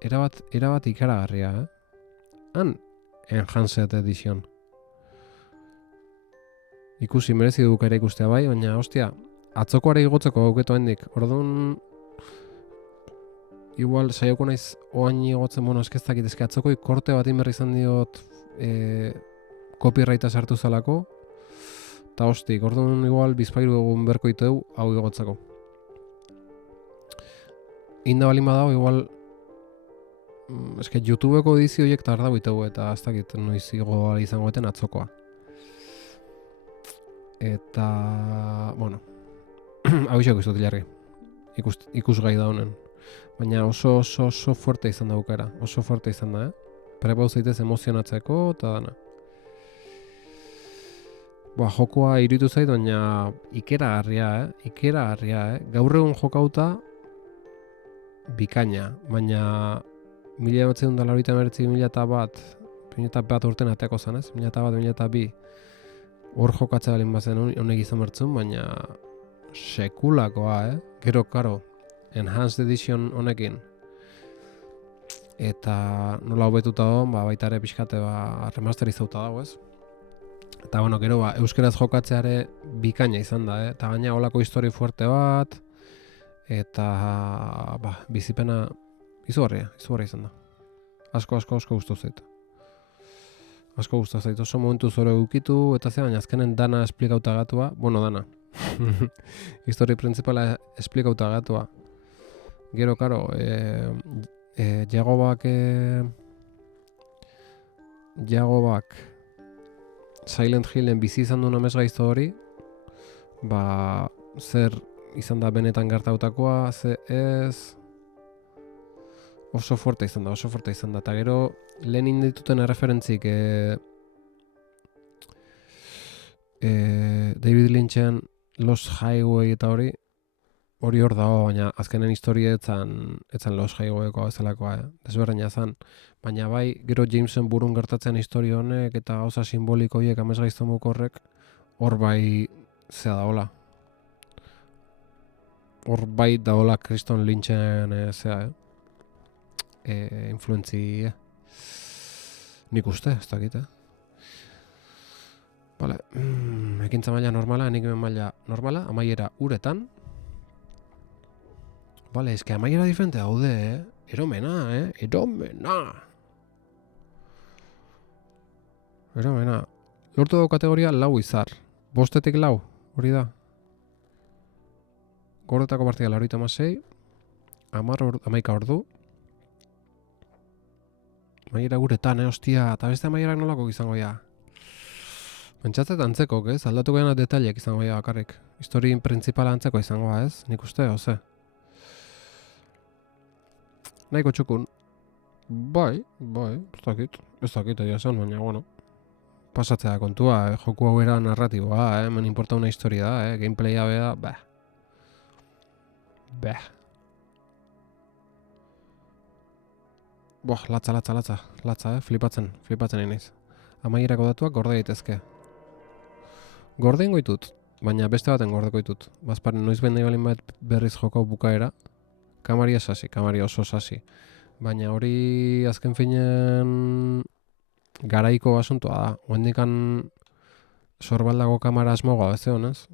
Erabat ikaragarria, Han, Enhanced Edition. Ikusi merezi du bukaera ikustea bai, baina, hostia, atzokoare igotzeko gauketo hendik. Orduan, igual, saioko naiz oain igotzen, eskeztakit, atzokoi korte bat inberri izan diot copyrighta sartu zalako, eta hostik, orduan igual bizpairu egun berko iteu hau igotzeko. Inda balin badago, igual, YouTubeko edizioiek tardago iteu, eta ez dakit noiz igo izango eten atzokoa. Eta, hau isok izut ilargi, ikusgai da honen. Baina oso fuerte izan da bukaera, oso fuerte izan da, Prepauz zaitez emozionatzeko, eta dana. Jokoa iruditu zait, baina ikeragarria, Gaur egun jokauta bikaina, baina 1989-2001 urten ateako zan, 2001-2002 hor jokatzea balin bazen honek izan bertzun, baina sekulakoa, Gero, karo, Enhanced Edition honekin, eta nola hobetuta dago, baita ere pixkate remasterizauta dago, ez? Eta, gero, euskeraz jokatzeare bikaina izan da, eta gaina holako histori fuerte bat, eta, bizipena izugarria izan da. Asko guztu zait. Oso momentu zore eukitu, eta baina azkenen dana esplikauta gatua, dana. Histori principala esplikauta gatua. Gero, karo, Jagobak Silent Hillen bizi izan duen amesgaizto hori, zer izan da benetan gertautakoa, ze ez... Oso fuerte izan da, eta gero lehen indituten erreferentzik David Lynchen Lost Highway eta hori hor dago, baina azkenen historia etzan Lost Highwaykoa bezalakoa, desberdina zan. Baina bai, gero Jamesen burun gertatzen historia honek eta gauza simboliko horiek amesgaizto mukorrek hor bai zea daola. Hor bai daola Kriston Lynchen zea, influentzi, nik uste, ez dakit, Vale, ekintza maila normala, enikimen maila normala, amaiera uretan. Vale, eske amaiera diferente daude, Eromena, Eromena. Lortu dago kategoria 4 izar. 5-etik 4, hori da. Gordetako partida 96, 11 ordu. Amaiera guretan, hostia, eta beste amaierak nolako izango ja. Pentsatzet antzeko, ez? Aldatuko gana detaliek izango ja bakarrik. Histori principala antzeko izango, ez? Nik uste, oze. Nahiko txukun. Bai, ez dakit egia zen, baina, pasatzea kontua, joku hau era narratiboa, hemen importa una historia da, gameplaya bea, latza, flipatzen naiz. Amaierako datuak gorde daitezke. Gordeen goitut, baina beste baten gordeko ditut. Bazparen noiz behin nahi balin bat berriz jokau bukaera, kamaria oso sasi. Baina hori azken finean garaiko asuntoa da. Oendikan sorbaldago kamara asmogoa, ez honez?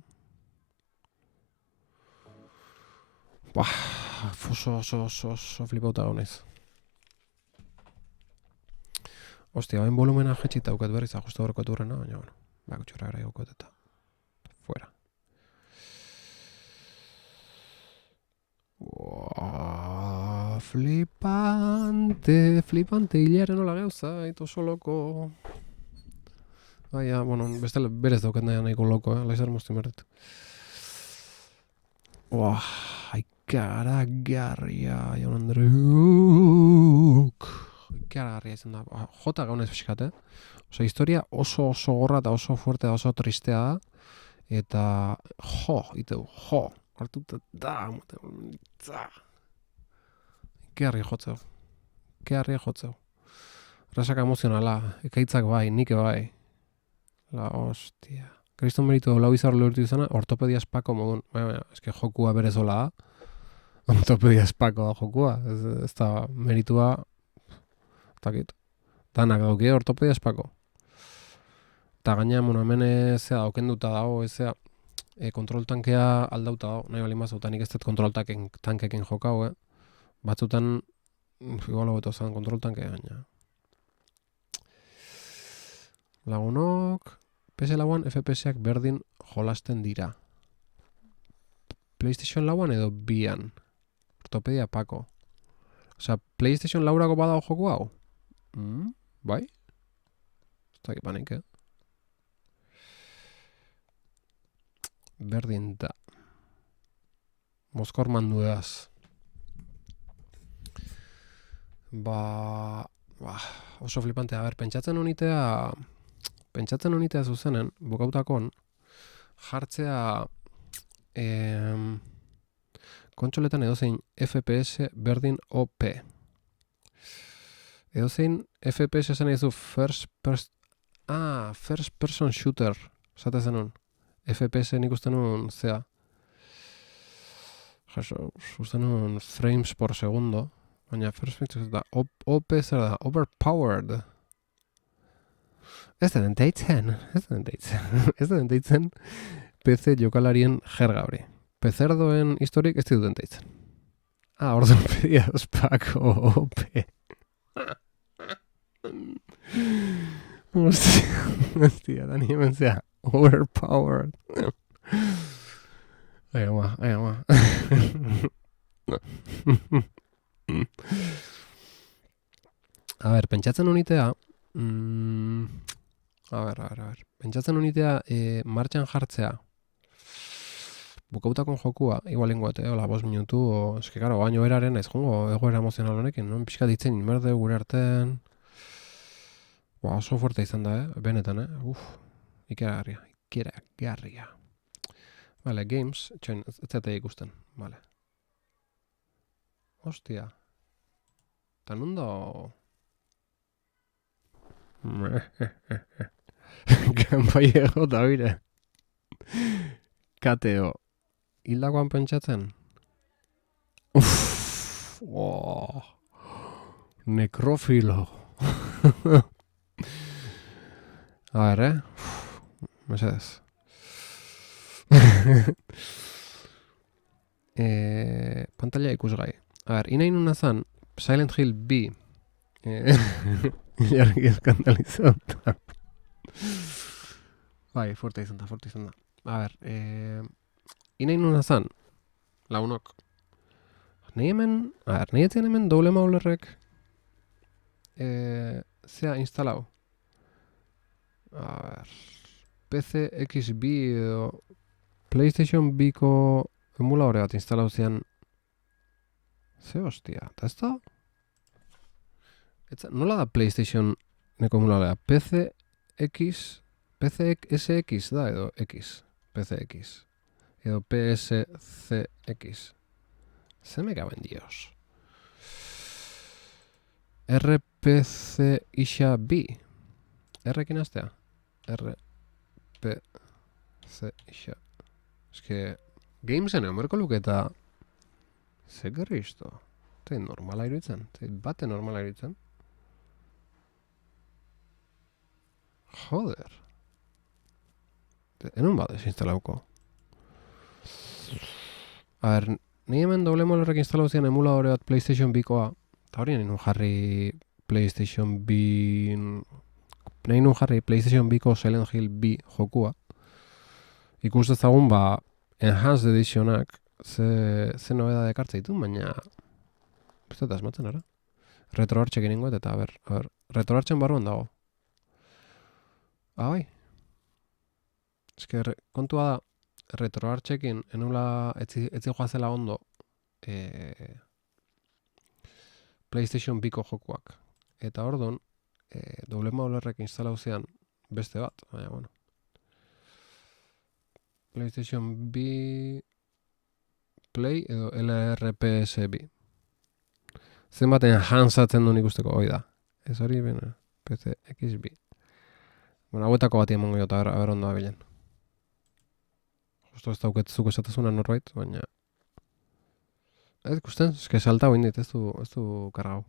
Oso flipauta gaunez. Ostia, hain volumena jetxita auket berriz ajustu horreko turrena, baina bueno, bakutxura gara gaukot eta fuera. Flipante, hilaren nola geuzait, oso loko. Baina, bueno, beste berez dauket nahiko loko, laizar mozti merdet. Ikaragarria, jaun Andreuk. Ikaragarria izan da. Jota gaunez pixkat, Osa, historia oso gorra eta oso fuertea, oso tristea da. Eta, hartuta da, Ikerri jotzeu. Rasaka emozionala, ekaitzak bai, nike bai. La hostia. Kriston meritu lau izar lehurtu izana, ortopedia espako modun. Baina, eske jokua berezola da. Ortopedia espako da jokua. Ez da meritua, takit. Danak daukie ortopedia espako. Eta gaina, hemen zea daukenduta dago, ezea, kontrol tankea aldauta dago. Nahi bali mazauta nik ez dut kontrol tankekin jokau, Batzutan, igual hobeto zen kontrol tankea gaina. Lagunok, PS4 FPS-ak berdin jolasten dira. PlayStation 4 edo bian. Ortopedia pako. Osea, PlayStation 4ako badago joku hau? Bai? Ez da ekipanik, Berdin da. Moskor manduaz. Oso flipante. A ber, pentsatzen unitea zuzenen, bukautakon, jartzea kontsoletan edozein FPS berdin OP. Edozein FPS esan egizu first person shooter, esate zenun. FPS nik uste nuen zea. Uste nuen frames por segundo, baina first person da OP zer da, overpowered. Ez da denteitzen PC jokalarien jerga hori. Pezerdoen historik ez dut denteitzen. Ortopedia espako OP. Hostia, da ni hemen zea. Overpowered. Ai ama. A ber, pentsatzen unitea... A ber. Pentsatzen unitea martxan jartzea. Bukautakon jokua, igual ingoet, hola, 5 minutu, eski karo, baino eraren ez jongo egoera emozional honekin, no? Pixka ditzen inmerde gure artean. Oso fuerte izan da, benetan, ikeragarria. Vale, games, txoin, ez zate ikusten, vale. Hostia. Ta nundo... Kanpai egota bire. Kateo. Hildakoan pentsatzen? Nekrofilo. A ver, mesedez. Pantalla ikusgai. A ver, inain una zan, Silent Hill B. Jarki eskandalizauta. Bai, fuerte izan da. A ver, inain una zan, launok. Nahi etzen hemen doble maulerrek zea instalau. A ver, PCXB edo PlayStation Biko emuladore bat instalau zean. Ze hostia, eta ez da? Nola da PlayStation neko emuladora? PCSX da edo X? PCX. Edo PSCX. Se me cago en Dios. RPC isa B. Errekin astea? RPC isa. Eske, gamesen emerko luke eta... Ze gerrizto? Te normala iruditzen? Te bate normala iruditzen? Joder. Enun bat desinstalauko. A ber, ni hemen doble molorrek instalatu zian emuladore bat PlayStation Bikoa. Eta hori nahi nun jarri PlayStation B... Nahi nun jarri PlayStation Biko Silent Hill B jokua. Ikus dezagun ba Enhanced Editionak ze nobeda dekartza ditu, baina... Ez dut asmatzen ara. RetroArchekin ingoet eta a ber, RetroArchen barruan dago. Bai. Eske kontua da, RetroArchekin enula etzi joazela ondo PlayStation Biko jokuak. Eta orduan, doble modularrek instalau zean beste bat, baina bueno. PlayStation B Play edo LRPS-B. Zenbat enhanzatzen duen ikusteko, hoi da. Ez hori, bena, PCXB. Bueno, hauetako bat emongo jota, a ber ondo abilen. Justo ez dauketzuk esatezuna norbait, baina... Ez ikusten, eske saltau indit, ez du kargau.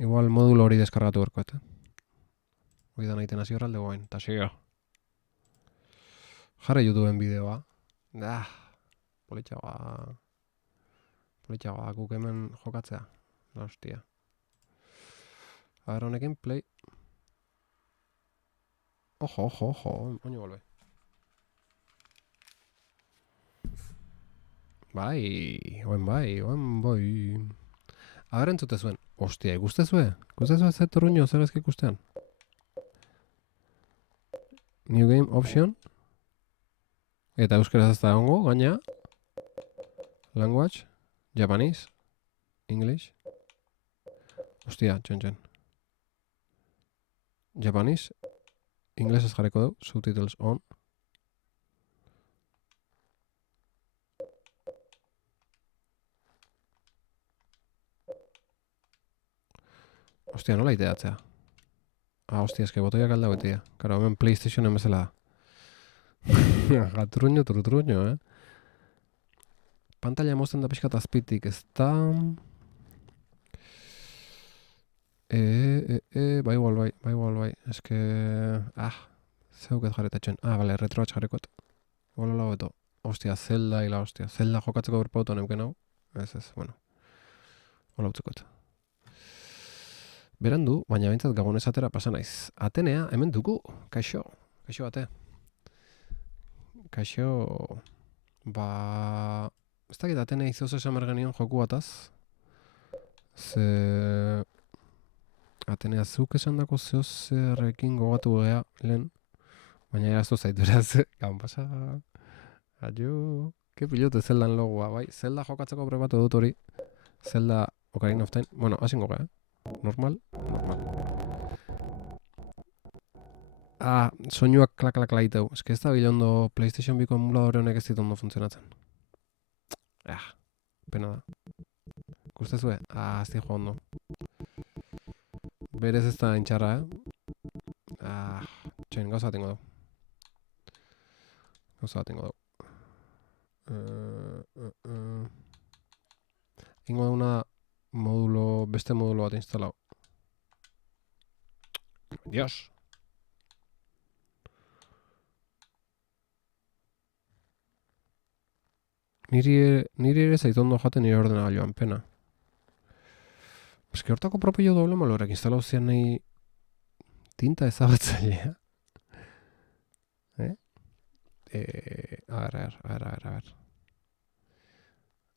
Igual modulo hori deskargatu berkoet, Hoi da nahiten hasi horralde guain, eta sigo. Jarre YouTubeen bideoa. Politxagoa guk hemen jokatzea. Hostia. A ber, honekin play. Ojo, oño volve. Oen bai. A ber, entzute zuen. Hostia, ikustezue? Ikustezue ez torruño zer ezke ikustean? New game option. Eta euskaraz ez da egongo, gaina. Language. Japanese. English. Hostia, txon. Japanese. Inglesez jarriko du. Subtitles on. Hostia, nola iteatzea? Hostia, eske botoiak alda betia. Karo, hemen PlayStation emezela da. Turutruño, Pantalla mozten da pixkat azpitik, ez da... Bai igual. Eske... Zeuket jarretatxen. Bale, retroatx jarrekot. Igual hola beto. Hostia, Zelda hila, hostia. Zelda jokatzeko berpautu neuken hau. Ez, bueno. Hola utzukot. Berandu, baina bintzat gabonez atera pasa naiz. Atenea, hemen dugu. Kaixo ate. Kaixo... Ba... Ez dakit Atenea izoz esan bergenion joku bataz. Ze... Atenea zuk esan dako zehozerrekin gogatu gea lehen. Baina eraztu zaitu eraz. Gaun pasa... Aio... Ke pilote Zeldan logua, bai. Zelda jokatzeko prebatu dut hori. Zelda Ocarina of Time. Bueno, hasingo gea. Normal. Soinuak klak iteu. Ez ez da bilondo PlayStation Biko emuladore honek ez dit ondo funtzionatzen. Pena da. Gustezue? Ez di joa ondo. Berez ez da intxarra, Txain, gauza bat ingo dugu. Ingo duguna beste modulo bat instalau. Dios! Niri ere zaitondo jaten nire ordenagailuan, pena. Eske hortako propio doble malorek instalau zian nahi tinta ezabatzailea.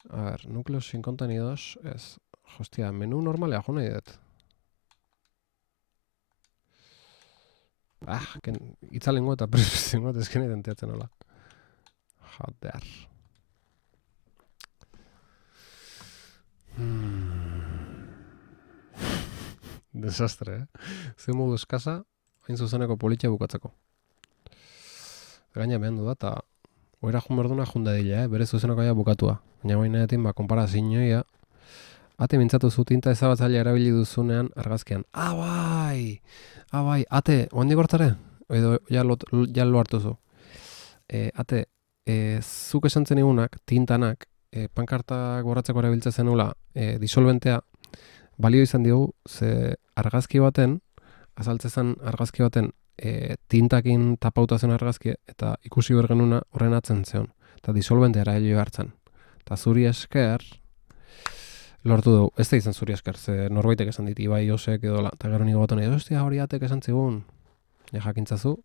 A ver, núcleos sin contenidos ez. Hostia, menu normalea jo nahi dut. Itzalengo eta prespezengo eta ezken identiatzen hola. Joder. Desastre, Ze modu eskasa, hain zuzeneko politia bukatzeko. Gaina behan du da, eta oera jun berduna junda dila, bere zuzeneko aia bukatua. Baina baina etin, konparazioia, Ate mintzatu zu tinta ezabatzailea erabili duzunean argazkian. Bai, ate, ondik hortare? Edo ja lo hartu zu. Ate, zuk esan zen egunak, tintanak, pankartak borratzeko erabiltzen zenula, disolventea, balio izan digu, ze argazki baten, azaltzen argazki baten, tintakin tapauta zen argazki, eta ikusi bergenuna horren atzen zeon. Eta disolventea erailo hartzen. Eta zuri esker, lortu dugu, ez da izan zuri esker, ze norbaitek esan dit, Ibai Josek edo, eta gero nigo baten, hostia, hori atek esan zigun. Ja jakintzazu,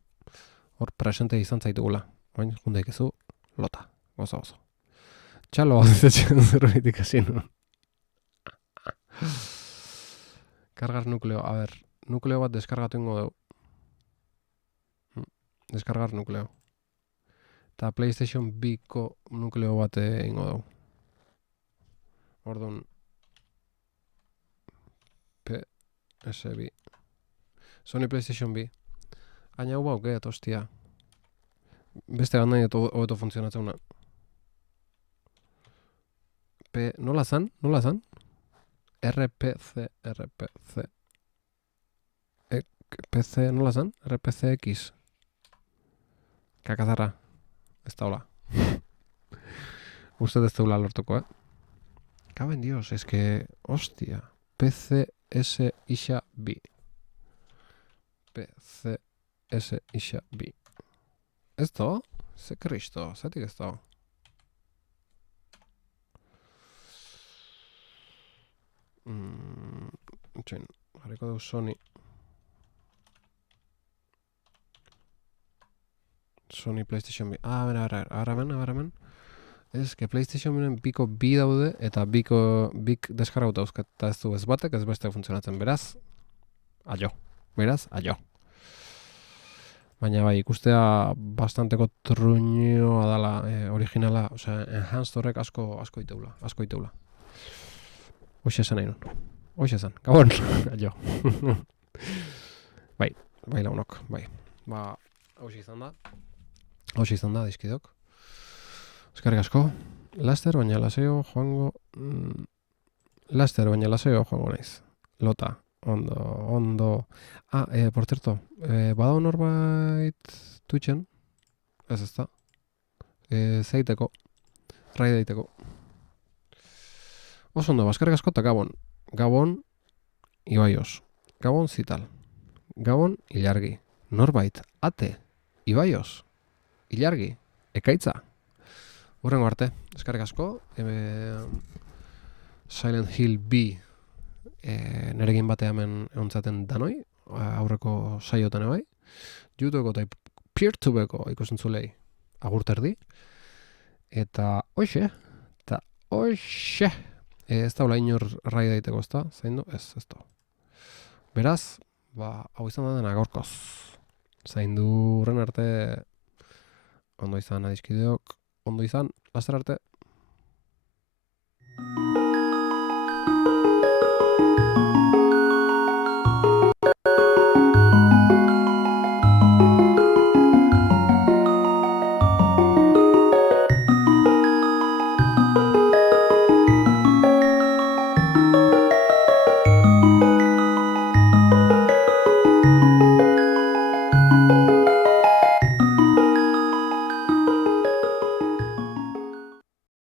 hor presente izan zaitugula. Baina jundaik ezu, lota, gozo. Txalo, ez zerbaitik hasi nuen. Kargar nukleo, a ber, nukleo bat deskargatu ingo dugu. Deskargar nukleo. Eta PlayStation Biko nukleo bat ingo dugu. Orduan, PSB. Sony PlayStation B. Aina hau bauket, hostia. Beste gandain hobeto funtzionatzen una. Nola zan? RPC. PC, nola zan? RPCX. Kakazarra. Ez da hola. Uste ez daula lortuko, Caben Dios, es que, hostia. PCS isa B. PCS isa B. Ez da? Ze kristo, zetik ez da? Txoin, jarriko dugu Sony. Sony PlayStation B. Ara hemen. Ez, que PlayStation Binen biko bi daude, eta bik deskargauta euskat, eta ez du ez batek, ez beste funtzionatzen. Beraz, aio. Baina bai, ikustea bastanteko truñoa dala originala, osea, enhanced horrek asko iteula. Hoxe esan nahi nun. Gabon, aio. Bai launok, bai. Ba, hoxe izan da, dizkidok. Eskerrik asko. Laster baina laseo joango naiz. Lota. Ondo. Por cierto, badago norbait Twitchen? Ez da. Zeiteko. Rai daiteko. Oso ondo, eskerrik asko eta Gabon. Gabon, Ibaios. Gabon zital. Gabon, Ilargi. Norbait, ate. Ibaios. Ilargi. Ekaitza. Hurrengo arte, eskerrik asko. Silent Hill B neregin batea hemen egontzaten danoi, aurreko saiotan bai. YouTubeko eta PeerTubeko ikusentzulei agurterdi. Eta hoxe. Ez da hola inor rai daiteko, ez da? Zaindu? Ez da. Beraz, hau izan da dena gaurkoz. Zaindu hurren arte, ondo izan adizkideok, ondo izan, laster arte.